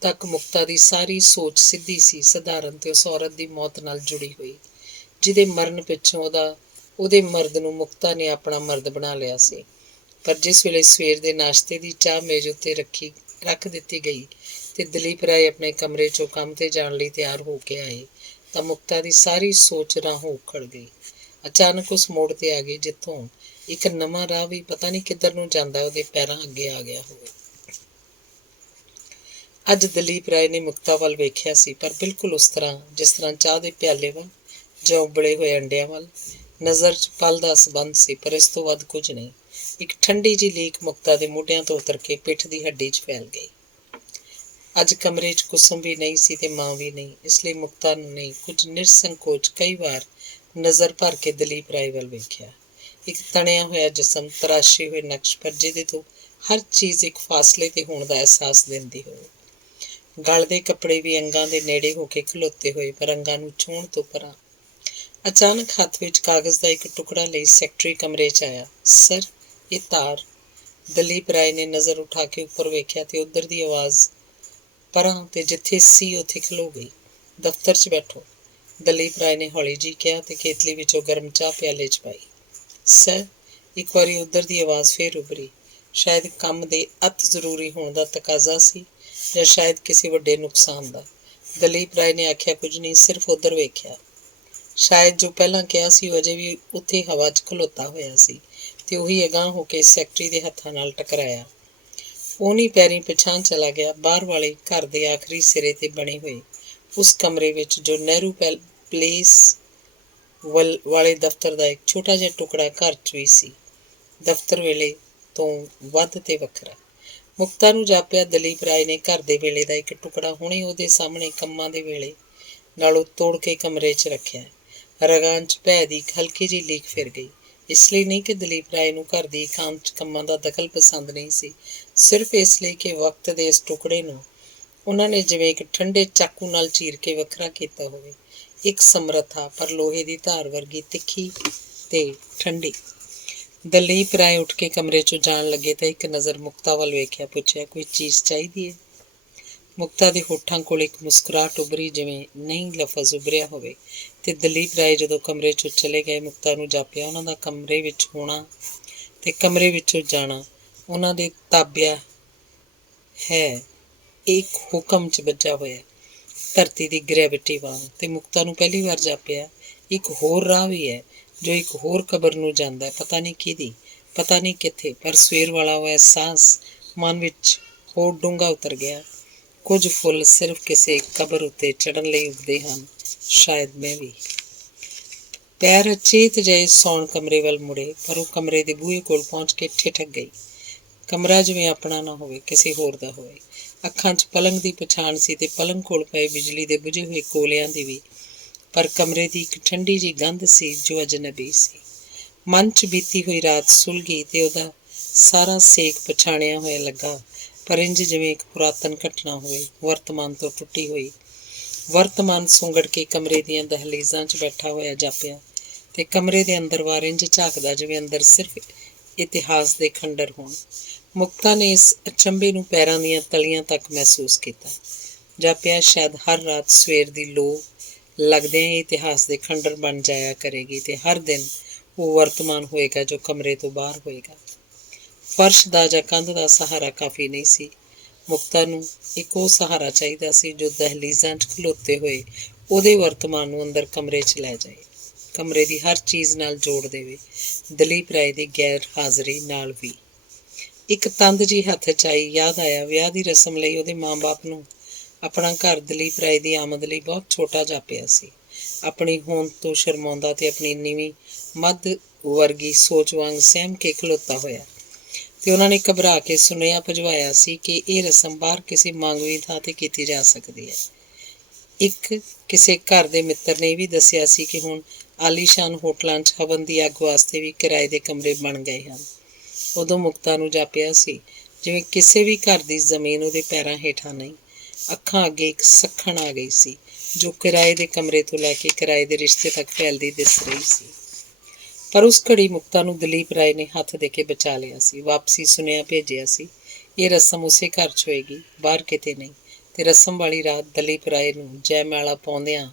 ਤੱਕ ਮੁਕਤਾ ਦੀ ਸਾਰੀ ਸੋਚ ਸਿੱਧੀ ਸੀ, ਸਧਾਰਨ ਤੇ ਉਸ ਔਰਤ ਦੀ ਮੌਤ ਨਾਲ ਜੁੜੀ ਹੋਈ, ਜਿਹਦੇ ਮਰਨ ਪਿੱਛੋਂ ਉਹਦੇ ਮਰਦ ਨੂੰ ਮੁਕਤਾ ਨੇ ਆਪਣਾ ਮਰਦ ਬਣਾ ਲਿਆ ਸੀ। ਪਰ ਜਿਸ ਵੇਲੇ ਸਵੇਰ ਦੇ ਨਾਸ਼ਤੇ ਦੀ ਚਾਹ ਮੇਜ਼ ਉੱਤੇ ਰੱਖ ਦਿੱਤੀ ਗਈ ਤੇ ਦਲੀਪ ਰਾਏ ਆਪਣੇ ਕਮਰੇ 'ਚੋਂ ਕੰਮ 'ਤੇ ਜਾਣ ਲਈ ਤਿਆਰ ਹੋ ਕੇ ਆਏ, ਤਾਂ ਮੁਕਤਾ ਦੀ ਸਾਰੀ ਸੋਚ ਰਾਹੋਂ ਉਖੜ ਗਈ। ਅਚਾਨਕ ਉਸ ਮੋੜ 'ਤੇ ਆ ਗਈ ਜਿੱਥੋਂ ਇੱਕ ਨਵਾਂ ਰਾਹ ਵੀ ਪਤਾ ਨਹੀਂ ਕਿੱਧਰ ਨੂੰ ਜਾਂਦਾ ਉਹਦੇ ਪੈਰਾਂ ਅੱਗੇ ਆ ਗਿਆ ਹੋਵੇ। ਅੱਜ ਦਲੀਪ ਰਾਏ ਨੇ ਮੁਕਤਾ ਵੱਲ ਵੇਖਿਆ ਸੀ, ਪਰ ਬਿਲਕੁਲ ਉਸ ਤਰ੍ਹਾਂ ਜਿਸ ਤਰ੍ਹਾਂ ਚਾਹ ਦੇ ਪਿਆਲੇ ਵੱਲ ਜਾਂ ਉਬਲੇ ਹੋਏ ਅੰਡਿਆਂ ਵੱਲ। ਨਜ਼ਰ 'ਚ ਪਲ ਦਾ ਸੰਬੰਧ ਸੀ, ਪਰ ਇਸ ਤੋਂ ਵੱਧ ਕੁਝ ਨਹੀਂ। ਇੱਕ ਠੰਡੀ ਜਿਹੀ ਲੀਕ ਮੁਕਤਾ ਦੇ ਮੋਢਿਆਂ ਤੋਂ ਉਤਰ ਕੇ ਪਿੱਠ ਦੀ ਹੱਡੀ 'ਚ ਫੈਲ ਗਈ। ਅੱਜ ਕਮਰੇ 'ਚ ਕੁਸਮ ਵੀ ਨਹੀਂ ਸੀ ਤੇ ਮਾਂ ਵੀ ਨਹੀਂ, ਇਸ ਲਈ ਮੁਕਤਾ ਨੇ ਕੁਝ ਨਿਰਸੰਕੋਚ ਕਈ ਵਾਰ ਨਜ਼ਰ ਭਰ ਕੇ ਦਲੀਪ ਰਾਏ ਵੱਲ ਵੇਖਿਆ। ਇੱਕ ਤਣਿਆ ਹੋਇਆ ਜਿਸਮ, ਤਰਾਸ਼ੇ ਹੋਏ ਨਕਸ਼, ਪਰ ਜਿਹਦੇ ਤੋਂ ਹਰ ਚੀਜ਼ ਇੱਕ ਫਾਸਲੇ ਤੇ ਹੋਣ ਦਾ ਅਹਿਸਾਸ ਦਿੰਦੀ ਹੋਵੇ। ਗਲ ਦੇ ਕੱਪੜੇ ਵੀ ਅੰਗਾਂ ਦੇ ਨੇੜੇ ਹੋ ਕੇ ਖਲੋਤੇ ਹੋਏ, ਪਰ ਅੰਗਾਂ ਨੂੰ ਛੂਹਣ ਤੋਂ ਪਰਾਂ। ਅਚਾਨਕ ਹੱਥ ਵਿੱਚ ਕਾਗਜ਼ ਦਾ ਇੱਕ ਟੁਕੜਾ ਲਈ ਸੈਕਟਰੀ ਕਮਰੇ 'ਚ ਆਇਆ। ਸਰ, ਇਹ ਤਾਰ। ਦਲੀਪ ਰਾਏ ਨੇ ਨਜ਼ਰ ਉਠਾ ਕੇ ਉੱਪਰ ਵੇਖਿਆ ਤੇ ਉੱਧਰ ਦੀ ਆਵਾਜ਼ ਪਰਾਂ ਤੇ ਜਿੱਥੇ ਸੀ ਉੱਥੇ ਖਲੋ ਗਈ। ਦਫ਼ਤਰ 'ਚ ਬੈਠੋ, ਦਲੀਪ ਰਾਏ ਨੇ ਹੌਲੀ ਜਿਹੀ ਕਿਹਾ ਤੇ ਕੇਤਲੀ ਵਿੱਚੋਂ ਗਰਮ ਚਾਹ ਪਿਆਲੇ 'ਚ ਪਾਈ। ਸਰ, ਇੱਕ ਵਾਰੀ ਉੱਧਰ ਦੀ ਆਵਾਜ਼ ਫੇਰ ਉੱਭਰੀ। ਸ਼ਾਇਦ ਕੰਮ ਦੇ ਅਤਿ ਜ਼ਰੂਰੀ ਹੋਣ ਦਾ ਤਕਾਜ਼ਾ ਸੀ, ਜਾਂ ਸ਼ਾਇਦ ਕਿਸੇ ਵੱਡੇ ਨੁਕਸਾਨ ਦਾ। ਦਲੀਪ ਰਾਏ ਨੇ ਆਖਿਆ ਕੁਝ ਨਹੀਂ, ਸਿਰਫ ਉੱਧਰ ਵੇਖਿਆ। ਸ਼ਾਇਦ ਜੋ ਪਹਿਲਾਂ ਕਿਹਾ ਸੀ ਉਹ ਅਜੇ ਵੀ ਉੱਥੇ ਹਵਾ 'ਚ ਖਲੋਤਾ ਹੋਇਆ ਸੀ, ਤੇ ਉਹੀ ਅਗਾਂਹ ਹੋ ਕੇ ਸੈਕਟਰੀ ਦੇ ਹੱਥਾਂ ਨਾਲ ਟਕਰਾਇਆ। ਉਹਨੀ ਪੈਰੀਂ ਪਿਛਾਂਹ ਚਲਾ ਗਿਆ। ਬਾਹਰ ਵਾਲੇ ਘਰ ਦੇ ਆਖਰੀ ਸਿਰੇ 'ਤੇ ਬਣੇ ਹੋਏ ਉਸ ਕਮਰੇ ਵਿੱਚ, ਜੋ ਨਹਿਰੂ ਪਲੇਸ ਵਾਲੇ ਦਫ਼ਤਰ ਦਾ ਇੱਕ ਛੋਟਾ ਜਿਹਾ ਟੁਕੜਾ ਘਰ 'ਚ ਵੀ ਸੀ, ਦਫ਼ਤਰ ਵੇਲੇ ਤੋਂ ਵੱਧ ਤੇ ਵੱਖਰਾ। ਮੁਕਤਾ ਨੂੰ ਜਾਪਿਆ ਦਲੀਪ ਰਾਏ ਨੇ ਘਰ ਦੇ ਵੇਲੇ ਦਾ ਇੱਕ ਟੁਕੜਾ ਹੁਣੇ ਉਹਦੇ ਸਾਹਮਣੇ ਕੰਮਾਂ ਦੇ ਵੇਲੇ ਨਾਲੋਂ ਤੋੜ ਕੇ ਕਮਰੇ 'ਚ ਰੱਖਿਆ। ਰਗਾਂ 'ਚ ਭੈ ਦੀ ਇੱਕ ਹਲਕੀ ਜਿਹੀ ਲੀਕ ਫਿਰ ਗਈ। ਇਸ ਲਈ ਨਹੀਂ ਕਿ ਦਲੀਪ ਰਾਏ ਨੂੰ ਘਰ ਦੀ ਇਕਾਂਤ 'ਚ ਕੰਮਾਂ ਦਾ ਦਖਲ ਪਸੰਦ ਨਹੀਂ ਸੀ, ਸਿਰਫ ਇਸ ਲਈ ਕਿ ਵਕਤ ਦੇ ਇਸ ਟੁਕੜੇ ਨੂੰ ਉਹਨਾਂ ਨੇ ਜਿਵੇਂ ਇੱਕ ਠੰਡੇ ਚਾਕੂ ਨਾਲ ਚੀਰ ਕੇ ਵੱਖਰਾ ਕੀਤਾ ਹੋਵੇ। ਇੱਕ ਸਮਰੱਥਾ, ਪਰ ਲੋਹੇ ਦੀ ਧਾਰ ਵਰਗੀ, ਤਿੱਖੀ ਤੇ ਠੰਡੀ। ਦਲੀਪ ਰਾਏ ਉੱਠ ਕੇ ਕਮਰੇ 'ਚੋਂ ਜਾਣ ਲੱਗੇ ਤਾਂ ਇੱਕ ਨਜ਼ਰ ਮੁਕਤਾ ਵੱਲ ਵੇਖਿਆ, ਪੁੱਛਿਆ, ਕੋਈ ਚੀਜ਼ ਚਾਹੀਦੀ ਹੈ? ਮੁਕਤਾ ਦੇ ਹੋਠਾਂ ਕੋਲ ਇੱਕ ਮੁਸਕਰਾਹਟ ਉੱਭਰੀ, ਜਿਵੇਂ ਨਹੀਂ ਲਫ਼ਜ਼ ਉੱਭਰਿਆ ਹੋਵੇ। ਤੇ ਦਲੀਪ ਰਾਏ ਜਦੋਂ ਕਮਰੇ 'ਚੋਂ ਚਲੇ ਗਏ, ਮੁਕਤਾ ਨੂੰ ਜਾਪਿਆ ਉਹਨਾਂ ਦਾ ਕਮਰੇ ਵਿੱਚ ਹੋਣਾ ਤੇ ਕਮਰੇ ਵਿੱਚੋਂ ਜਾਣਾ ਉਹਨਾਂ ਦੇ ਤਾਬਿਆ ਹੈ, ਇੱਕ ਹੁਕਮ 'ਚ ਬੱਝਾ ਹੋਇਆ, ਧਰਤੀ ਦੀ ਗ੍ਰੈਵਿਟੀ ਵਾਂਗ। ਤੇ ਮੁਕਤਾ ਨੂੰ ਪਹਿਲੀ ਵਾਰ ਜਾਪਿਆ ਇੱਕ ਹੋਰ ਰਾਹ ਵੀ ਹੈ, ਜੋ ਇੱਕ ਹੋਰ ਕਬਰ ਨੂੰ ਜਾਂਦਾ, ਪਤਾ ਨਹੀਂ ਕਿਹਦੀ, ਪਤਾ ਨਹੀਂ ਕਿੱਥੇ। ਪਰ ਸਵੇਰ ਵਾਲਾ ਉਹ ਅਹਿਸਾਸ ਮਨ ਵਿੱਚ ਹੋਰ ਡੂੰਘਾ ਉਤਰ ਗਿਆ। ਕੁਝ ਫੁੱਲ ਸਿਰਫ ਕਿਸੇ ਕਬਰ ਉੱਤੇ ਚੜ੍ਹਨ ਲਈ ਉੱਗਦੇ ਹਨ, ਸ਼ਾਇਦ ਮੈਂ ਵੀ। ਪੈਰ ਅਚੇਤ ਜਿਹੇ ਸੌਣ ਕਮਰੇ ਵੱਲ ਮੁੜੇ, ਪਰ ਉਹ ਕਮਰੇ ਦੇ ਬੂਹੇ ਕੋਲ ਪਹੁੰਚ ਕੇ ਠਿਠਕ ਗਈ। ਕਮਰਾ ਜਿਵੇਂ ਆਪਣਾ ਨਾ ਹੋਵੇ, ਕਿਸੇ ਹੋਰ ਦਾ ਹੋਵੇ। ਅੱਖਾਂ 'ਚ ਪਲੰਗ ਦੀ ਪਛਾਣ ਸੀ ਤੇ ਪਲੰਗ ਕੋਲ ਪਏ ਬਿਜਲੀ ਦੇ ਬੁਝੇ ਹੋਏ ਕੋਲਿਆਂ ਦੀ ਵੀ, ਪਰ ਕਮਰੇ ਦੀ ਇੱਕ ਠੰਡੀ ਜਿਹੀ ਗੰਧ ਸੀ ਜੋ ਅਜਨਬੀ ਸੀ। ਮਨ 'ਚ ਬੀਤੀ ਹੋਈ ਰਾਤ ਸੁਲਗੀ ਤੇ ਉਹਦਾ ਸਾਰਾ ਸੇਕ ਪਛਾਣਿਆ ਹੋਇਆ ਲੱਗਾ, ਪਰ ਇੰਜ ਜਿਵੇਂ ਇੱਕ ਪੁਰਾਤਨ ਘਟਨਾ ਹੋਵੇ, ਵਰਤਮਾਨ ਤੋਂ ਟੁੱਟੀ ਹੋਈ। ਵਰਤਮਾਨ ਸੁੰਗੜ ਕੇ ਕਮਰੇ ਦੀਆਂ ਦਹਲੀਜ਼ਾਂ 'ਚ ਬੈਠਾ ਹੋਇਆ ਜਾਪਿਆ, ਤੇ ਕਮਰੇ ਦੇ ਅੰਦਰ ਬਾਹਰ ਇੰਜ ਝਾਕਦਾ ਜਿਵੇਂ ਅੰਦਰ ਸਿਰਫ ਇਤਿਹਾਸ ਦੇ ਖੰਡਰ ਹੋਣ। ਮੁਕਤਾ ਨੇ ਇਸ ਅਚੰਭੇ ਨੂੰ ਪੈਰਾਂ ਦੀਆਂ ਤਲੀਆਂ ਤੱਕ ਮਹਿਸੂਸ ਕੀਤਾ। ਜਾਪਿਆ ਸ਼ਾਇਦ ਹਰ ਰਾਤ ਸਵੇਰ ਦੀ ਲੋ ਲੱਗਦਿਆਂ ਹੀ ਇਤਿਹਾਸ ਦੇ ਖੰਡਰ ਬਣ ਜਾਇਆ ਕਰੇਗੀ, ਤੇ ਹਰ ਦਿਨ ਉਹ ਵਰਤਮਾਨ ਹੋਏਗਾ ਜੋ ਕਮਰੇ ਤੋਂ ਬਾਹਰ ਹੋਏਗਾ। ਫਰਸ਼ ਦਾ ਜਾਂ ਕੰਧ ਦਾ ਸਹਾਰਾ ਕਾਫੀ ਨਹੀਂ ਸੀ। ਮੁਕਤਾ ਨੂੰ ਇੱਕ ਉਹ ਸਹਾਰਾ ਚਾਹੀਦਾ ਸੀ ਜੋ ਦਹਲੀਜ਼ਾਂ 'ਚ ਖਲੋਤੇ ਹੋਏ ਉਹਦੇ ਵਰਤਮਾਨ ਨੂੰ ਅੰਦਰ ਕਮਰੇ 'ਚ ਲੈ ਜਾਏ, ਕਮਰੇ ਦੀ ਹਰ ਚੀਜ਼ ਨਾਲ ਜੋੜ ਦੇਵੇ, ਦਲੀਪ ਰਾਏ ਦੀ ਗੈਰ ਹਾਜ਼ਰੀ ਨਾਲ ਵੀ। ਇੱਕ ਤੰਦ ਜਿਹੀ ਹੱਥ 'ਚ ਆਈ। ਯਾਦ ਆਇਆ, ਵਿਆਹ ਦੀ ਰਸਮ ਲਈ ਉਹਦੇ ਮਾਂ-ਬਾਪ ਨੂੰ ਆਪਣਾ ਘਰ ਦਲੀਪ ਰਾਏ ਦੀ ਆਮਦ ਲਈ ਬਹੁਤ ਛੋਟਾ ਜਾਪਿਆ ਸੀ। ਆਪਣੀ ਹੋਂਦ ਤੋਂ ਸ਼ਰਮਾਉਂਦਾ ਤੇ ਆਪਣੀ ਨੀਵੀਂ ਮੱਧ ਵਰਗੀ ਸੋਚ ਵਾਂਗ ਸਹਿਮ ਕੇ ਖਲੋਤਾ ਹੋਇਆ, ਤੇ ਉਹਨਾਂ ਨੇ ਘਬਰਾ ਕੇ ਸੁਨੇਹਾ ਭਿਜਵਾਇਆ ਸੀ ਕਿ ਇਹ ਰਸਮ ਬਾਹਰ ਕਿਸੇ ਮੰਗਵੀਂ ਥਾਂ 'ਤੇ ਕੀਤੀ ਜਾ ਸਕਦੀ ਹੈ। ਇੱਕ ਕਿਸੇ ਘਰ ਦੇ ਮਿੱਤਰ ਨੇ ਇਹ ਵੀ ਦੱਸਿਆ ਸੀ ਕਿ ਹੁਣ ਆਲੀਸ਼ਾਨ ਹੋਟਲਾਂ 'ਚ ਹਵਨ ਦੀ ਅੱਗ ਵਾਸਤੇ ਵੀ ਕਿਰਾਏ ਦੇ ਕਮਰੇ ਬਣ ਗਏ ਹਨ। ਉਦੋਂ ਮੁਕਤਾ ਨੂੰ ਜਾਪਿਆ ਸੀ ਜਿਵੇਂ ਕਿਸੇ ਵੀ ਘਰ ਦੀ ਜ਼ਮੀਨ ਉਹਦੇ ਪੈਰਾਂ ਹੇਠਾਂ ਨਹੀਂ। ਅੱਖਾਂ ਅੱਗੇ ਇੱਕ ਸੱਖਣ ਆ ਗਈ ਸੀ, ਜੋ ਕਿਰਾਏ ਦੇ ਕਮਰੇ ਤੋਂ ਲੈ ਕੇ ਕਿਰਾਏ ਦੇ ਰਿਸ਼ਤੇ ਤੱਕ ਫੈਲਦੀ ਦਿਸ ਰਹੀ ਸੀ। ਪਰ ਉਸ ਘੜੀ ਮੁਕਤਾ ਨੂੰ ਦਲੀਪ ਰਾਏ ਨੇ ਹੱਥ ਦੇ ਕੇ ਬਚਾ ਲਿਆ ਸੀ। ਵਾਪਸੀ ਸੁਨੇਹਾ ਭੇਜਿਆ ਸੀ, ਇਹ ਰਸਮ ਉਸੇ ਘਰ 'ਚ ਹੋਏਗੀ, ਬਾਹਰ ਕਿਤੇ ਨਹੀਂ। ਤੇ ਰਸਮ ਵਾਲੀ ਰਾਤ ਦਲੀਪ ਰਾਏ ਨੂੰ ਜੈਮਾਲਾ ਪਾਉਂਦਿਆਂ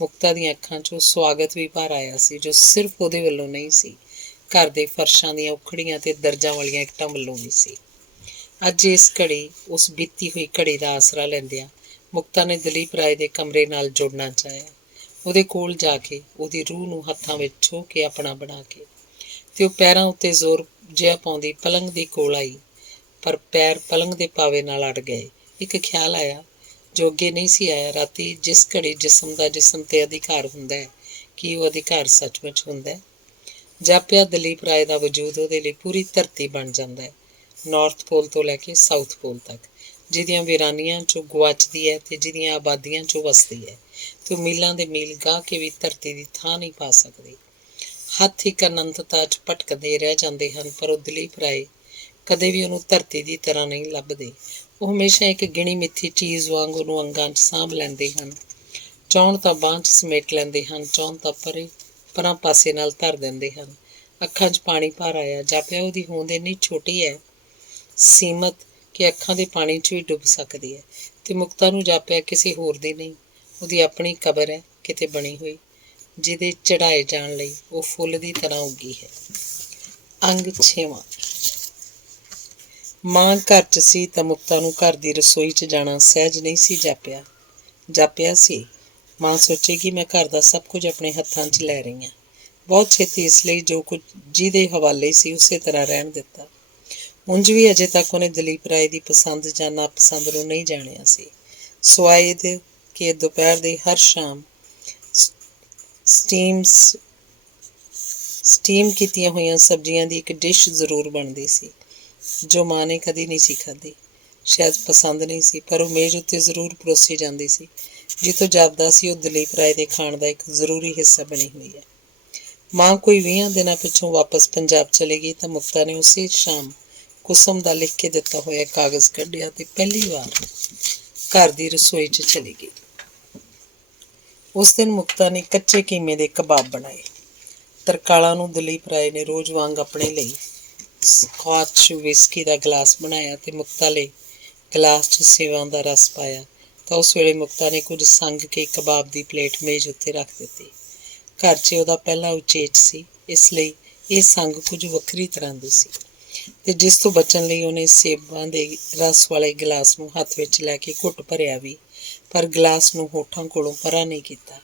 ਮੁਕਤਾ ਦੀਆਂ ਅੱਖਾਂ 'ਚੋਂ ਸਵਾਗਤ ਵੀ ਭਰ ਆਇਆ ਸੀ, ਜੋ ਸਿਰਫ ਉਹਦੇ ਵੱਲੋਂ ਨਹੀਂ ਸੀ, ਘਰ ਦੇ ਫਰਸ਼ਾਂ ਦੀਆਂ ਉਖੜੀਆਂ ਤੇ ਦਰਜਾਂ ਵਾਲੀਆਂ ਇੱਟਾਂ ਵੱਲੋਂ ਵੀ ਸੀ। ਅੱਜ ਇਸ ਘੜੀ, ਉਸ ਬੀਤੀ ਹੋਈ ਘੜੀ ਦਾ ਆਸਰਾ ਲੈਂਦਿਆਂ ਮੁਕਤਾ ਨੇ ਦਲੀਪ ਰਾਏ ਦੇ ਕਮਰੇ ਨਾਲ ਜੁੜਨਾ ਚਾਹਿਆ, ਉਹਦੇ ਕੋਲ ਜਾ ਕੇ, ਉਹਦੀ ਰੂਹ ਨੂੰ ਹੱਥਾਂ ਵਿੱਚ ਛੋਹ ਕੇ ਆਪਣਾ ਬਣਾ ਕੇ। ਤੇ ਉਹ ਪੈਰਾਂ ਉੱਤੇ ਜ਼ੋਰ ਜਿਹਾ ਪਾਉਂਦੀ ਪਲੰਗ ਦੇ ਕੋਲ ਆਈ, ਪਰ ਪੈਰ ਪਲੰਗ ਦੇ ਪਾਵੇ ਨਾਲ ਅੜ ਗਏ। ਇੱਕ ਖਿਆਲ ਆਇਆ ਜੋ ਅੱਗੇ ਨਹੀਂ ਸੀ ਆਇਆ। ਰਾਤੀ ਜਿਸ ਘੜੀ ਜਿਸਮ ਦਾ ਜਿਸਮ 'ਤੇ ਅਧਿਕਾਰ ਹੁੰਦਾ ਹੈ, ਕੀ ਉਹ ਅਧਿਕਾਰ ਸੱਚਮੁੱਚ ਹੁੰਦਾ ਹੈ? ਜਾਪਿਆ ਦਲੀਪ ਰਾਏ ਦਾ ਵਜੂਦ ਉਹਦੇ ਲਈ ਪੂਰੀ ਧਰਤੀ ਬਣ ਜਾਂਦਾ ਹੈ, ਨਾਰਥ ਪੋਲ ਤੋਂ ਲੈ ਕੇ ਸਾਊਥ ਪੋਲ ਤੱਕ, ਜਿਹਦੀਆਂ ਵੀਰਾਨੀਆਂ 'ਚੋਂ ਗੁਆਚਦੀ ਹੈ ਅਤੇ ਜਿਹਦੀਆਂ ਆਬਾਦੀਆਂ 'ਚੋਂ ਵਸਦੀ ਹੈ। ਤੇ ਮੀਲਾਂ ਦੇ ਮੀਲ ਗਾਹ ਕੇ ਵੀ ਧਰਤੀ ਦੀ ਥਾਂ ਨਹੀਂ ਪਾ ਸਕਦੀ। ਹੱਥ ਇੱਕ ਅਨੰਤਤਾ 'ਚ ਭਟਕਦੇ ਰਹਿ ਜਾਂਦੇ ਹਨ, ਪਰ ਉਹ ਦਲੀਪ ਰਾਏ ਕਦੇ ਵੀ ਉਹਨੂੰ ਧਰਤੀ ਦੀ ਤਰ੍ਹਾਂ ਨਹੀਂ ਲੱਭਦੇ। ਉਹ ਹਮੇਸ਼ਾ ਇੱਕ ਗਿਣੀ ਮਿੱਥੀ ਚੀਜ਼ ਵਾਂਗ ਉਹਨੂੰ ਅੰਗਾਂ 'ਚ ਸਾਂਭ ਲੈਂਦੇ ਹਨ। ਚਾਹੁਣ ਤਾਂ ਬਾਂਹ 'ਚ ਸਮੇਟ ਲੈਂਦੇ ਹਨ, ਚਾਹੁਣ ਤਾਂ ਪਰਾਂ ਪਾਸੇ ਨਾਲ ਧਰ ਦਿੰਦੇ ਹਨ। ਅੱਖਾਂ 'ਚ ਪਾਣੀ ਭਰ ਆਇਆ। ਜਾਪਿਆ ਉਹਦੀ ਹੋਂਦ ਇੰਨੀ ਛੋਟੀ ਹੈ, ਸੀਮਤ, ਕਿ ਅੱਖਾਂ ਦੇ ਪਾਣੀ 'ਚ ਵੀ ਡੁੱਬ ਸਕਦੀ ਹੈ। ਤੇ ਮੁਕਤਾ ਨੂੰ ਜਾਪਿਆ ਕਿਸੇ ਹੋਰ ਦੀ ਨਹੀਂ, ਉਹਦੀ ਆਪਣੀ ਕਬਰ ਹੈ ਕਿਤੇ ਬਣੀ ਹੋਈ, ਜਿਹਦੇ ਚੜ੍ਹਾਏ ਜਾਣ ਲਈ ਉਹ ਫੁੱਲ ਦੀ ਤਰ੍ਹਾਂ ਉੱਗੀ ਹੈ। ਅੰਗ 6ਵਾਂ। ਮਾਂ ਘਰ 'ਚ ਸੀ ਤਾਂ ਮੁਕਤਾ ਨੂੰ ਘਰ ਦੀ ਰਸੋਈ 'ਚ ਜਾਣਾ ਸਹਿਜ ਨਹੀਂ ਸੀ ਜਾਪਿਆ ਸੀ। ਮਾਂ ਸੋਚੇਗੀ ਮੈਂ ਘਰ ਦਾ ਸਭ ਕੁਝ ਆਪਣੇ ਹੱਥਾਂ 'ਚ ਲੈ ਰਹੀ ਹਾਂ। ਬਹੁਤ ਛੇਤੀ ਇਸ ਲਈ ਜੋ ਕੁਝ ਜਿਹਦੇ ਹਵਾਲੇ ਸੀ ਉਸੇ ਤਰ੍ਹਾਂ ਰਹਿਣ ਦਿੱਤਾ। ਉਂਝ ਵੀ ਅਜੇ ਤੱਕ ਉਹਨੇ ਦਲੀਪ ਰਾਏ ਦੀ ਪਸੰਦ ਜਾਂ ਨਾਪਸੰਦ ਨੂੰ ਨਹੀਂ ਜਾਣਿਆ ਸੀ, ਸਿਵਾਏ ਇਹਦੇ ਕਿ ਦੁਪਹਿਰ ਦੇ ਹਰ ਸ਼ਾਮ ਸਟੀਮ ਕੀਤੀਆਂ ਹੋਈਆਂ ਸਬਜ਼ੀਆਂ ਦੀ ਇੱਕ ਡਿਸ਼ ਜ਼ਰੂਰ ਬਣਦੀ ਸੀ, ਜੋ ਮਾਂ ਨੇ ਕਦੀ ਨਹੀਂ ਸੀ ਖਾਧੀ। ਸ਼ਾਇਦ ਪਸੰਦ ਨਹੀਂ ਸੀ, ਪਰ ਉਹ ਮੇਜ਼ ਉੱਤੇ ਜ਼ਰੂਰ ਪਰੋਸੀ ਜਾਂਦੀ ਸੀ। ਜਿੱਥੋਂ ਜਾਪਦਾ ਸੀ ਉਹ ਦਲੀਪ ਰਾਏ ਦੇ ਖਾਣ ਦਾ ਇੱਕ ਜ਼ਰੂਰੀ ਹਿੱਸਾ ਬਣੀ ਹੋਈ ਹੈ। ਮਾਂ ਕੋਈ 20 ਦਿਨਾਂ ਪਿੱਛੋਂ ਵਾਪਸ ਪੰਜਾਬ ਚਲੇ ਗਈ ਤਾਂ ਮੁਕਤਾ ਨੇ ਉਸੇ ਸ਼ਾਮ ਕੁਸਮ ਦਾ ਲਿਖ ਕੇ ਦਿੱਤਾ ਹੋਇਆ ਕਾਗਜ਼ ਕੱਢਿਆ ਤੇ ਪਹਿਲੀ ਵਾਰ ਘਰ ਦੀ ਰਸੋਈ 'ਚ ਚਲੀ ਗਈ। ਉਸ ਦਿਨ ਮੁਕਤਾ ਨੇ ਕੱਚੇ ਕੀਮੇ ਦੇ ਕਬਾਬ ਬਣਾਏ। ਤਰਕਾਲਾਂ ਨੂੰ ਦਲੀਪ ਰਾਏ ਨੇ ਰੋਜ਼ ਵਾਂਗ ਆਪਣੇ ਲਈ ਸਕਾਚ ਵਿਸਕੀ ਦਾ ਗਲਾਸ ਬਣਾਇਆ ਤੇ ਮੁਕਤਾ ਲਈ ਗਲਾਸ 'ਚ ਸੇਵਾਂ ਦਾ ਰਸ ਪਾਇਆ ਤਾਂ ਉਸ ਵੇਲੇ ਮੁਕਤਾ ਨੇ ਕੁਝ ਸੰਗ ਕੇ ਕਬਾਬ ਦੀ ਪਲੇਟ ਮੇਜ਼ ਉੱਤੇ ਰੱਖ ਦਿੱਤੀ। ਘਰ 'ਚ ਉਹਦਾ ਪਹਿਲਾ ਉਚੇਚ ਸੀ, ਇਸ ਲਈ ਇਹ ਸੰਗ ਕੁਝ ਵੱਖਰੀ ਤਰ੍ਹਾਂ ਦੀ ਸੀ ਤੇ ਜਿਸ ਤੋਂ ਬਚਣ ਲਈ ਉਹਨੇ ਸੇਬਾਂ ਦੇ ਰਸ ਵਾਲੇ ਗਲਾਸ ਨੂੰ ਹੱਥ ਵਿੱਚ ਲੈ ਕੇ ਘੁੱਟ ਭਰਿਆ ਵੀ, ਪਰ ਗਲਾਸ ਨੂੰ ਹੋਠਾਂ ਕੋਲੋਂ ਪਰਾਂ ਨਹੀਂ ਕੀਤਾ।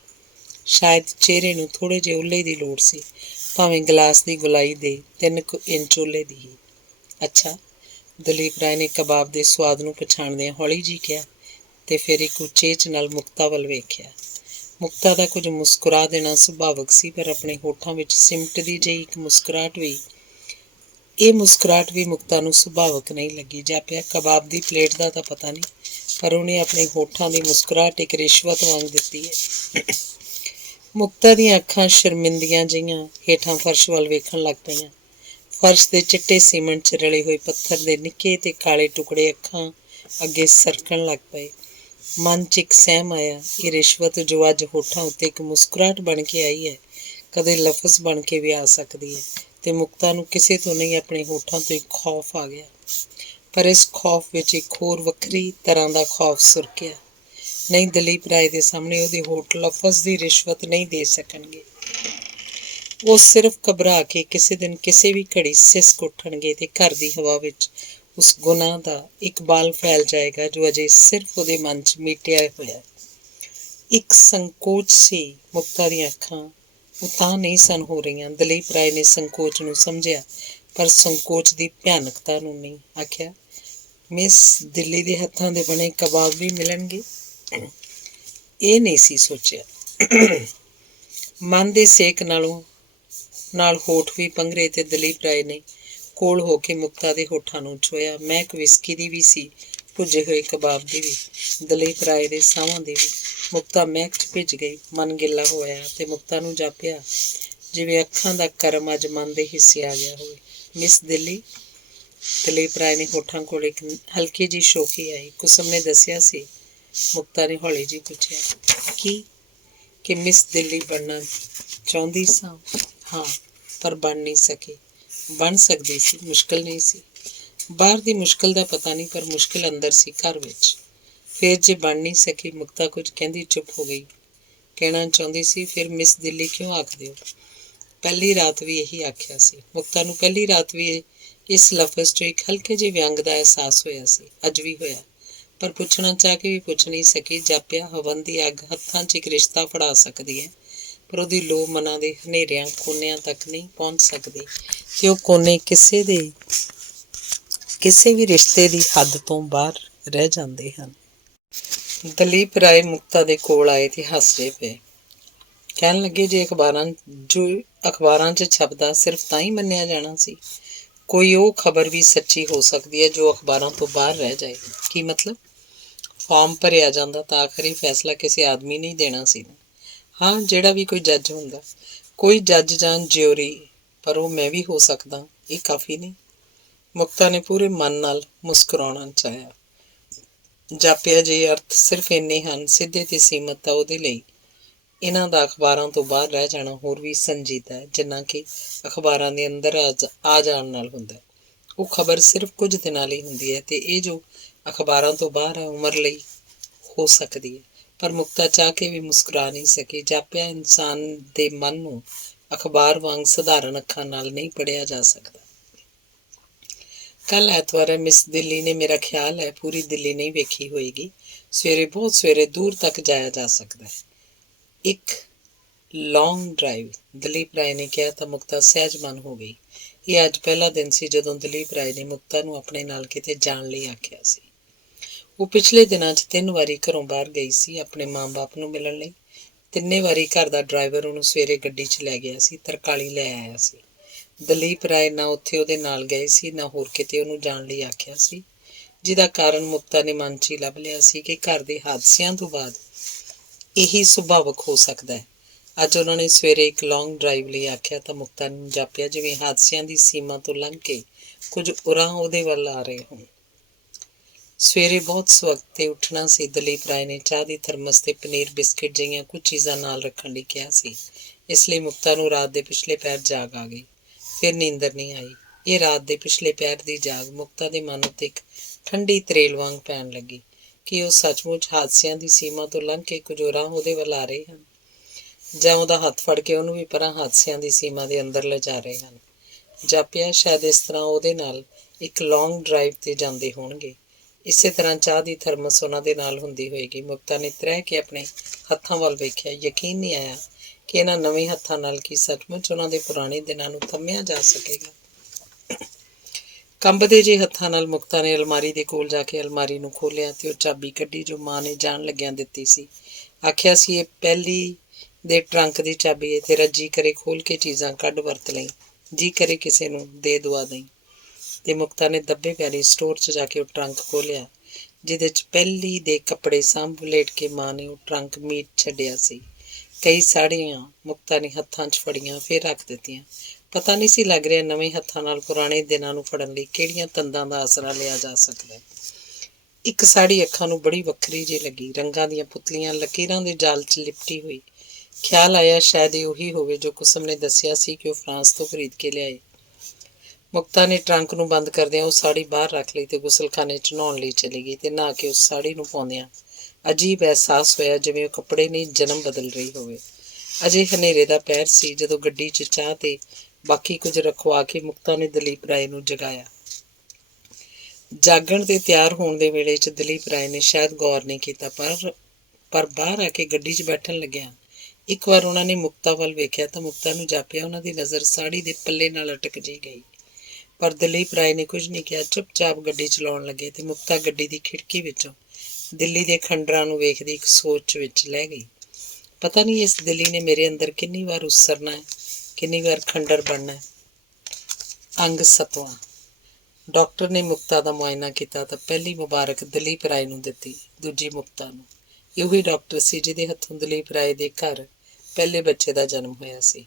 ਸ਼ਾਇਦ ਚਿਹਰੇ ਨੂੰ ਥੋੜ੍ਹੇ ਜਿਹੇ ਓਹਲੇ ਦੀ ਲੋੜ ਸੀ, ਭਾਵੇਂ ਗਲਾਸ ਦੀ ਗੁਲਾਈ ਦੇ 3 ਇੰਚ ਓਹਲੇ ਦੀ ਹੀ। ਅੱਛਾ, ਦਲੀਪ ਰਾਏ ਨੇ ਕਬਾਬ ਦੇ ਸੁਆਦ ਨੂੰ ਪਛਾਣਦਿਆਂ ਹੌਲੀ ਜਿਹੀ ਕਿਹਾ ਤੇ ਫਿਰ ਇੱਕ ਉਚੇਚ ਨਾਲ ਮੁਕਤਾ ਵੱਲ ਵੇਖਿਆ। ਮੁਕਤਾ ਦਾ ਕੁਝ ਮੁਸਕਰਾ ਦੇਣਾ ਸੁਭਾਵਕ ਸੀ, ਪਰ ਆਪਣੇ ਹੋਠਾਂ ਵਿੱਚ ਸਿਮਟਦੀ ਜਿਹੀ ਇੱਕ ਮੁਸਕਰਾਹਟ ਵੀ ਮੁਕਤਾ ਨੂੰ ਸੁਭਾਵਕ ਨਹੀਂ ਲੱਗੀ। ਜਾਪਿਆ ਕਬਾਬ ਦੀ ਪਲੇਟ ਦਾ ਤਾਂ ਪਤਾ ਨਹੀਂ, ਪਰ ਉਹਨੇ ਆਪਣੇ ਹੋਠਾਂ ਦੀ ਮੁਸਕਰਾਹਟ ਇੱਕ ਰਿਸ਼ਵਤ ਵਾਂਗ ਦਿੱਤੀ ਹੈ। ਮੁਕਤਾ ਦੀਆਂ ਅੱਖਾਂ ਸ਼ਰਮਿੰਦੀਆਂ ਜਿਹੀਆਂ ਹੇਠਾਂ ਫਰਸ਼ ਵੱਲ ਵੇਖਣ ਲੱਗ ਪਈਆਂ। ਫਰਸ਼ ਦੇ ਚਿੱਟੇ ਸੀਮੈਂਟ 'ਚ ਰਲੇ ਹੋਏ ਪੱਥਰ ਦੇ ਨਿੱਕੇ ਤੇ ਕਾਲੇ ਟੁਕੜੇ ਅੱਖਾਂ ਅੱਗੇ ਸਰਕਣ ਲੱਗ ਪਏ। ਮਨ 'ਚ ਇੱਕ ਸਹਿਮ ਆਇਆ, ਇਹ ਰਿਸ਼ਵਤ ਜੋ ਅੱਜ ਹੋਠਾਂ ਉੱਤੇ ਇੱਕ ਮੁਸਕਰਾਹਟ ਬਣ ਕੇ ਆਈ ਹੈ, ਕਦੇ ਲਫ਼ਜ਼ ਬਣ ਕੇ ਵੀ ਆ ਸਕਦੀ ਹੈ। ਤੇ ਮੁਕਤਾ ਨੂੰ ਕਿਸੇ ਤੋਂ ਨਹੀਂ ਆਪਣੇ ਹੋਠਾਂ ਤੋਂ ਇੱਕ ਖੌਫ ਆ ਗਿਆ, ਪਰ ਇਸ ਖੌਫ ਵਿੱਚ ਇੱਕ ਹੋਰ ਵੱਖਰੀ ਤਰ੍ਹਾਂ ਦਾ ਖੌਫ ਸੁਰਕਿਆ। ਨਹੀਂ, ਦਲੀਪ ਰਾਏ ਦੇ ਸਾਹਮਣੇ ਉਹਦੇ ਹੋਠ ਲਫ਼ਜ਼ ਦੀ ਰਿਸ਼ਵਤ ਨਹੀਂ ਦੇ ਸਕਣਗੇ। ਉਹ ਸਿਰਫ ਘਬਰਾ ਕੇ ਕਿਸੇ ਦਿਨ ਕਿਸੇ ਵੀ ਘੜੀ ਸਿਸਕ ਉੱਠਣਗੇ ਤੇ ਘਰ ਦੀ ਹਵਾ ਵਿੱਚ ਉਸ ਗੁਨਾਹ ਦਾ ਇੱਕ ਬਾਲ ਫੈਲ ਜਾਏਗਾ ਜੋ ਅਜੇ ਸਿਰਫ ਉਹਦੇ ਮਨ 'ਚ ਮੀਟਿਆ ਹੋਇਆ। ਇੱਕ ਸੰਕੋਚ ਸੀ। ਮੁਕਤਾ ਦੀਆਂ ਅੱਖਾਂ ਉਹ ਤਾਂ ਨਹੀਂ ਸਨ ਹੋ ਰਹੀਆਂ। ਦਲੀਪ ਰਾਏ ਨੇ ਸੰਕੋਚ ਨੂੰ ਸਮਝਿਆ, ਪਰ ਸੰਕੋਚ ਦੀ ਭਿਆਨਕਤਾ ਨੂੰ ਨਹੀਂ। ਆਖਿਆ, ਮਿਸ, ਦਿੱਲੀ ਦੇ ਹੱਥਾਂ ਦੇ ਬਣੇ ਕਬਾਬ ਵੀ ਮਿਲਣਗੇ? ਇਹ ਨਹੀਂ ਸੀ ਸੋਚਿਆ। ਮਨ ਦੇ ਸੇਕ ਨਾਲ ਹੋਠ ਵੀ ਪੰਘਰੇ ਤੇ ਦਲੀਪ ਰਾਏ ਨੇ ਕੋਲ ਹੋ ਕੇ ਮੁਕਤਾ ਦੇ ਹੋਠਾਂ ਨੂੰ ਛੋਇਆ। ਮਹਿਕ ਵਿਸਕੀ ਦੀ ਵੀ ਸੀ, ਭੁੱਜੇ ਹੋਏ ਕਬਾਬ ਦੀ ਵੀ, ਦਲੀਪ ਰਾਏ ਦੇ ਸਾਹਾਂ ਦੀ ਵੀ। ਮੁਕਤਾ ਮਹਿਕ 'ਚ ਭਿੱਜ ਗਈ। ਮਨ ਗਿੱਲਾ ਹੋਇਆ ਤੇ ਮੁਕਤਾ ਨੂੰ ਜਾਪਿਆ ਜਿਵੇਂ ਅੱਖਾਂ ਦਾ ਕਰਮ ਅੱਜ ਮਨ ਦੇ ਹਿੱਸੇ ਆ ਗਿਆ ਹੋਵੇ। ਮਿਸ ਦਿੱਲੀ? ਦਲੀਪ ਰਾਏ ਨੇ ਹੋਠਾਂ ਕੋਲ ਇੱਕ ਹਲਕੀ ਜਿਹੀ ਸ਼ੋਖੀ ਆਈ। ਕੁਸਮ ਨੇ ਦੱਸਿਆ ਸੀ? ਮੁਕਤਾ ਨੇ ਹੌਲੀ ਜਿਹੀ ਪੁੱਛਿਆ। ਕੀ? ਕਿ ਮਿਸ ਦਿੱਲੀ ਬਣਨਾ ਚਾਹੁੰਦੀ ਸਾਂ? ਹਾਂ, ਪਰ ਬਣ ਨਹੀਂ ਸਕੀ। ਬਣ ਸਕਦੀ ਸੀ, ਮੁਸ਼ਕਿਲ ਨਹੀਂ ਸੀ। ਬਾਹਰ ਦੀ ਮੁਸ਼ਕਿਲ ਦਾ ਪਤਾ ਨਹੀਂ, ਪਰ ਮੁਸ਼ਕਿਲ ਅੰਦਰ ਸੀ, ਘਰ ਵਿੱਚ। ਫਿਰ ਜੇ ਬਣ ਨਹੀਂ ਸਕੀ? ਮੁਕਤਾ ਕੁਝ ਕਹਿੰਦੀ ਚੁੱਪ ਹੋ ਗਈ। ਕਹਿਣਾ ਚਾਹੁੰਦੀ ਸੀ, ਫਿਰ ਮਿਸ ਦਿੱਲੀ ਕਿਉਂ ਆਖਦੇ ਹੋ? ਪਹਿਲੀ ਰਾਤ ਵੀ ਇਹੀ ਆਖਿਆ ਸੀ। ਮੁਕਤਾ ਨੂੰ ਪਹਿਲੀ ਰਾਤ ਵੀ ਇਸ ਲਫ਼ਜ਼ 'ਚੋਂ ਇੱਕ ਹਲਕੇ ਜਿਹੇ ਵਿਅੰਗ ਦਾ ਅਹਿਸਾਸ ਹੋਇਆ ਸੀ। ਅੱਜ ਵੀ ਹੋਇਆ, ਪਰ ਪੁੱਛਣਾ ਚਾਹ ਕੇ ਵੀ ਪੁੱਛ ਨਹੀਂ ਸਕੀ। ਜਾਪਿਆ ਹਵਨ ਦੀ ਅੱਗ ਹੱਥਾਂ 'ਚ ਇੱਕ ਰਿਸ਼ਤਾ ਫੜਾ ਸਕਦੀ ਹੈ, ਪਰ ਉਹਦੀ ਲੋ ਮਨਾਂ ਦੇ ਹਨੇਰਿਆਂ ਕੋਨਿਆਂ ਤੱਕ ਨਹੀਂ ਪਹੁੰਚ ਸਕਦੀ ਤੇ ਉਹ ਕੋਨੇ ਕਿਸੇ ਵੀ ਰਿਸ਼ਤੇ ਦੀ ਹੱਦ ਤੋਂ ਬਾਹਰ ਰਹਿ ਜਾਂਦੇ ਹਨ। ਦਲੀਪ ਰਾਏ ਮੁਕਤਾ ਦੇ ਕੋਲ ਆਏ ਤੇ ਹੱਸਦੇ ਪਏ। ਕਹਿਣ ਲੱਗੇ, ਜੇ ਅਖਬਾਰਾਂ 'ਚ ਛਪਦਾ ਸਿਰਫ ਤਾਂ ਹੀ ਮੰਨਿਆ ਜਾਣਾ ਸੀ? ਕੋਈ ਉਹ ਖਬਰ ਵੀ ਸੱਚੀ ਹੋ ਸਕਦੀ ਹੈ ਜੋ ਅਖਬਾਰਾਂ ਤੋਂ ਬਾਹਰ ਰਹਿ ਜਾਏ। ਕੀ ਮਤਲਬ? ਫਾਰਮ ਭਰਿਆ ਜਾਂਦਾ ਤਾਂ ਆਖਰੀ ਫੈਸਲਾ ਕਿਸੇ ਆਦਮੀ ਨੇ ਹੀ ਦੇਣਾ ਸੀ। ਹਾਂ, ਜਿਹੜਾ ਵੀ ਕੋਈ ਜੱਜ ਹੁੰਦਾ, ਕੋਈ ਜੱਜ ਜਾਂ ਜਿਊਰੀ, ਪਰ ਉਹ ਮੈਂ ਵੀ ਹੋ ਸਕਦਾ। ਇਹ ਕਾਫੀ ਨਹੀਂ? ਮੁਕਤਾ ਨੇ ਪੂਰੇ ਮਨ ਨਾਲ ਮੁਸਕਰਾਉਣਾ ਚਾਹਿਆ। ਜਾਪਿਆ ਜੇ ਅਰਥ ਸਿਰਫ ਇੰਨੇ ਹਨ, ਸਿੱਧੇ ਤੇ ਸੀਮਤ, ਤਾਂ ਉਹਦੇ ਲਈ ਇਹਨਾਂ ਦਾ ਅਖਬਾਰਾਂ ਤੋਂ ਬਾਹਰ ਰਹਿ ਜਾਣਾ ਹੋਰ ਵੀ ਸੰਜੀਦਾ ਹੈ, ਜਿੰਨਾ ਕਿ ਅਖਬਾਰਾਂ ਦੇ ਅੰਦਰ ਆ ਜਾਣ ਨਾਲ ਹੁੰਦਾ। ਉਹ ਖਬਰ ਸਿਰਫ ਕੁਝ ਦਿਨਾਂ ਲਈ ਹੁੰਦੀ ਹੈ, ਤੇ ਇਹ ਜੋ ਅਖਬਾਰਾਂ ਤੋਂ ਬਾਹਰ ਹੈ ਉਮਰ ਲਈ ਹੋ ਸਕਦੀ ਹੈ। ਪਰ ਮੁਕਤਾ ਚਾਹ ਕੇ ਵੀ ਮੁਸਕਰਾ ਨਹੀਂ ਸਕੀ। ਜਾਪਿਆ ਇਨਸਾਨ ਦੇ ਮਨ ਨੂੰ ਅਖਬਾਰ ਵਾਂਗ ਸਧਾਰਨ ਅੱਖਾਂ ਨਾਲ ਨਹੀਂ ਪੜ੍ਹਿਆ ਜਾ ਸਕਦਾ। ਕੱਲ੍ਹ ਐਤਵਾਰ ਹੈ, ਮਿਸ ਦਿੱਲੀ ਨੇ, ਮੇਰਾ ਖਿਆਲ ਹੈ, ਪੂਰੀ ਦਿੱਲੀ ਨਹੀਂ ਵੇਖੀ ਹੋਏਗੀ। ਸਵੇਰੇ, ਬਹੁਤ ਸਵੇਰੇ ਦੂਰ ਤੱਕ ਜਾਇਆ ਜਾ ਸਕਦਾ ਹੈ। ਇੱਕ ਲੌਂਗ ਡਰਾਈਵ, ਦਲੀਪ ਰਾਏ ਨੇ ਕਿਹਾ ਤਾਂ ਮੁਕਤਾ ਸਹਿਜ ਮਨ ਹੋ ਗਈ। ਇਹ ਅੱਜ ਪਹਿਲਾ ਦਿਨ ਸੀ ਜਦੋਂ ਦਲੀਪ ਰਾਏ ਨੇ ਮੁਕਤਾ ਨੂੰ ਆਪਣੇ ਨਾਲ ਕਿਤੇ ਜਾਣ ਲਈ ਆਖਿਆ ਸੀ। ਉਹ ਪਿਛਲੇ ਦਿਨਾਂ 'ਚ 3 ਵਾਰੀ ਘਰੋਂ ਬਾਹਰ ਗਈ ਸੀ ਆਪਣੇ ਮਾਂ-ਬਾਪ ਨੂੰ ਮਿਲਣ ਲਈ। 3 ਵਾਰੀ ਘਰ ਦਾ ਡਰਾਈਵਰ ਉਹਨੂੰ ਸਵੇਰੇ ਗੱਡੀ 'ਚ ਲੈ ਗਿਆ ਸੀ, ਤਰਕਾਲੀ ਲੈ ਆਇਆ ਸੀ। ਦਲੀਪ ਰਾਏ ਨਾ ਉੱਥੇ ਉਹਦੇ ਨਾਲ ਗਏ ਸੀ, ਨਾ ਹੋਰ ਕਿਤੇ ਉਹਨੂੰ ਜਾਣ ਲਈ ਆਖਿਆ ਸੀ, ਜਿਹਦਾ ਕਾਰਨ ਮੁਕਤਾ ਨੇ ਮਨ 'ਚ ਹੀ ਲੱਭ ਲਿਆ ਸੀ ਕਿ ਘਰ ਦੇ ਹਾਦਸਿਆਂ ਤੋਂ ਬਾਅਦ ਇਹੀ ਸੁਭਾਵਕ ਹੋ ਸਕਦਾ ਹੈ। ਅੱਜ ਉਹਨਾਂ ਨੇ ਸਵੇਰੇ ਇੱਕ ਲੌਂਗ ਡਰਾਈਵ ਲਈ ਆਖਿਆ ਤਾਂ ਮੁਕਤਾ ਨੂੰ ਜਾਪਿਆ ਜਿਵੇਂ ਹਾਦਸਿਆਂ ਦੀ ਸੀਮਾ ਤੋਂ ਲੰਘ ਕੇ ਕੁਝ ਉਰਾਂ ਉਹਦੇ ਵੱਲ ਆ ਰਹੇ ਹੋਣ। ਸਵੇਰੇ ਬਹੁਤ ਸਵਖਤ 'ਤੇ ਉੱਠਣਾ ਸੀ। ਦਲੀਪ ਰਾਏ ਨੇ ਚਾਹ ਦੀ ਥਰਮਸ ਤੇ ਪਨੀਰ ਬਿਸਕਿਟ ਜਿਹੀਆਂ ਕੁਝ ਚੀਜ਼ਾਂ ਨਾਲ ਰੱਖਣ ਲਈ ਕਿਹਾ ਸੀ। ਇਸ ਲਈ ਮੁਕਤਾ ਨੂੰ ਰਾਤ ਦੇ ਪਿਛਲੇ ਪਹਿਰ ਜਾਗ ਆ ਗਈ। ਫਿਰ ਨੀਂਦਰ ਨਹੀਂ ਆਈ। ਇਹ ਰਾਤ ਦੇ ਪਿਛਲੇ ਪਹਿਰ ਦੀ ਜਾਗ ਮੁਕਤਾ ਦੇ ਮਨ ਉੱਤੇ ਇੱਕ ਠੰਡੀ ਤਰੇਲ ਵਾਂਗ ਪੈਣ ਲੱਗੀ। ਕਿ ਉਹ ਸੱਚਮੁੱਚ ਹਾਦਸਿਆਂ ਦੀ ਸੀਮਾ ਤੋਂ ਲੰਘ ਕੇ ਕੁਝ ਉਰਾਂ ਉਹਦੇ ਵੱਲ ਆ ਰਹੇ ਹਨ, ਜਾਂ ਉਹਦਾ ਹੱਥ ਫੜ ਕੇ ਉਹਨੂੰ ਵੀ ਪਰਾਂ ਹਾਦਸਿਆਂ ਦੀ ਸੀਮਾ ਦੇ ਅੰਦਰ ਲਿਜਾ ਰਹੇ ਹਨ। ਜਾਪਿਆ ਸ਼ਾਇਦ ਇਸ ਤਰ੍ਹਾਂ ਉਹਦੇ ਨਾਲ ਇੱਕ ਲੌਂਗ ਡਰਾਈਵ 'ਤੇ ਜਾਂਦੇ ਹੋਣਗੇ। ਇਸੇ ਤਰ੍ਹਾਂ ਚਾਹ ਦੀ ਥਰਮਸ ਉਹਨਾਂ ਦੇ ਨਾਲ ਹੁੰਦੀ ਹੋਏਗੀ। ਮੁਕਤਾ ਨੇ ਤ੍ਰਹਿ ਕੇ ਆਪਣੇ ਹੱਥਾਂ ਵੱਲ ਵੇਖਿਆ। ਯਕੀਨ ਨਹੀਂ ਆਇਆ ਕਿ ਇਹਨਾਂ ਨਵੇਂ ਹੱਥਾਂ ਨਾਲ ਕੀ ਸੱਚਮੁੱਚ ਉਹਨਾਂ ਦੇ ਪੁਰਾਣੇ ਦਿਨਾਂ ਨੂੰ ਥੰਮਿਆ ਜਾ ਸਕੇਗਾ। ਕੰਬਦੇ ਜਿਹੇ ਹੱਥਾਂ ਨਾਲ ਮੁਕਤਾ ਨੇ ਅਲਮਾਰੀ ਦੇ ਕੋਲ ਜਾ ਕੇ ਅਲਮਾਰੀ ਨੂੰ ਖੋਲ੍ਹਿਆ ਤੇ ਉਹ ਚਾਬੀ ਕੱਢੀ ਜੋ ਮਾਂ ਨੇ ਜਾਣ ਲੱਗਿਆਂ ਦਿੱਤੀ ਸੀ। ਆਖਿਆ ਸੀ, ਇਹ ਪਹਿਲੀ ਦੇ ਟਰੰਕ ਦੀ ਚਾਬੀ ਹੈ, ਤੇਰਾ ਜੀ ਕਰੇ ਖੋਲ੍ਹ ਕੇ ਚੀਜ਼ਾਂ ਕੱਢ ਵਰਤ ਲਈ, ਜੀ ਕਰੇ ਕਿਸੇ ਨੂੰ ਦੇ ਦੁਆ ਦਈ। ਤੇ ਮੁਕਤਾ ਨੇ ਦੱਬੇ ਪੈਰੀ ਸਟੋਰ 'ਚ ਜਾ ਕੇ ਉਹ ਟਰੰਕ ਖੋਲ੍ਹਿਆ, ਜਿਹਦੇ 'ਚ ਪਹਿਲੀ ਦੇ ਕੱਪੜੇ ਸਾਂਭ ਲੇਟ ਕੇ ਮਾਂ ਨੇ ਉਹ ਟਰੰਕ ਮੀਟ ਛੱਡਿਆ ਸੀ। ਕਈ ਸਾੜੀਆਂ ਮੁਕਤਾ ਨੇ ਹੱਥਾਂ 'ਚ ਫੜੀਆਂ, ਫਿਰ ਰੱਖ ਦਿੱਤੀਆਂ। ਪਤਾ ਨਹੀਂ ਸੀ ਲੱਗ ਰਿਹਾ ਨਵੇਂ ਹੱਥਾਂ ਨਾਲ ਪੁਰਾਣੇ ਦਿਨਾਂ ਨੂੰ ਫੜਨ ਲਈ ਕਿਹੜੀਆਂ ਤੰਦਾਂ ਦਾ ਆਸਰਾ ਲਿਆ ਜਾ ਸਕਦਾ। ਇੱਕ ਸਾੜੀ ਅੱਖਾਂ ਨੂੰ ਬੜੀ ਵੱਖਰੀ ਜਿਹੀ ਲੱਗੀ, ਰੰਗਾਂ ਦੀਆਂ ਪੁਤਲੀਆਂ ਲਕੀਰਾਂ ਦੇ ਜਾਲ 'ਚ ਲਿਪਟੀ ਹੋਈ। ਖਿਆਲ ਆਇਆ ਸ਼ਾਇਦ ਇਹ ਉਹੀ ਹੋਵੇ ਜੋ ਕੁਸਮ ਨੇ ਦੱਸਿਆ ਸੀ ਕਿ ਉਹ ਫਰਾਂਸ ਤੋਂ ਖਰੀਦ ਕੇ ਲਿਆਏ। ਮੁਕਤਾ ਨੇ ਟਰੰਕ ਨੂੰ ਬੰਦ ਕਰਦਿਆਂ ਉਹ ਸਾੜੀ ਬਾਹਰ ਰੱਖ ਲਈ ਤੇ ਗੁਸਲਖਾਨੇ 'ਚ ਨਹਾਉਣ ਲਈ ਚਲੀ ਗਈ ਤੇ ਨਹਾ ਕੇ ਉਸ ਸਾੜੀ ਨੂੰ ਪਾਉਂਦਿਆਂ ਅਜੀਬ ਅਹਿਸਾਸ ਹੋਇਆ ਜਿਵੇਂ ਉਹ ਕੱਪੜੇ ਨਹੀਂ ਜਨਮ ਬਦਲ ਰਹੀ ਹੋਵੇ। ਅਜੇ ਹਨੇਰੇ ਦਾ ਪਹਿਰ ਸੀ ਜਦੋਂ ਗੱਡੀ 'ਚ ਚਾਹ ਤੇ ਬਾਕੀ ਕੁਝ ਰਖਵਾ ਕੇ ਮੁਕਤਾ ਨੇ ਦਲੀਪ ਰਾਏ ਨੂੰ ਜਗਾਇਆ। ਜਾਗਣ ਤੇ ਤਿਆਰ ਹੋਣ ਦੇ ਵੇਲੇ 'ਚ ਦਲੀਪ ਰਾਏ ਨੇ ਸ਼ਾਇਦ ਗੌਰ ਨਹੀਂ ਕੀਤਾ, ਪਰ ਬਾਹਰ ਆ ਕੇ ਗੱਡੀ 'ਚ ਬੈਠਣ ਲੱਗਿਆ ਇੱਕ ਵਾਰ ਉਹਨਾਂ ਨੇ ਮੁਕਤਾ ਵੱਲ ਵੇਖਿਆ ਤਾਂ ਮੁਕਤਾ ਨੂੰ ਜਾਪਿਆ ਉਹਨਾਂ ਦੀ ਨਜ਼ਰ ਸਾੜੀ ਦੇ ਪੱਲੇ ਨਾਲ ਅਟਕ ਜਿਹੀ ਗਈ। ਪਰ ਦਲੀਪ ਰਾਏ ਨੇ ਕੁਝ ਨਹੀਂ ਕਿਹਾ, ਚੁੱਪਚਾਪ ਗੱਡੀ ਚਲਾਉਣ ਲੱਗੇ ਤੇ ਮੁਕਤਾ ਗੱਡੀ ਦੀ ਖਿੜਕੀ ਵਿੱਚੋਂ ਦਿੱਲੀ ਦੇ ਖੰਡਰਾਂ ਨੂੰ ਵੇਖਦੀ ਇੱਕ ਸੋਚ ਵਿੱਚ ਲੈ ਗਈ। ਪਤਾ ਨਹੀਂ ਇਸ ਦਿੱਲੀ ਨੇ ਮੇਰੇ ਅੰਦਰ ਕਿੰਨੀ ਵਾਰ ਉਸਰਨਾ ਹੈ, ਕਿੰਨੀ ਵਾਰ ਖੰਡਰ ਬਣਨਾ ਹੈ। ਅੰਗ 7ਵਾਂ। ਡਾਕਟਰ ਨੇ ਮੁਕਤਾ ਦਾ ਮੁਆਇਨਾ ਕੀਤਾ ਤਾਂ ਪਹਿਲੀ ਮੁਬਾਰਕ ਦਲੀਪ ਰਾਏ ਨੂੰ ਦਿੱਤੀ, ਦੂਜੀ ਮੁਕਤਾ ਨੂੰ। ਇਹੀ ਡਾਕਟਰ ਸੀ ਜਿਹਦੇ ਹੱਥੋਂ ਦਲੀਪ ਰਾਏ ਦੇ ਘਰ ਪਹਿਲੇ ਬੱਚੇ ਦਾ ਜਨਮ ਹੋਇਆ ਸੀ।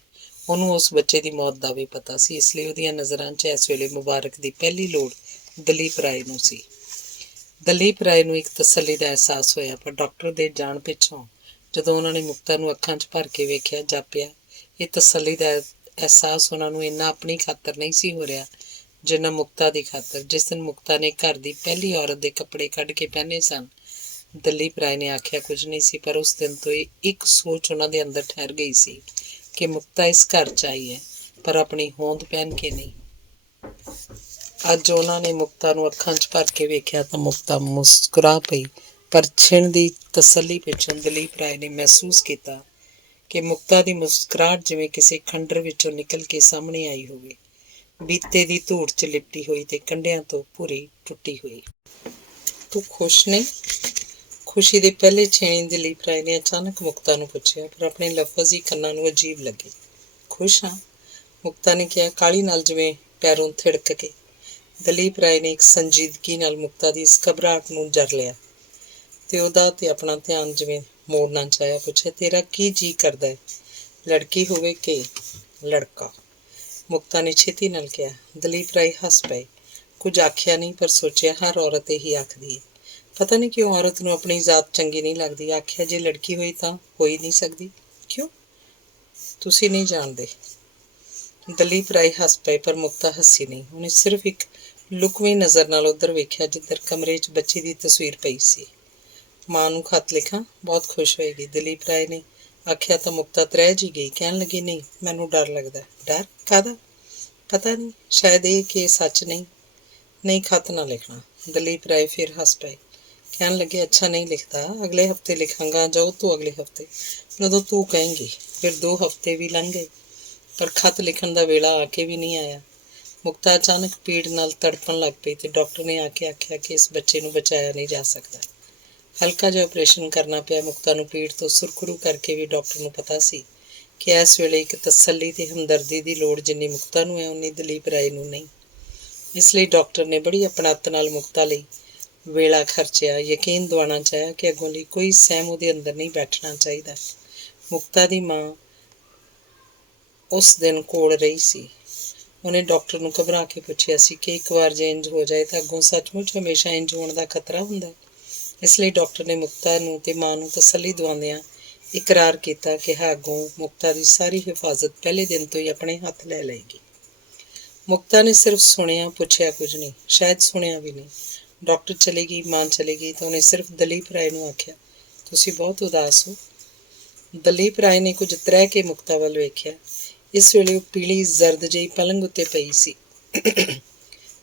ਉਹਨੂੰ ਉਸ ਬੱਚੇ ਦੀ ਮੌਤ ਦਾ ਵੀ ਪਤਾ ਸੀ, ਇਸ ਲਈ ਉਹਦੀਆਂ ਨਜ਼ਰਾਂ 'ਚ ਇਸ ਵੇਲੇ ਮੁਬਾਰਕ ਦੀ ਪਹਿਲੀ ਲੋੜ ਦਲੀਪ ਰਾਏ ਨੂੰ ਸੀ। ਦਲੀਪ ਰਾਏ ਨੂੰ ਇੱਕ ਤਸੱਲੀ ਦਾ ਅਹਿਸਾਸ ਹੋਇਆ, ਪਰ ਡਾਕਟਰ ਦੇ ਜਾਣ ਪਿੱਛੋਂ ਜਦੋਂ ਉਹਨਾਂ ਨੇ ਮੁਕਤਾ ਨੂੰ ਅੱਖਾਂ 'ਚ ਭਰ ਕੇ ਵੇਖਿਆ, ਜਾਪਿਆ ਇਹ ਤਸੱਲੀ ਦਾ ਅਹਿਸਾਸ ਉਹਨਾਂ ਨੂੰ ਇੰਨਾ ਆਪਣੀ ਖਾਤਰ ਨਹੀਂ ਸੀ ਹੋ ਰਿਹਾ ਜਿੰਨਾ ਮੁਕਤਾ ਦੀ ਖਾਤਰ। ਜਿਸ ਦਿਨ ਮੁਕਤਾ ਨੇ ਘਰ ਦੀ ਪਹਿਲੀ ਔਰਤ ਦੇ ਕੱਪੜੇ ਕੱਢ ਕੇ ਪਹਿਨੇ ਸਨ, ਦਲੀਪ ਰਾਏ ਨੇ ਆਖਿਆ ਕੁਝ ਨਹੀਂ ਸੀ, ਪਰ ਉਸ ਦਿਨ ਤੋਂ ਇੱਕ ਸੋਚ ਉਹਨਾਂ ਦੇ ਅੰਦਰ ਠਹਿਰ ਗਈ ਸੀ ਕਿ ਮੁਕਤਾ ਇਸ ਘਰ 'ਚ ਆਈ ਹੈ, ਪਰ ਆਪਣੀ ਹੋਂਦ ਪਹਿਨ ਕੇ ਨਹੀਂ। ਅੱਜ ਉਹਨਾਂ ਨੇ ਮੁਕਤਾ ਨੂੰ ਅੱਖਾਂ 'ਚ ਭਰ ਕੇ ਵੇਖਿਆ ਤਾਂ ਮੁਕਤਾ ਮੁਸਕਰਾ ਪਈ, ਪਰ ਛਿਣ ਦੀ ਤਸੱਲੀ ਪਿੱਛੋਂ ਦਲੀਪ ਰਾਏ ਨੇ ਮਹਿਸੂਸ ਕੀਤਾ ਕਿ ਮੁਕਤਾ ਦੀ ਮੁਸਕਰਾਹਟ ਜਿਵੇਂ ਕਿਸੇ ਖੰਡਰ ਵਿੱਚੋਂ ਨਿਕਲ ਕੇ ਸਾਹਮਣੇ ਆਈ ਹੋਵੇ, ਬੀਤੇ ਦੀ ਧੂੜ 'ਚ ਲਿਪਟੀ ਹੋਈ ਤੇ ਕੰਢਿਆਂ ਤੋਂ ਭੂਰੀ ਟੁੱਟੀ ਹੋਈ। ਤੂੰ ਖੁਸ਼ ਨਹੀਂ? ਖੁਸ਼ੀ ਦੇ ਪਹਿਲੇ ਛੇਣੇ ਦਲੀਪ ਰਾਏ ਨੇ ਅਚਾਨਕ ਮੁਕਤਾ ਨੂੰ ਪੁੱਛਿਆ, ਪਰ ਆਪਣੇ ਲਫ਼ਜ਼ ਹੀ ਕੰਨਾਂ ਨੂੰ ਅਜੀਬ ਲੱਗੇ। ਖੁਸ਼ ਹਾਂ, ਮੁਕਤਾ ਨੇ ਕਿਹਾ, ਕਾਹਲੀ ਨਾਲ ਜਿਵੇਂ ਪੈਰੋਂ ਥਿੜਕ ਕੇ। ਦਲੀਪ ਰਾਏ ਨੇ ਇੱਕ ਸੰਜੀਦਗੀ ਨਾਲ ਮੁਕਤਾ ਦੀ ਇਸ ਘਬਰਾਹਟ ਨੂੰ ਜਰ ਲਿਆ ਤੇ ਉਹਦਾ ਤੇ ਆਪਣਾ ਧਿਆਨ ਜਿਵੇਂ ਮੋੜਨਾ ਚਾਹਿਆ। ਪੁੱਛਿਆ, ਤੇਰਾ ਕੀ ਜੀਅ ਕਰਦਾ ਹੈ, ਲੜਕੀ ਹੋਵੇ ਕਿ ਲੜਕਾ? ਮੁਕਤਾ ਨੇ ਛੇਤੀ ਨਾਲ ਕਿਹਾ। ਦਲੀਪ ਰਾਏ ਹੱਸ ਪਏ। ਕੁਝ ਆਖਿਆ ਨਹੀਂ, ਪਰ ਸੋਚਿਆ ਹਰ ਔਰਤ ਇਹੀ ਆਖਦੀ ਹੈ। ਪਤਾ ਨਹੀਂ ਕਿਉਂ ਔਰਤ ਨੂੰ ਆਪਣੀ ਜ਼ਾਤ ਚੰਗੀ ਨਹੀਂ ਲੱਗਦੀ। ਆਖਿਆ, ਜੇ ਲੜਕੀ ਹੋਈ ਤਾਂ ਹੋ ਹੀ ਨਹੀਂ ਸਕਦੀ। ਕਿਉਂ? ਤੁਸੀਂ ਨਹੀਂ ਜਾਣਦੇ। ਦਲੀਪ ਰਾਏ ਹੱਸ ਪਏ, ਪਰ ਮੁਕਤਾ ਹੱਸੀ ਨਹੀਂ। ਉਹਨੇ ਸਿਰਫ ਇੱਕ ਲੁਕਵੀਂ ਨਜ਼ਰ ਨਾਲ ਉੱਧਰ ਵੇਖਿਆ ਜਿੱਧਰ ਕਮਰੇ 'ਚ ਬੱਚੀ ਦੀ ਤਸਵੀਰ ਪਈ ਸੀ। ਮਾਂ ਨੂੰ ਖਤ ਲਿਖਾਂ, ਬਹੁਤ ਖੁਸ਼ ਹੋਏਗੀ। ਦਲੀਪ ਰਾਏ ਨੇ ਆਖਿਆ ਤਾਂ ਮੁਕਤਾ ਤ੍ਰਹਿ ਜਿਹੀ ਗਈ। ਕਹਿਣ ਲੱਗੀ, ਨਹੀਂ, ਮੈਨੂੰ ਡਰ ਲੱਗਦਾ। ਡਰ ਕਾਹਦਾ? ਪਤਾ ਨਹੀਂ, ਸ਼ਾਇਦ ਇਹ ਕਿ ਸੱਚ ਨਹੀਂ। ਨਹੀਂ, ਖਤ ਨਾ ਲਿਖਣਾ। ਦਲੀਪ ਰਾਏ ਫਿਰ ਹੱਸ ਪਏ। ਕਹਿਣ ਲੱਗੇ, ਅੱਛਾ ਨਹੀਂ ਲਿਖਦਾ, ਅਗਲੇ ਹਫ਼ਤੇ ਲਿਖਾਂਗਾ। ਜਾਓ ਤੂੰ ਅਗਲੇ ਹਫ਼ਤੇ, ਜਦੋਂ ਤੂੰ ਕਹੇਂਗੀ। ਫਿਰ 2 ਹਫ਼ਤੇ ਵੀ ਲੰਘ ਗਏ, ਪਰ ਖਤ ਲਿਖਣ ਦਾ ਵੇਲਾ ਆ ਕੇ ਵੀ ਨਹੀਂ ਆਇਆ। ਮੁਕਤਾ ਅਚਾਨਕ ਪੀੜ ਨਾਲ ਤੜਪਣ ਲੱਗ ਪਈ ਤੇ ਡਾਕਟਰ ਨੇ ਆ ਕੇ ਆਖਿਆ ਕਿ ਇਸ ਬੱਚੇ ਨੂੰ ਬਚਾਇਆ ਨਹੀਂ ਜਾ ਸਕਦਾ। ਹਲਕਾ ਜਿਹਾ ਆਪਰੇਸ਼ਨ ਕਰਨਾ ਪਿਆ। ਮੁਕਤਾ ਨੂੰ ਪੀੜ ਤੋਂ ਸੁਰਖਰੂ ਕਰਕੇ ਵੀ ਡਾਕਟਰ ਨੂੰ ਪਤਾ ਸੀ ਕਿ ਇਸ ਵੇਲੇ ਇੱਕ ਤਸੱਲੀ ਤੇ ਹਮਦਰਦੀ ਦੀ ਲੋੜ ਜਿੰਨੀ ਮੁਕਤਾ ਨੂੰ ਹੈ, ਉਨੀ ਦਲੀਪ ਰਾਏ ਨੂੰ ਨਹੀਂ। ਇਸ ਲਈ ਡਾਕਟਰ ਨੇ ਬੜੀ ਆਪਣੱਤ ਨਾਲ ਮੁਕਤਾ ਲਈ ਵੇਲਾ ਖਰਚਿਆ। ਯਕੀਨ ਦਿਵਾਉਣਾ ਚਾਹਿਆ ਕਿ ਅੱਗੋਂ ਲਈ ਕੋਈ ਸਹਿਮ ਉਹਦੇ ਅੰਦਰ ਨਹੀਂ ਬੈਠਣਾ ਚਾਹੀਦਾ। ਮੁਕਤਾ ਦੀ ਮਾਂ ਉਸ ਦਿਨ ਕੋਲ ਰਹੀ ਸੀ। ਉਹਨੇ ਡਾਕਟਰ ਨੂੰ ਘਬਰਾ ਕੇ ਪੁੱਛਿਆ ਸੀ ਕਿ ਇੱਕ ਵਾਰ ਜੇ ਇੰਝ ਹੋ ਜਾਏ ਤਾਂ ਅੱਗੋਂ ਸੱਚਮੁੱਚ ਹਮੇਸ਼ਾ ਇੰਝ ਹੋਣ ਦਾ ਖਤਰਾ ਹੁੰਦਾ। ਇਸ ਲਈ ਡਾਕਟਰ ਨੇ ਮੁਕਤਾ ਨੂੰ ਤੇ ਮਾਂ ਨੂੰ ਤਸੱਲੀ ਦਿਵਾਉਂਦਿਆਂ ਇਕਰਾਰ ਕੀਤਾ ਕਿ ਅੱਗੋਂ ਮੁਕਤਾ ਦੀ ਸਾਰੀ ਹਿਫਾਜ਼ਤ ਪਹਿਲੇ ਦਿਨ ਤੋਂ ਹੀ ਆਪਣੇ ਹੱਥ ਲੈ ਲਏਗੀ। ਮੁਕਤਾ ਨੇ ਸਿਰਫ ਸੁਣਿਆ, ਪੁੱਛਿਆ ਕੁਝ ਨਹੀਂ, ਸ਼ਾਇਦ ਸੁਣਿਆ ਵੀ ਨਹੀਂ। ਡਾਕਟਰ ਚਲੀ ਗਈ, ਮਾਂ ਚਲੀ ਗਈ ਤਾਂ ਉਹਨੇ ਸਿਰਫ ਦਲੀਪ ਰਾਏ ਨੂੰ ਆਖਿਆ, ਤੁਸੀਂ ਬਹੁਤ ਉਦਾਸ ਹੋ। ਦਲੀਪ ਰਾਏ ਨੇ ਕੁਝ ਤ੍ਰਹਿ ਕੇ ਮੁਕਤਾ ਵੱਲ ਵੇਖਿਆ। ਇਸ ਵੇਲੇ ਉਹ ਪੀਲੀ ਜ਼ਰਦ ਜਿਹੀ ਪਲੰਘ ਉੱਤੇ ਪਈ ਸੀ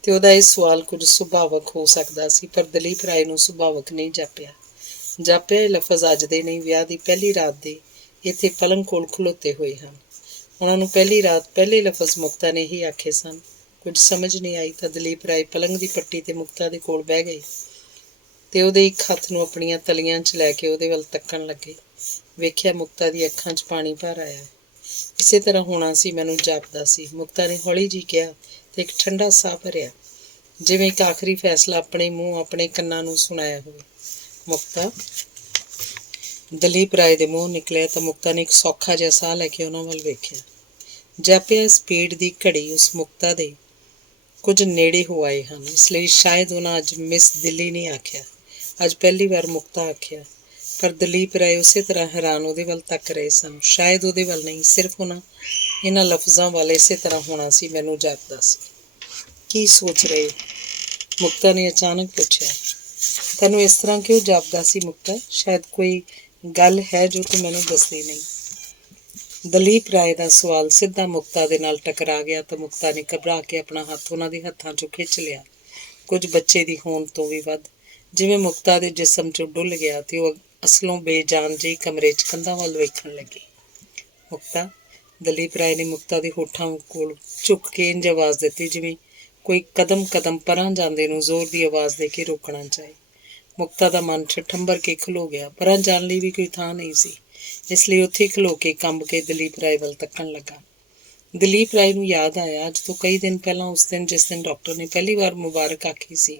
ਤੇ ਉਹਦਾ ਇਹ ਸਵਾਲ ਕੁਝ ਸੁਭਾਵਕ ਹੋ ਸਕਦਾ ਸੀ, ਪਰ ਦਲੀਪ ਰਾਏ ਨੂੰ ਸੁਭਾਵਕ ਨਹੀਂ ਜਾਪਿਆ। ਇਹ ਲਫ਼ਜ਼ ਅੱਜ ਦੇ ਨਹੀਂ, ਵਿਆਹ ਦੀ ਪਹਿਲੀ ਰਾਤ ਦੇ ਇੱਥੇ ਪਲੰਘ ਕੋਲ ਖਲੋਤੇ ਹੋਏ ਹਨ। ਉਹਨਾਂ ਨੂੰ ਪਹਿਲੀ ਰਾਤ ਪਹਿਲੇ ਲਫ਼ਜ਼ ਮੁਕਤਾ ਨੇ ਹੀ ਆਖੇ ਸਨ। ਕੁਝ ਸਮਝ ਨਹੀਂ ਆਈ ਤਾਂ ਦਲੀਪ ਰਾਏ ਪਲੰਘ ਦੀ ਪੱਟੀ ਤੇ ਮੁਕਤਾ ਦੇ ਕੋਲ ਬਹਿ ਗਏ ਤੇ ਉਹਦੇ ਇੱਕ ਹੱਥ ਨੂੰ ਆਪਣੀਆਂ ਤਲੀਆਂ 'ਚ ਲੈ ਕੇ ਉਹਦੇ ਵੱਲ ਤੱਕਣ ਲੱਗੇ। ਵੇਖਿਆ ਮੁਕਤਾ ਦੀ ਅੱਖਾਂ 'ਚ ਪਾਣੀ ਭਰ ਆਇਆ। ਇਸੇ ਤਰ੍ਹਾਂ ਹੋਣਾ ਸੀ, ਮੈਨੂੰ ਜਾਪਦਾ ਸੀ, ਮੁਕਤਾ ਨੇ ਹੌਲੀ ਜਿਹੀ ਕਿਹਾ ਤੇ ਇੱਕ ਠੰਡਾ ਸਾਹ ਭਰਿਆ, ਜਿਵੇਂ ਇੱਕ ਆਖਰੀ ਫੈਸਲਾ ਆਪਣੇ ਮੂੰਹ ਆਪਣੇ ਕੰਨਾਂ ਨੂੰ ਸੁਣਾਇਆ ਹੋਵੇ। ਮੁਕਤਾ। ਦਲੀਪ ਰਾਏ ਦੇ ਮੂੰਹ ਨਿਕਲਿਆ ਤਾਂ ਮੁਕਤਾ ਨੇ ਇੱਕ ਸੌਖਾ ਜਿਹਾ ਸਾਹ ਲੈ ਕੇ ਉਹਨਾਂ ਵੱਲ ਵੇਖਿਆ। ਜਾਪਿਆ ਸਪੀਡ ਦੀ ਘੜੀ ਉਸ ਮੁਕਤਾ ਦੇ ਕੁਝ ਨੇੜੇ ਹੋ ਆਏ ਹਨ। ਇਸ ਲਈ ਸ਼ਾਇਦ ਉਹਨਾਂ ਅੱਜ ਮਿਸ ਦਿੱਲੀ ਨਹੀਂ ਆਖਿਆ, ਅੱਜ ਪਹਿਲੀ ਵਾਰ ਮੁਕਤਾ ਆਖਿਆ। ਪਰ ਦਲੀਪ ਰਾਏ ਉਸੇ ਤਰ੍ਹਾਂ ਹੈਰਾਨ ਉਹਦੇ ਵੱਲ ਤੱਕ ਰਹੇ ਸਨ। ਸ਼ਾਇਦ ਉਹਦੇ ਵੱਲ ਨਹੀਂ, ਸਿਰਫ ਇਹਨਾਂ ਲਫ਼ਜ਼ਾਂ ਵੱਲ ਇਸੇ ਤਰ੍ਹਾਂ ਹੋਣਾ ਸੀ, ਮੈਨੂੰ ਜਾਪਦਾ ਸੀ। ਕੀ ਸੋਚ ਰਹੇ? ਮੁਕਤਾ ਨੇ ਅਚਾਨਕ ਪੁੱਛਿਆ। ਤੈਨੂੰ ਇਸ ਤਰ੍ਹਾਂ ਕਿਉਂ ਜਾਪਦਾ ਸੀ ਮੁਕਤਾ? ਸ਼ਾਇਦ ਕੋਈ ਗੱਲ ਹੈ ਜੋ ਤੂੰ ਮੈਨੂੰ ਦੱਸਦੀ ਨਹੀਂ। ਦਲੀਪ ਰਾਏ ਦਾ ਸਵਾਲ ਸਿੱਧਾ ਮੁਕਤਾ ਦੇ ਨਾਲ ਟਕਰਾ ਗਿਆ ਤਾਂ ਮੁਕਤਾ ਨੇ ਘਬਰਾ ਕੇ ਆਪਣਾ ਹੱਥ ਉਹਨਾਂ ਦੇ ਹੱਥਾਂ 'ਚੋਂ ਖਿੱਚ ਲਿਆ, ਕੁਝ ਬੱਚੇ ਦੀ ਹੋਂਦ ਤੋਂ ਵੀ ਵੱਧ। ਜਿਵੇਂ ਮੁਕਤਾ ਦੇ ਜਿਸਮ 'ਚੋਂ ਡੁੱਲ ਗਿਆ ਤੇ ਉਹ ਅਸਲੋਂ ਬੇਜਾਨ ਜਿਹੀ ਕਮਰੇ 'ਚ ਕੰਧਾਂ ਵੱਲ ਵੇਖਣ ਲੱਗੀ। ਮੁਕਤਾ। ਦਲੀਪ ਰਾਏ ਨੇ ਮੁਕਤਾ ਦੇ ਹੋਠਾਂ ਕੋਲ ਝੁੱਕ ਕੇ ਇੰਝ ਆਵਾਜ਼ ਦਿੱਤੀ ਜਿਵੇਂ ਕੋਈ ਕਦਮ ਪਰਾਂ ਜਾਂਦੇ ਨੂੰ ਜ਼ੋਰ ਦੀ ਆਵਾਜ਼ ਦੇ ਕੇ ਰੋਕਣਾ ਚਾਹੇ। ਮੁਕਤਾ ਦਾ ਮਨ ਠੰਬਰ ਕੇ ਖਲੋ ਗਿਆ। ਪਰਾਂ ਜਾਣ ਲਈ ਵੀ ਕੋਈ ਥਾਂ ਨਹੀਂ ਸੀ, ਇਸ ਲਈ ਉੱਥੇ ਖਲੋ ਕੇ ਕੰਬ ਕੇ ਦਲੀਪ ਰਾਏ ਵੱਲ ਤੱਕਣ ਲੱਗਾ। ਦਲੀਪ ਰਾਏ ਨੂੰ ਯਾਦ ਆਇਆ, ਅੱਜ ਤੋਂ ਕਈ ਦਿਨ ਪਹਿਲਾਂ, ਉਸ ਦਿਨ ਜਿਸ ਦਿਨ ਡਾਕਟਰ ਨੇ ਪਹਿਲੀ ਵਾਰ ਮੁਬਾਰਕ ਆਖੀ ਸੀ।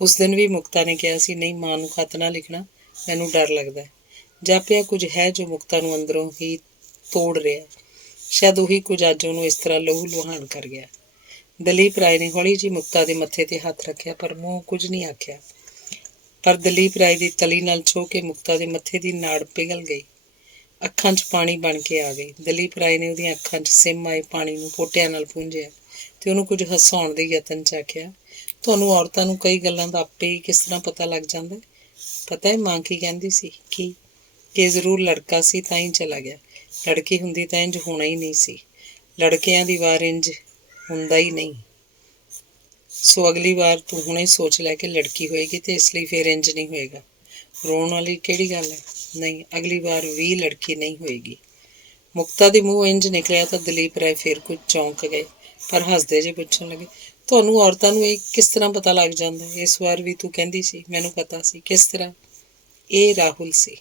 ਉਸ ਦਿਨ ਵੀ ਮੁਕਤਾ ਨੇ ਕਿਹਾ ਸੀ, ਨਹੀਂ, ਮਾਂ ਨੂੰ ਖਤ ਨਾ ਲਿਖਣਾ, ਮੈਨੂੰ ਡਰ ਲੱਗਦਾ। ਜਾਪਿਆ ਕੁਝ ਹੈ ਜੋ ਮੁਕਤਾ ਨੂੰ ਅੰਦਰੋਂ ਹੀ ਤੋੜ ਰਿਹਾ। ਸ਼ਾਇਦ ਉਹੀ ਕੁਝ ਅੱਜ ਉਹਨੂੰ ਇਸ ਤਰ੍ਹਾਂ ਲਹੂ ਲੁਹਾਨ ਕਰ ਗਿਆ। ਦਲੀਪ ਰਾਏ ਨੇ ਹੌਲੀ ਜਿਹੀ ਮੁਕਤਾ ਦੇ ਮੱਥੇ ਤੇ ਹੱਥ ਰੱਖਿਆ, ਪਰ ਮੂੰਹ ਕੁਝ ਨਹੀਂ ਆਖਿਆ। ਪਰ ਦਲੀਪ ਰਾਏ ਦੀ ਤਲੀ ਨਾਲ ਛੋਹ ਕੇ ਮੁਕਤਾ ਦੇ ਮੱਥੇ ਦੀ ਨਾੜ ਪਿਘਲ ਗਈ, ਅੱਖਾਂ 'ਚ ਪਾਣੀ ਬਣ ਕੇ ਆ ਗਈ। ਦਲੀਪ ਰਾਏ ਨੇ ਉਹਦੀਆਂ ਅੱਖਾਂ 'ਚ ਸਿਮ ਆਏ ਪਾਣੀ ਨੂੰ ਪੋਟਿਆਂ ਨਾਲ ਪੂੰਝਿਆ ਤੇ ਉਹਨੂੰ ਕੁਝ ਹਸਾਉਣ ਦੇ ਯਤਨ 'ਚ ਆਖਿਆ, ਤੁਹਾਨੂੰ ਔਰਤਾਂ ਨੂੰ ਕਈ ਗੱਲਾਂ ਦਾ ਆਪੇ ਹੀ ਕਿਸ ਤਰ੍ਹਾਂ ਪਤਾ ਲੱਗ ਜਾਂਦਾ। ਪਤਾ ਹੈ ਮਾਂ ਕੀ ਕਹਿੰਦੀ ਸੀ? ਕਿ ਜ਼ਰੂਰ ਲੜਕਾ ਸੀ ਤਾਂ ਹੀ ਚਲਾ ਗਿਆ, ਲੜਕੀ ਹੁੰਦੀ ਤਾਂ ਇੰਝ ਹੋਣਾ ਹੀ ਨਹੀਂ ਸੀ। ਲੜਕਿਆਂ ਦੀ ਵਾਰ ਇੰਝ ਹੁੰਦਾ ਹੀ ਨਹੀਂ। ਸੋ ਅਗਲੀ ਵਾਰ ਤੂੰ ਹੁਣੇ ਸੋਚ ਲੈ ਕਿ ਲੜਕੀ ਹੋਏਗੀ ਤੇ ਇਸ ਲਈ ਫਿਰ ਇੰਝ ਨਹੀਂ ਹੋਏਗਾ। ਰੋਣ ਵਾਲੀ ਕਿਹੜੀ ਗੱਲ ਹੈ? ਨਹੀਂ, ਅਗਲੀ ਵਾਰ ਵੀ ਲੜਕੀ ਨਹੀਂ ਹੋਏਗੀ। ਮੁਕਤਾ ਦੇ ਮੂੰਹ ਇੰਝ ਨਿਕਲਿਆ ਤਾਂ ਦਲੀਪ ਰਾਏ ਫਿਰ ਕੁਝ ਚੌਂਕ ਗਏ, ਪਰ ਹੱਸਦੇ ਜਿਹੇ ਪੁੱਛਣ ਲੱਗੇ, ਤੁਹਾਨੂੰ ਔਰਤਾਂ ਨੂੰ ਇਹ ਕਿਸ ਤਰ੍ਹਾਂ ਪਤਾ ਲੱਗ ਜਾਂਦਾ? ਇਸ ਵਾਰ ਵੀ ਤੂੰ ਕਹਿੰਦੀ ਸੀ ਮੈਨੂੰ ਪਤਾ ਸੀ। ਕਿਸ ਤਰ੍ਹਾਂ? ਇਹ ਰਾਹੁਲ ਸੀ।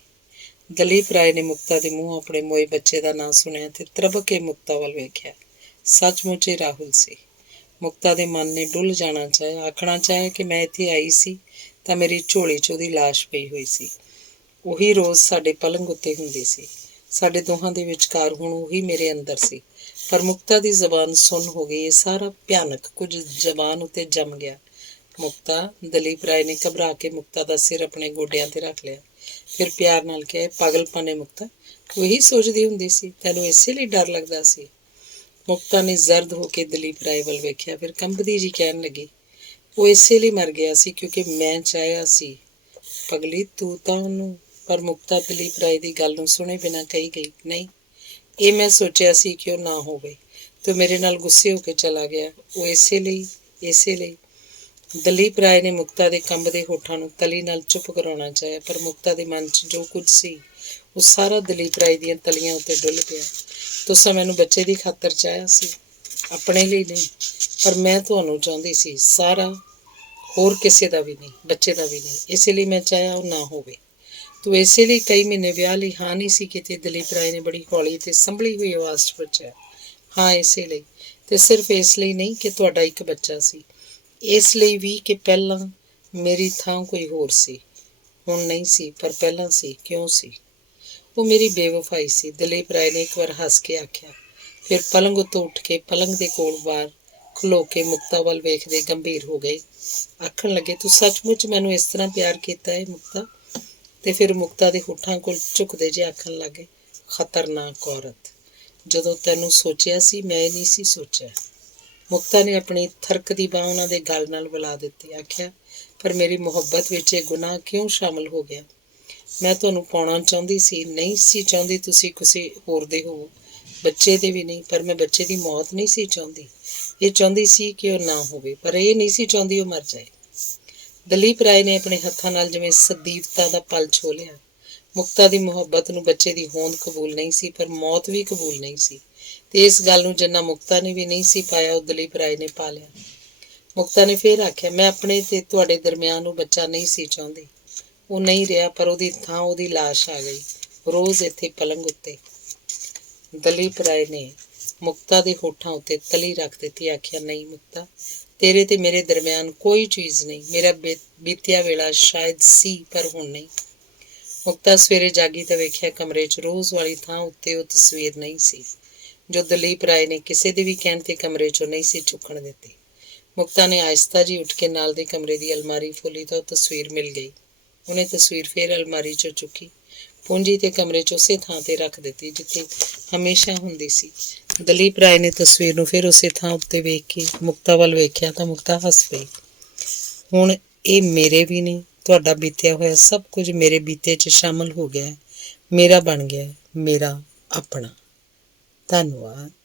ਦਲੀਪ ਰਾਏ ਨੇ ਮੁਕਤਾ ਦੇ ਮੂੰਹੋਂ ਆਪਣੇ ਮੋਏ ਬੱਚੇ ਦਾ ਨਾਂ ਸੁਣਿਆ ਤੇ ਤ੍ਰਬਕ ਕੇ ਮੁਕਤਾ ਵੱਲ ਵੇਖਿਆ। ਸੱਚਮੁੱਚ ਇਹ ਰਾਹੁਲ ਸੀ। ਮੁਕਤਾ ਦੇ ਮਨ ਨੇ ਡੁੱਲ ਜਾਣਾ ਚਾਹਿਆ, ਆਖਣਾ ਚਾਹਿਆ ਕਿ ਮੈਂ ਇੱਥੇ ਆਈ ਸੀ ਤਾਂ ਮੇਰੀ ਝੋਲੀ 'ਚ ਉਹਦੀ ਲਾਸ਼ ਪਈ ਹੋਈ ਸੀ। ਉਹੀ ਰੋਜ਼ ਸਾਡੇ ਪਲੰਘ ਉੱਤੇ ਹੁੰਦੀ ਸੀ। ਸਾਡੇ ਦੋਹਾਂ ਦੇ ਵਿਚਕਾਰ ਹੁਣ ਉਹੀ ਮੇਰੇ ਅੰਦਰ ਸੀ। ਪਰ ਮੁਕਤਾ ਦੀ ਜ਼ਬਾਨ ਸੁੰਨ ਹੋ ਗਈ। ਇਹ ਸਾਰਾ ਭਿਆਨਕ ਕੁਝ ਜ਼ਬਾਨ ਉੱਤੇ ਜੰਮ ਗਿਆ। ਮੁਕਤਾ, ਦਲੀਪ ਰਾਏ ਨੇ ਘਬਰਾ ਕੇ ਮੁਕਤਾ ਦਾ ਸਿਰ ਆਪਣੇ ਗੋਡਿਆਂ 'ਤੇ ਰੱਖ ਲਿਆ। ਫਿਰ ਪਿਆਰ ਨਾਲ ਕਿਹਾ, ਪਾਗਲਪਨ ਹੈ ਮੁਕਤਾ, ਤੂੰ ਇਹੀ ਸੋਚਦੀ ਹੁੰਦੀ ਸੀ? ਤੈਨੂੰ ਇਸੇ ਲਈ ਡਰ ਲੱਗਦਾ ਸੀ? ਮੁਕਤਾ ਨੇ ਜ਼ਰਦ ਹੋ ਕੇ ਦਲੀਪ ਰਾਏ ਵੱਲ ਵੇਖਿਆ, ਫਿਰ ਕੰਬਦੀ ਜੀ ਕਹਿਣ ਲੱਗੀ, ਉਹ ਇਸੇ ਲਈ ਮਰ ਗਿਆ ਸੀ ਕਿਉਂਕਿ ਮੈਂ ਚਾਹਿਆ ਸੀ। ਪਗਲੀ, ਤੂੰ ਤਾਂ ਉਹਨੂੰ। ਪਰ ਮੁਕਤਾ ਦਲੀਪ ਰਾਏ ਦੀ ਗੱਲ ਨੂੰ ਸੁਣੇ ਬਿਨਾਂ ਕਹੀ ਗਈ, ਨਹੀਂ, ਇਹ ਮੈਂ ਸੋਚਿਆ ਸੀ ਕਿ ਉਹ ਨਾ ਹੋਵੇ। ਤੂੰ ਮੇਰੇ ਨਾਲ ਗੁੱਸੇ ਹੋ ਕੇ ਚਲਾ ਗਿਆ। ਉਹ ਇਸੇ ਲਈ। ਦਲੀਪ ਰਾਏ ਨੇ ਮੁਕਤਾ ਦੇ ਕੰਬਦੇ ਹੋਠਾਂ ਨੂੰ ਤਲੀ ਨਾਲ ਚੁੱਪ ਕਰਾਉਣਾ ਚਾਹਿਆ, ਪਰ ਮੁਕਤਾ ਦੇ ਮਨ 'ਚ ਜੋ ਕੁਝ ਸੀ ਉਹ ਸਾਰਾ ਦਲੀਪ ਰਾਏ ਦੀਆਂ ਤਲੀਆਂ ਉੱਤੇ ਡੁੱਲ ਪਿਆ। ਤੁਸੀਂ ਮੈਨੂੰ ਬੱਚੇ ਦੀ ਖਾਤਰ ਚਾਹਿਆ ਸੀ, ਆਪਣੇ ਲਈ ਨਹੀਂ। ਪਰ ਮੈਂ ਤੁਹਾਨੂੰ ਚਾਹੁੰਦੀ ਸੀ, ਸਾਰਾ, ਹੋਰ ਕਿਸੇ ਦਾ ਵੀ ਨਹੀਂ, ਬੱਚੇ ਦਾ ਵੀ ਨਹੀਂ। ਇਸੇ ਲਈ ਮੈਂ ਚਾਹਿਆ ਉਹ ਨਾ ਹੋਵੇ। ਤੂੰ ਇਸੇ ਲਈ ਕਈ ਮਹੀਨੇ ਵਿਆਹ ਲਈ ਹਾਂ ਨਹੀਂ ਸੀ ਕੀਤੀ। ਦਲੀਪ ਰਾਏ ਨੇ ਬੜੀ ਹੌਲੀ ਤੇ ਸੰਭਲੀ ਹੋਈ ਆਵਾਜ਼ 'ਚ ਪੁੱਛਿਆ। ਹਾਂ, ਇਸੇ ਲਈ। ਤੇ ਸਿਰਫ ਇਸ ਲਈ ਨਹੀਂ ਕਿ ਤੁਹਾਡਾ ਇੱਕ ਬੱਚਾ ਸੀ, ਇਸ ਲਈ ਵੀ ਕਿ ਪਹਿਲਾਂ ਮੇਰੀ ਥਾਂ ਕੋਈ ਹੋਰ ਸੀ। ਹੁਣ ਨਹੀਂ ਸੀ, ਪਰ ਪਹਿਲਾਂ ਸੀ। ਕਿਉਂ ਸੀ? ਉਹ ਮੇਰੀ ਬੇਵਫਾਈ ਸੀ। ਦਲੀਪ ਰਾਏ ਨੇ ਇੱਕ ਵਾਰ ਹੱਸ ਕੇ ਆਖਿਆ। ਫਿਰ ਪਲੰਘ ਉੱਤੋਂ ਉੱਠ ਕੇ ਪਲੰਘ ਦੇ ਕੋਲ ਬਾਹਰ ਖਲੋ ਕੇ ਮੁਕਤਾ ਵੱਲ ਵੇਖਦੇ ਗੰਭੀਰ ਹੋ ਗਏ। ਆਖਣ ਲੱਗੇ, ਤੂੰ ਸੱਚਮੁੱਚ ਮੈਨੂੰ ਇਸ ਤਰ੍ਹਾਂ ਪਿਆਰ ਕੀਤਾ ਹੈ ਮੁਕਤਾ? ਤੇ ਫਿਰ ਮੁਕਤਾ ਦੇ ਹੋਠਾਂ ਕੋਲ ਝੁਕਦੇ ਜੇ ਆਖਣ ਲੱਗੇ, ਖਤਰਨਾਕ ਔਰਤ, ਜਦੋਂ ਤੈਨੂੰ ਸੋਚਿਆ ਸੀ ਮੈਂ ਨਹੀਂ ਸੀ ਸੋਚਿਆ। ਮੁਕਤਾ ਨੇ ਆਪਣੀ ਥਰਕਦੀ ਬਾਂਹ ਉਹਨਾਂ ਦੇ ਗਲ ਨਾਲ ਮਿਲਾ ਦਿੱਤੀ। ਆਖਿਆ, ਪਰ ਮੇਰੀ ਮੁਹੱਬਤ ਵਿੱਚ ਇਹ ਗੁਨਾਹ ਕਿਉਂ ਸ਼ਾਮਲ ਹੋ ਗਿਆ? ਮੈਂ ਤੁਹਾਨੂੰ ਪਾਉਣਾ ਚਾਹੁੰਦੀ ਸੀ, ਨਹੀਂ ਸੀ ਚਾਹੁੰਦੀ ਤੁਸੀਂ ਕਿਸੇ ਹੋਰ ਦੇ ਹੋ, ਬੱਚੇ ਦੇ ਵੀ ਨਹੀਂ। ਪਰ ਮੈਂ ਬੱਚੇ ਦੀ ਮੌਤ ਨਹੀਂ ਸੀ ਚਾਹੁੰਦੀ। ਇਹ ਚਾਹੁੰਦੀ ਸੀ ਕਿ ਉਹ ਨਾ ਹੋਵੇ, ਪਰ ਇਹ ਨਹੀਂ ਸੀ ਚਾਹੁੰਦੀ ਉਹ ਮਰ ਜਾਏ। ਦਲੀਪ ਰਾਏ ਨੇ ਆਪਣੇ ਹੱਥਾਂ ਨਾਲ ਜਿਵੇਂ ਸਦੀਵਤਾ ਦਾ ਪਲ ਛੋਹ ਲਿਆ। ਮੁਕਤਾ ਦੀ ਮੁਹੱਬਤ ਨੂੰ ਬੱਚੇ ਦੀ ਹੋਂਦ ਕਬੂਲ ਨਹੀਂ ਸੀ, ਪਰ ਮੌਤ ਵੀ ਕਬੂਲ ਨਹੀਂ ਸੀ। ਤੇ ਇਸ ਗੱਲ ਨੂੰ ਜਿੰਨਾ ਮੁਕਤਾ ਨੇ ਵੀ ਨਹੀਂ ਸੀ ਪਾਇਆ, ਉਹ ਦਲੀਪ ਰਾਏ ਨੇ ਪਾ ਲਿਆ। ਮੁਕਤਾ ਨੇ ਫਿਰ ਆਖਿਆ, ਮੈਂ ਆਪਣੇ ਤੇ ਤੁਹਾਡੇ ਦਰਮਿਆਨ ਉਹ ਬੱਚਾ ਨਹੀਂ ਸੀ ਚਾਹੁੰਦੀ। ਉਹ ਨਹੀਂ ਰਿਹਾ, ਪਰ ਉਹਦੀ ਥਾਂ ਉਹਦੀ ਲਾਸ਼ ਆ ਗਈ, ਰੋਜ਼ ਇੱਥੇ ਪਲੰਘ ਉੱਤੇ। ਦਲੀਪ ਰਾਏ ਨੇ ਮੁਕਤਾ ਦੇ ਹੋਠਾਂ ਉੱਤੇ ਤਲੀ ਰੱਖ ਦਿੱਤੀ। ਆਖਿਆ, ਨਹੀਂ ਮੁਕਤਾ, ਤੇਰੇ ਤੇ ਮੇਰੇ ਦਰਮਿਆਨ ਕੋਈ ਚੀਜ਼ ਨਹੀਂ। ਮੇਰਾ ਬੀਤਿਆ ਵੇਲਾ ਸ਼ਾਇਦ ਸੀ, ਪਰ ਹੁਣ ਨਹੀਂ। ਮੁਕਤਾ ਸਵੇਰੇ ਜਾਗੀ ਤਾਂ ਵੇਖਿਆ ਕਮਰੇ 'ਚ ਰੋਜ਼ ਵਾਲੀ ਥਾਂ ਉੱਤੇ ਉਹ ਤਸਵੀਰ ਨਹੀਂ ਸੀ, ਜੋ ਦਲੀਪ ਰਾਏ ਨੇ ਕਿਸੇ ਦੇ ਵੀ ਕਹਿਣ ਤੇ ਕਮਰੇ 'ਚੋਂ ਨਹੀਂ ਸੀ ਚੁੱਕਣ ਦਿੱਤੀ। ਮੁਕਤਾ ਨੇ ਆਹਿਸਤਾ ਜੀ ਉੱਠ ਕੇ ਨਾਲ ਦੇ ਕਮਰੇ ਦੀ ਅਲਮਾਰੀ ਖੋਲ੍ਹੀ ਤਾਂ ਉਹ ਤਸਵੀਰ ਮਿਲ ਗਈ। ਉਹਨੇ ਤਸਵੀਰ ਫਿਰ ਅਲਮਾਰੀ 'ਚੋਂ ਚੁੱਕੀ, ਪੂੰਜੀ ਤੇ ਕਮਰੇ 'ਚ ਉਸੇ ਥਾਂ ਤੇ ਰੱਖ ਦਿੱਤੀ ਜਿੱਥੇ ਹਮੇਸ਼ਾ ਹੁੰਦੀ ਸੀ। ਦਲੀਪ ਰਾਏ ਨੇ ਤਸਵੀਰ ਨੂੰ ਫਿਰ ਉਸੇ ਥਾਂ ਉੱਤੇ ਵੇਖ ਕੇ ਮੁਕਤਾ ਵੱਲ ਵੇਖਿਆ ਤਾਂ ਮੁਕਤਾ ਹੱਸ ਪਈ। ਹੁਣ ਇਹ ਮੇਰੇ ਵੀ ਨਹੀਂ, ਤੁਹਾਡਾ ਬੀਤਿਆ ਹੋਇਆ ਸਭ ਕੁਝ ਮੇਰੇ ਬੀਤੇ 'ਚ ਸ਼ਾਮਲ ਹੋ ਗਿਆ ਹੈ, ਮੇਰਾ ਬਣ ਗਿਆ, ਮੇਰਾ ਆਪਣਾ। ਧੰਨਵਾਦ।